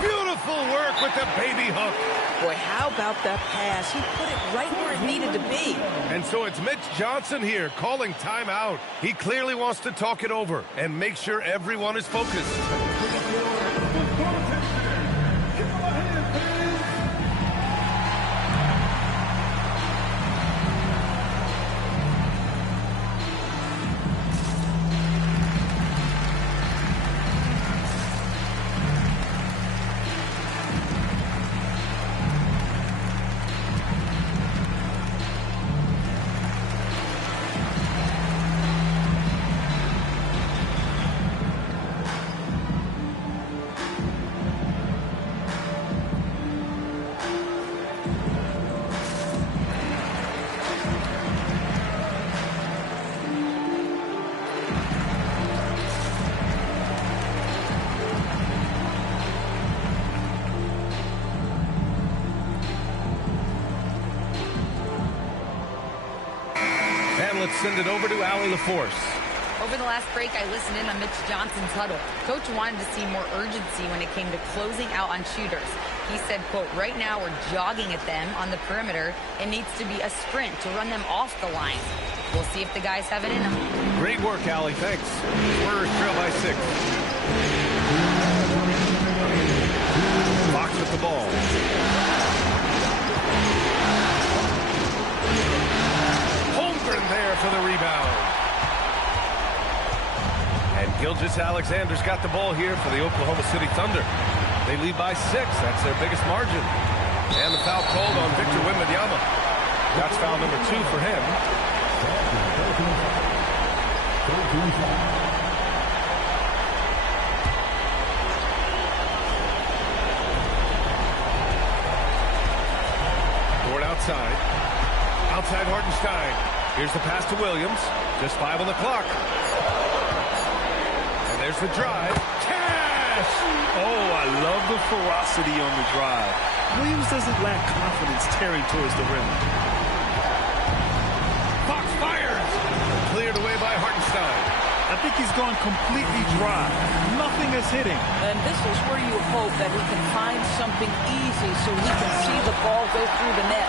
Beautiful work with the baby hook. Boy, how about that pass? He put it right where it needed to be. And so it's Mitch Johnson here calling timeout. He clearly wants to talk it over and make sure everyone is focused. Let's send it over to Allie LaForce. Over the last break, I listened in on Mitch Johnson's huddle. Coach wanted to see more urgency when it came to closing out on shooters. He said, quote, right now we're jogging at them on the perimeter. It needs to be a sprint to run them off the line. We'll see if the guys have it in them. Great work, Allie. Thanks. Spurs trail by 6. Fox with the ball. There for the rebound. And Gilgeous-Alexander's got the ball here for the Oklahoma City Thunder. They lead by 6. That's their biggest margin. And the foul called on Victor Wembanyama. That's foul number 2 for him. Dort outside. Outside Hartenstein. Here's the pass to Williams. Just 5 on the clock. And there's the drive. Cash! Oh, I love the ferocity on the drive. Williams doesn't lack confidence tearing towards the rim. Fox fires! Cleared away by Hartenstein. I think he's gone completely dry. Nothing is hitting. And this is where you hope that he can find something easy so he can see the ball go through the net.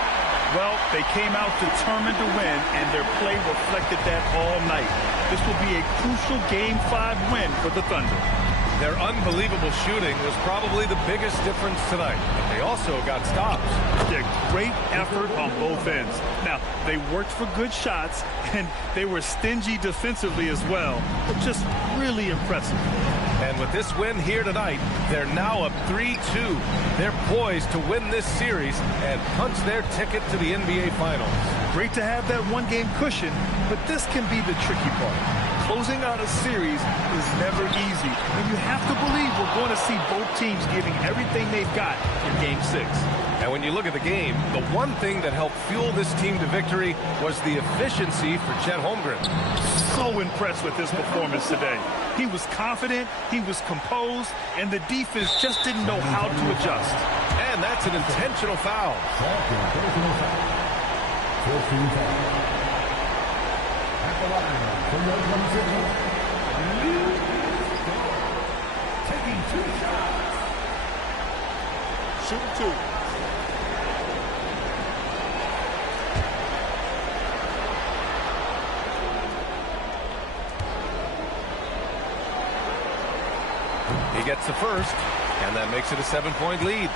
Well, they came out determined to win, and their play reflected that all night. This will be a crucial Game 5 win for the Thunder. Their unbelievable shooting was probably the biggest difference tonight, but they also got stops. Yeah, great effort on both ends. Now, they worked for good shots, and they were stingy defensively as well, but just really impressive. And with this win here tonight, they're now up 3-2. They're poised to win this series and punch their ticket to the NBA Finals. Great to have that one-game cushion, but this can be the tricky part. Closing out a series is never easy, and you have to believe we're going to see both teams giving everything they've got in Game 6. And when you look at the game, the one thing that helped fuel this team to victory was the efficiency for Chet Holmgren. So impressed with his performance today. He was confident, he was composed, and the defense just didn't know how to adjust. And that's an intentional foul. At the line for Oklahoma City, taking 2 shots. Shooting 2. He gets the first, and that makes it a 7-point lead.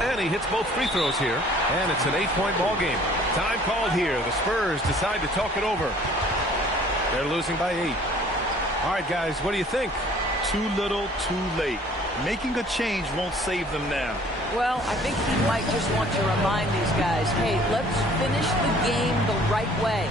And he hits both free throws here, and it's an 8-point ball game. Time called here. The Spurs decide to talk it over. They're losing by 8. All right, guys, what do you think? Too little, too late. Making a change won't save them now. Well, I think he might just want to remind these guys, hey, let's finish the game the right way.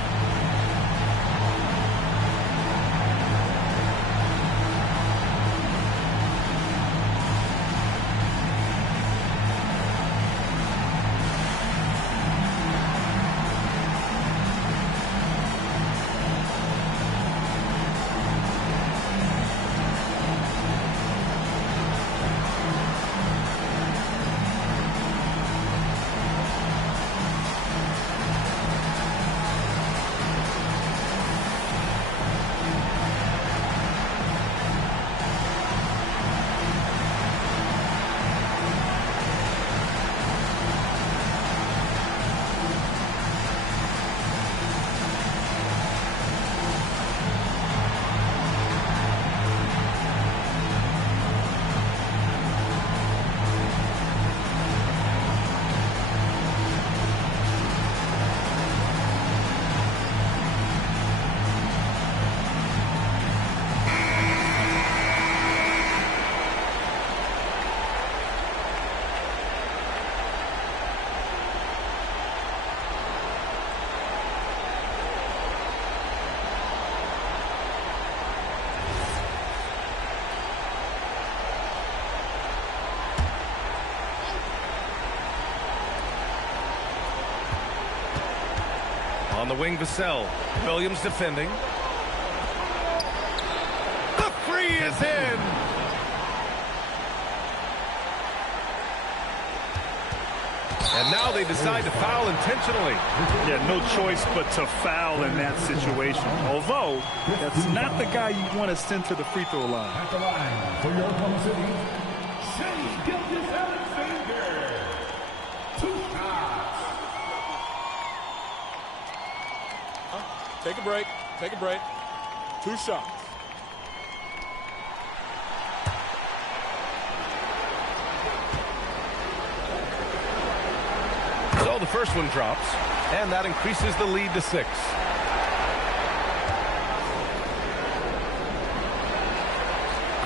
On the wing, Vassell. Williams defending. The three is in. And now they decide to foul intentionally. Yeah, no choice but to foul in that situation. Although, that's not the guy you want to send to the free throw line. At the line for your Oklahoma City, Shea Gilgeous-Alexander. 2 shots. Take a break. Take a break. 2 shots. So the first one drops, and that increases the lead to 6.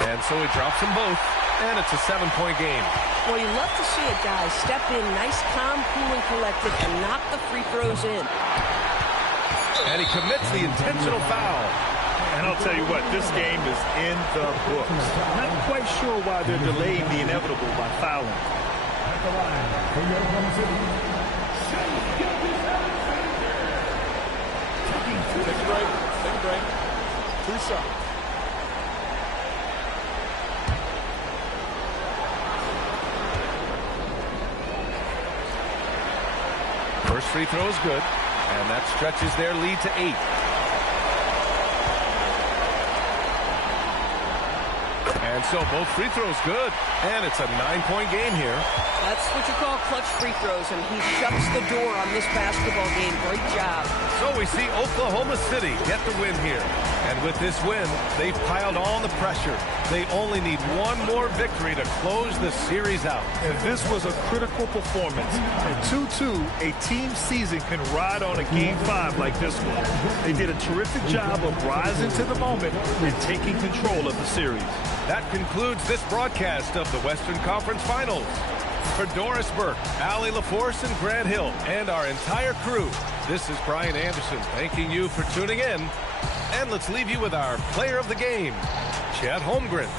And so he drops them both, and it's a 7-point game. Well, you love to see a guy step in nice, calm, cool, and collected and knock the free throws in. And he commits the intentional foul. And I'll tell you what, this game is in the books. Not quite sure why they're delaying the inevitable by fouling. At the line for your Oklahoma City, Shea Gilgeous-Alexander. Take a break. Take a break. 2 shots. First free throw is good, and that stretches their lead to 8. And so both free throws good. And it's a 9-point game here. That's what you call clutch free throws, and he shuts the door on this basketball game. Great job. So we see Oklahoma City get the win here. And with this win, they've piled on the pressure. They only need one more victory to close the series out. And this was a critical performance. At 2-2, a team season can ride on a Game 5 like this one. They did a terrific job of rising to the moment and taking control of the series. That concludes this broadcast of the Western Conference Finals. For Doris Burke, Allie LaForce, and Grant Hill, and our entire crew, this is Brian Anderson thanking you for tuning in. And let's leave you with our player of the game, Chet Holmgren.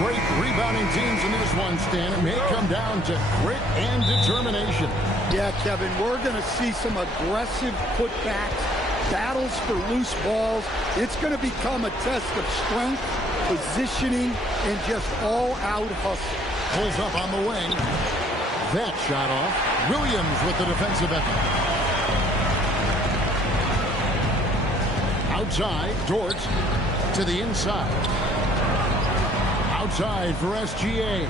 Great rebounding teams in this one, Stan. It may come down to grit and determination. Yeah, Kevin, we're going to see some aggressive putbacks, battles for loose balls. It's going to become a test of strength, positioning, and just all-out hustle. Pulls up on the wing. That shot off. Williams with the defensive effort. Outside, Dort to the inside. Outside for SGA.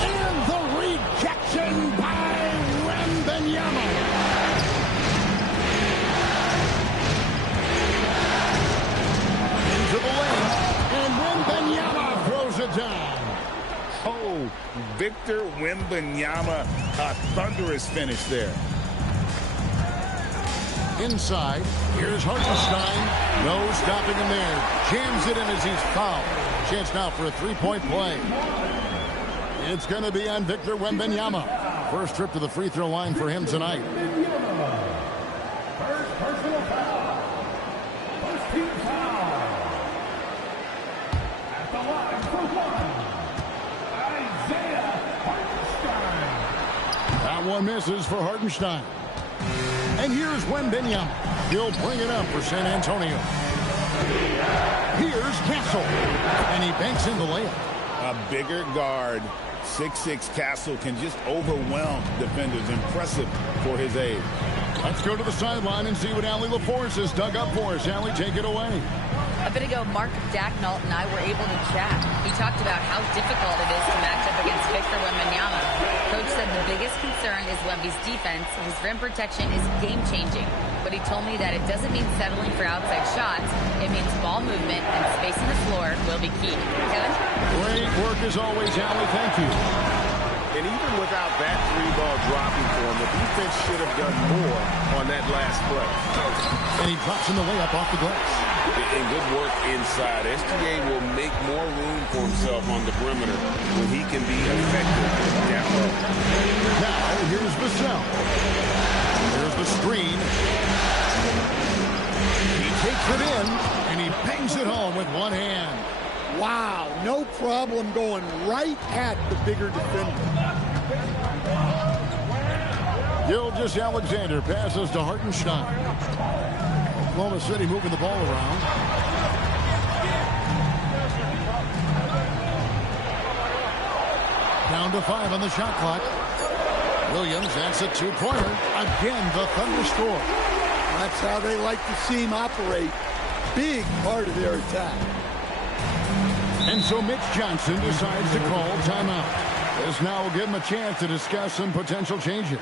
And the rejection by Wembanyama. Into the lane. And Wembanyama throws it down. Oh, Victor Wembanyama, a thunderous finish there. Inside, here's Hartenstein. No stopping him there. Jams it in as he's fouled. Chance now for a three-point play. It's going to be on Victor Wembanyama. First trip to the free throw line for him tonight. First personal foul. First team foul. At the line for one, Isaiah Hartenstein. That one misses for Hartenstein. And here's Wembanyama. He'll bring it up for San Antonio. Here's Castle. And he banks in the layup. A bigger guard 6'6" Castle can just overwhelm defenders. Impressive for his age. Let's go to the sideline and see what Allie LaForce has dug up for us. Allie, take it away. A bit ago, Mark Dacknault and I were able to chat. He talked about how difficult it is to match up against Victor Wembanyama. Coach said the biggest concern is Wemby's defense. His rim protection is game-changing. But he told me that it doesn't mean settling for outside shots. It means ball movement and spacing the floor will be key. Kevin? Great work as always, Allie. Thank you. And even without that three-ball dropping for him, the defense should have done more on that last play. And he drops in the layup off the glass. And good work inside. SGA will make more room for himself on the perimeter when he can be effective down low. Now, here's Vassell. Here's the screen. He takes it in, and he bangs it home with one hand. Wow, no problem going right at the bigger defender. Gilgeous-Alexander passes to Hartenstein. Oklahoma City moving the ball around. Down to 5 on the shot clock. Williams, that's a two-pointer. Again, the Thunder score. That's how they like to see him operate. Big part of their attack. And so Mitch Johnson decides to call timeout. This now will give him a chance to discuss some potential changes.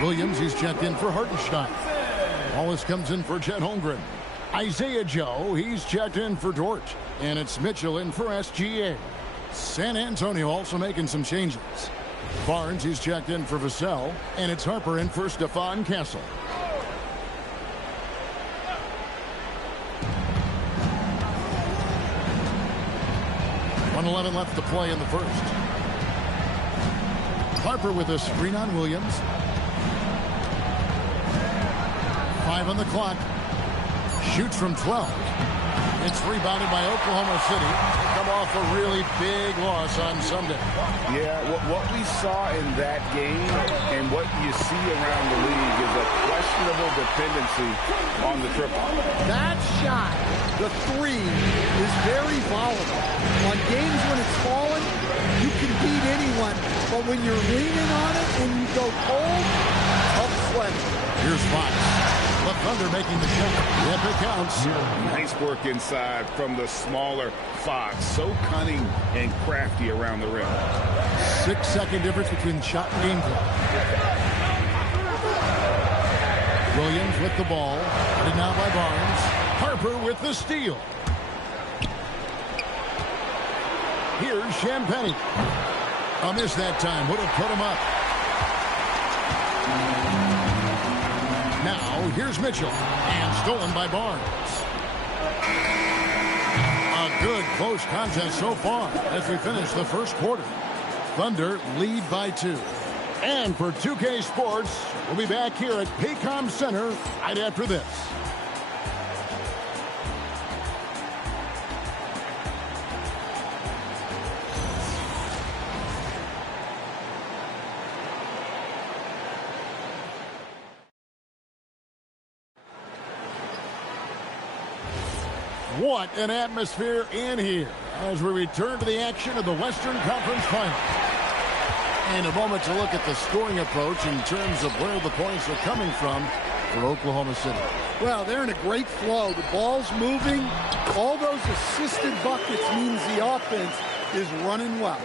Williams, he's checked in for Hartenstein. Wallace comes in for Chet Holmgren. Isaiah Joe, he's checked in for Dort. And it's Mitchell in for SGA. San Antonio also making some changes. Barnes, he's checked in for Vassell. And it's Harper in for Stephon Castle. .11 left to play in the first. Harper with a screen on Williams. 5 on the clock. Shoots from 12. It's rebounded by Oklahoma City. Come off a really big loss on Sunday. Yeah, what we saw in that game and what you see around the league is a questionable dependency on the triple. That shot, the three, is very volatile. On games when it's falling, you can beat anyone. But when you're leaning on it and you go cold, tough sweat. Here's Fox. The Thunder making the shot. Yep, it counts. Nice work inside from the smaller Fox. So cunning and crafty around the rim. 6-second difference between shot and game clock. Williams with the ball. Headed now by Barnes. Harper with the steal. Here's Champagnie. A miss that time. Would have put him up. Now, here's Mitchell. And stolen by Barnes. A good close contest so far as we finish the first quarter. Thunder lead by 2. And for 2K Sports, we'll be back here at Paycom Center right after this. What an atmosphere in here. as we return to the action of the Western Conference Finals. And a moment to look at the scoring approach in terms of where the points are coming from for Oklahoma City. Well, they're in a great flow. The ball's moving. All those assisted buckets means the offense is running well.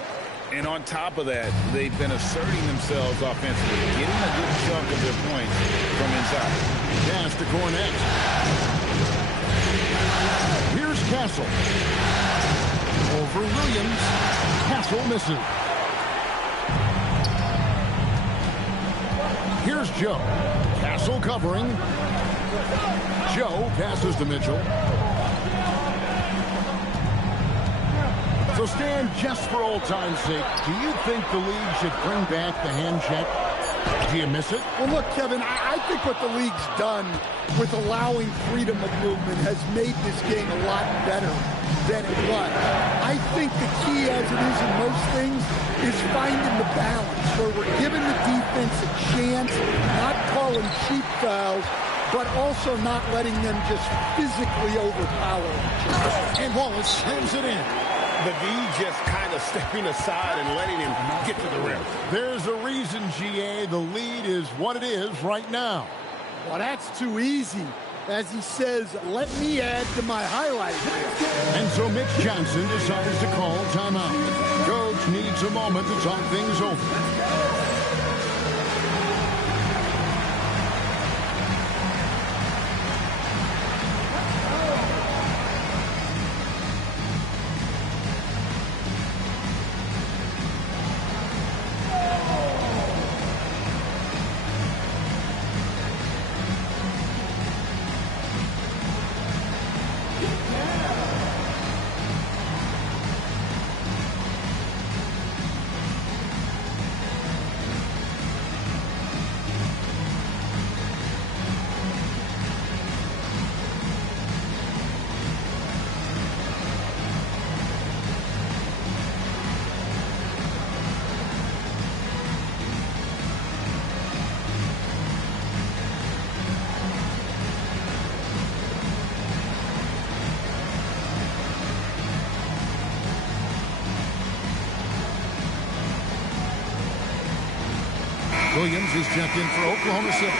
And on top of that, they've been asserting themselves offensively, getting a good chunk of their points from inside. Pass to Cornette. Here's Castle. Over Williams. Castle misses. Here's Joe. Castle covering. Joe passes to Mitchell. So, Stan, just for old time's sake, do you think the league should bring back the hand check? Do you miss it? Well, look, Kevin, I think what the league's done with allowing freedom of movement has made this game a lot better than it was. I think the key, as it is in most things, is finding the balance where we're giving the defense a chance, not calling cheap fouls, but also not letting them just physically overpower each other. And Wallace slams it in. The D just kind of stepping aside and letting him get to the rim. There's a reason, GA, the lead is what it is right now. Well, that's too easy. As he says, let me add to my highlight reel. And so Mitch Johnson decides to call timeout. Coach needs a moment to talk things over. Williams is checked in for Oklahoma City.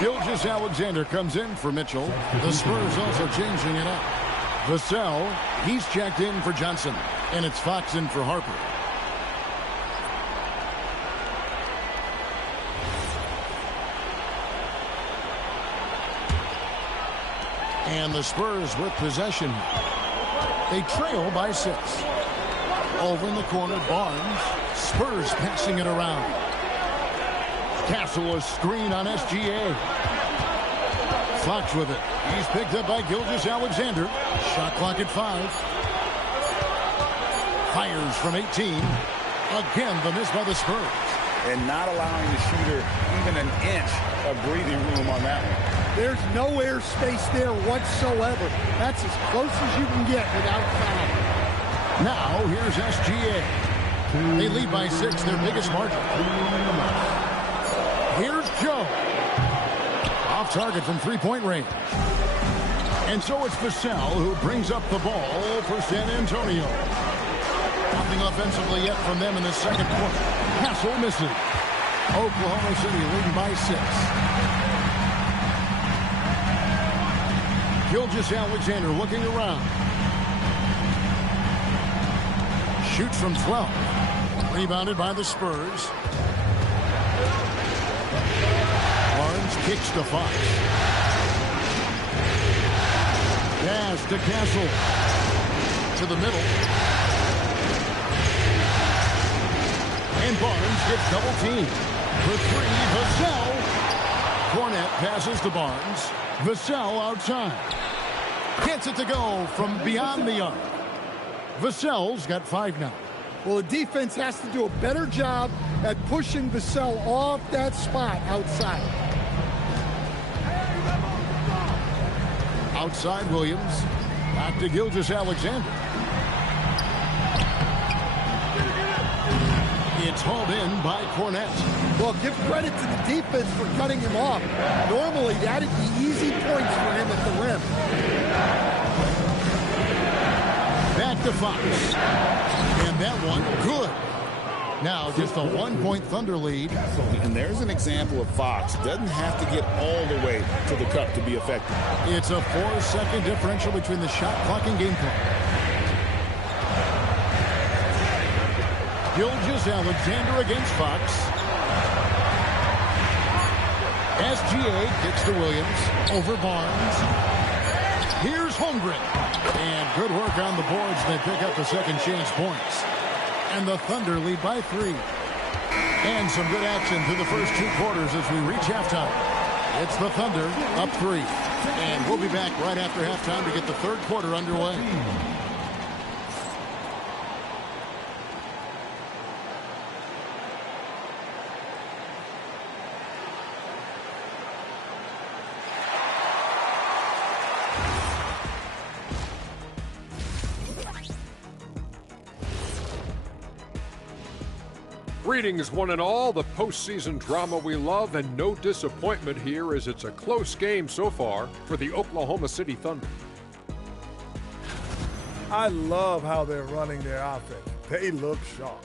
Gilgeous-Alexander comes in for Mitchell. The Spurs also changing it up. Vassell, he's checked in for Johnson. And it's Fox in for Harper. And the Spurs with possession. They trail by 6. Over in the corner, Barnes. Spurs passing it around. Castle a screen on SGA. Fox with it. He's picked up by Gilgeous-Alexander. Shot clock at 5. Fires from 18. Again, the miss by the Spurs. And not allowing the shooter even an inch of breathing room on that one. There's no airspace there whatsoever. That's as close as you can get without foul. Now, here's SGA. They lead by 6, their biggest margin. Here's Joe. Off target from three-point range. And so it's Vassell who brings up the ball for San Antonio. Nothing offensively yet from them in the second quarter. Castle misses. Oklahoma City leading by 6. Gilgeous-Alexander looking around. Shoots from 12. Rebounded by the Spurs. Barnes kicks to Fox. Pass to Castle. To the middle. And Barnes gets double teamed. For 3, Vassell. Cornette passes to Barnes. Vassell outside. Gets it to go from beyond the arc. Vassell's got 5 now. Well, the defense has to do a better job at pushing Vassell off that spot outside. Outside Williams. Back to Gilgeous-Alexander. It's hauled in by Cornette. Well, give credit to the defense for cutting him off. Normally, that'd be easy points for him at the rim. Back to Fox. And that one, good. Now just a 1-point Thunder lead. And there's an example of Fox. Doesn't have to get all the way to the cup to be effective. It's a 4-second differential between the shot clock and game clock. Gilgeous-Alexander against Fox. SGA kicks to Williams. Over Barnes. Here's Holmgren. And good work on the boards. They pick up the second chance points. And the Thunder lead by 3. And some good action through the first 2 quarters as we reach halftime. It's the Thunder up 3. And we'll be back right after halftime to get the third quarter underway. Greetings, one and all. The postseason drama we love, and no disappointment here as it's a close game so far for the Oklahoma City Thunder. I love how they're running their offense. They look sharp.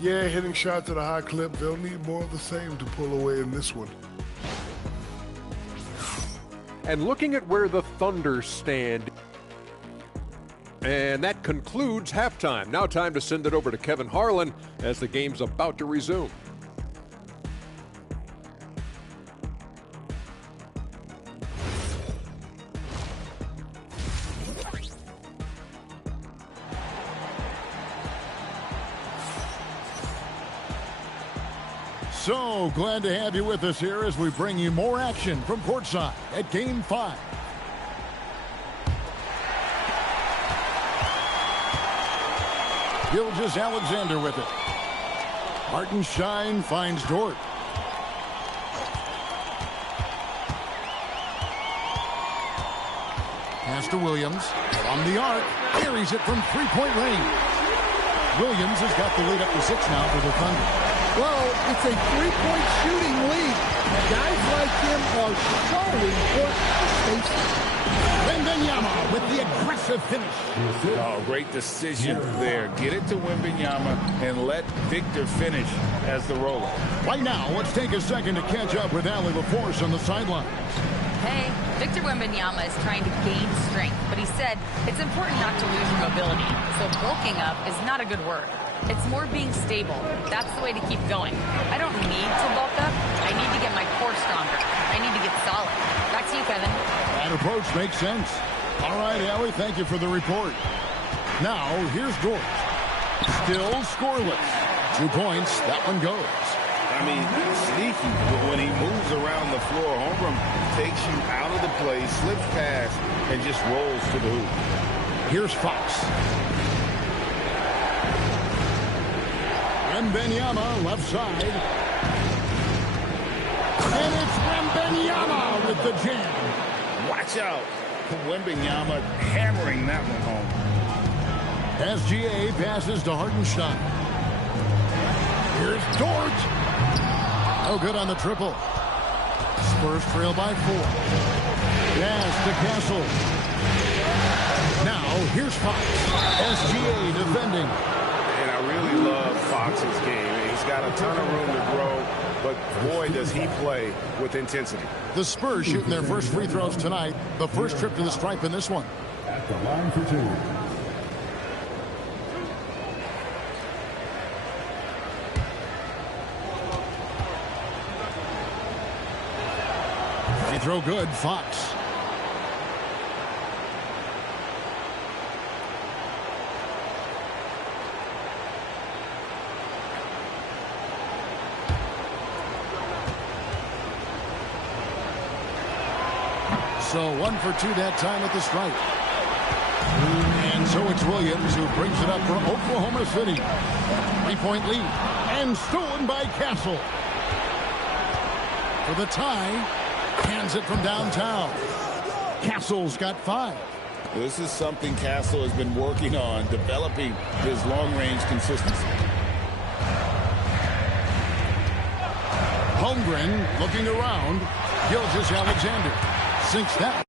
Yeah, hitting shots at a high clip. They'll need more of the same to pull away in this one. And looking at where the Thunder stand. And that concludes halftime. Now time to send it over to Kevin Harlan as the game's about to resume. So glad to have you with us here as we bring you more action from courtside at Game 5. Gilgeous-Alexander with it. Hartenstein finds Dort. Pass to Williams. From the arc. Carries it from three-point range. Williams has got the lead up to 6 now for the Thunder. Well, it's a three-point shooting lead. Guys like him are so important. Wembanyama with the aggressive finish. Oh, great decision there. Get it to Wembanyama and let Victor finish as the roller. Right now, let's take a second to catch up with Allie LaForce on the sideline. Hey, Victor Wembanyama is trying to gain strength, but he said it's important not to lose your mobility. So bulking up is not a good word. It's more being stable. That's the way to keep going. I don't need to bulk up. I need to get my core stronger. I need to get solid. Back to you, Kevin. That approach makes sense. All right, Allie, thank you for the report. Now, here's Dort. Still scoreless. 2 points. That one goes. I mean, sneaky, but when he moves around the floor, Holmgren takes you out of the play, slips past, and just rolls to the hoop. Here's Fox. Wembanyama left side. And it's Wembanyama with the jam. Watch out. Wembanyama hammering that one home. SGA passes to Hartenstein. Here's Dort. No good on the triple. Spurs trail by 4. Pass to Castle. Now here's Fox. SGA defending. And I really love Fox's game. He's got a ton of room to grow, but boy, does he play with intensity. The Spurs shooting their first free throws tonight. The first trip to the stripe in this one. At the line for 2. Free throw good, Fox. So 1 for 2 that time at the stripe. And so it's Williams who brings it up for Oklahoma City. 3-point lead. And stolen by Castle. For the tie. Hands it from downtown. Castle's got 5. This is something Castle has been working on, developing his long-range consistency. Holmgren looking around. Gilgeous-Alexander sinks that.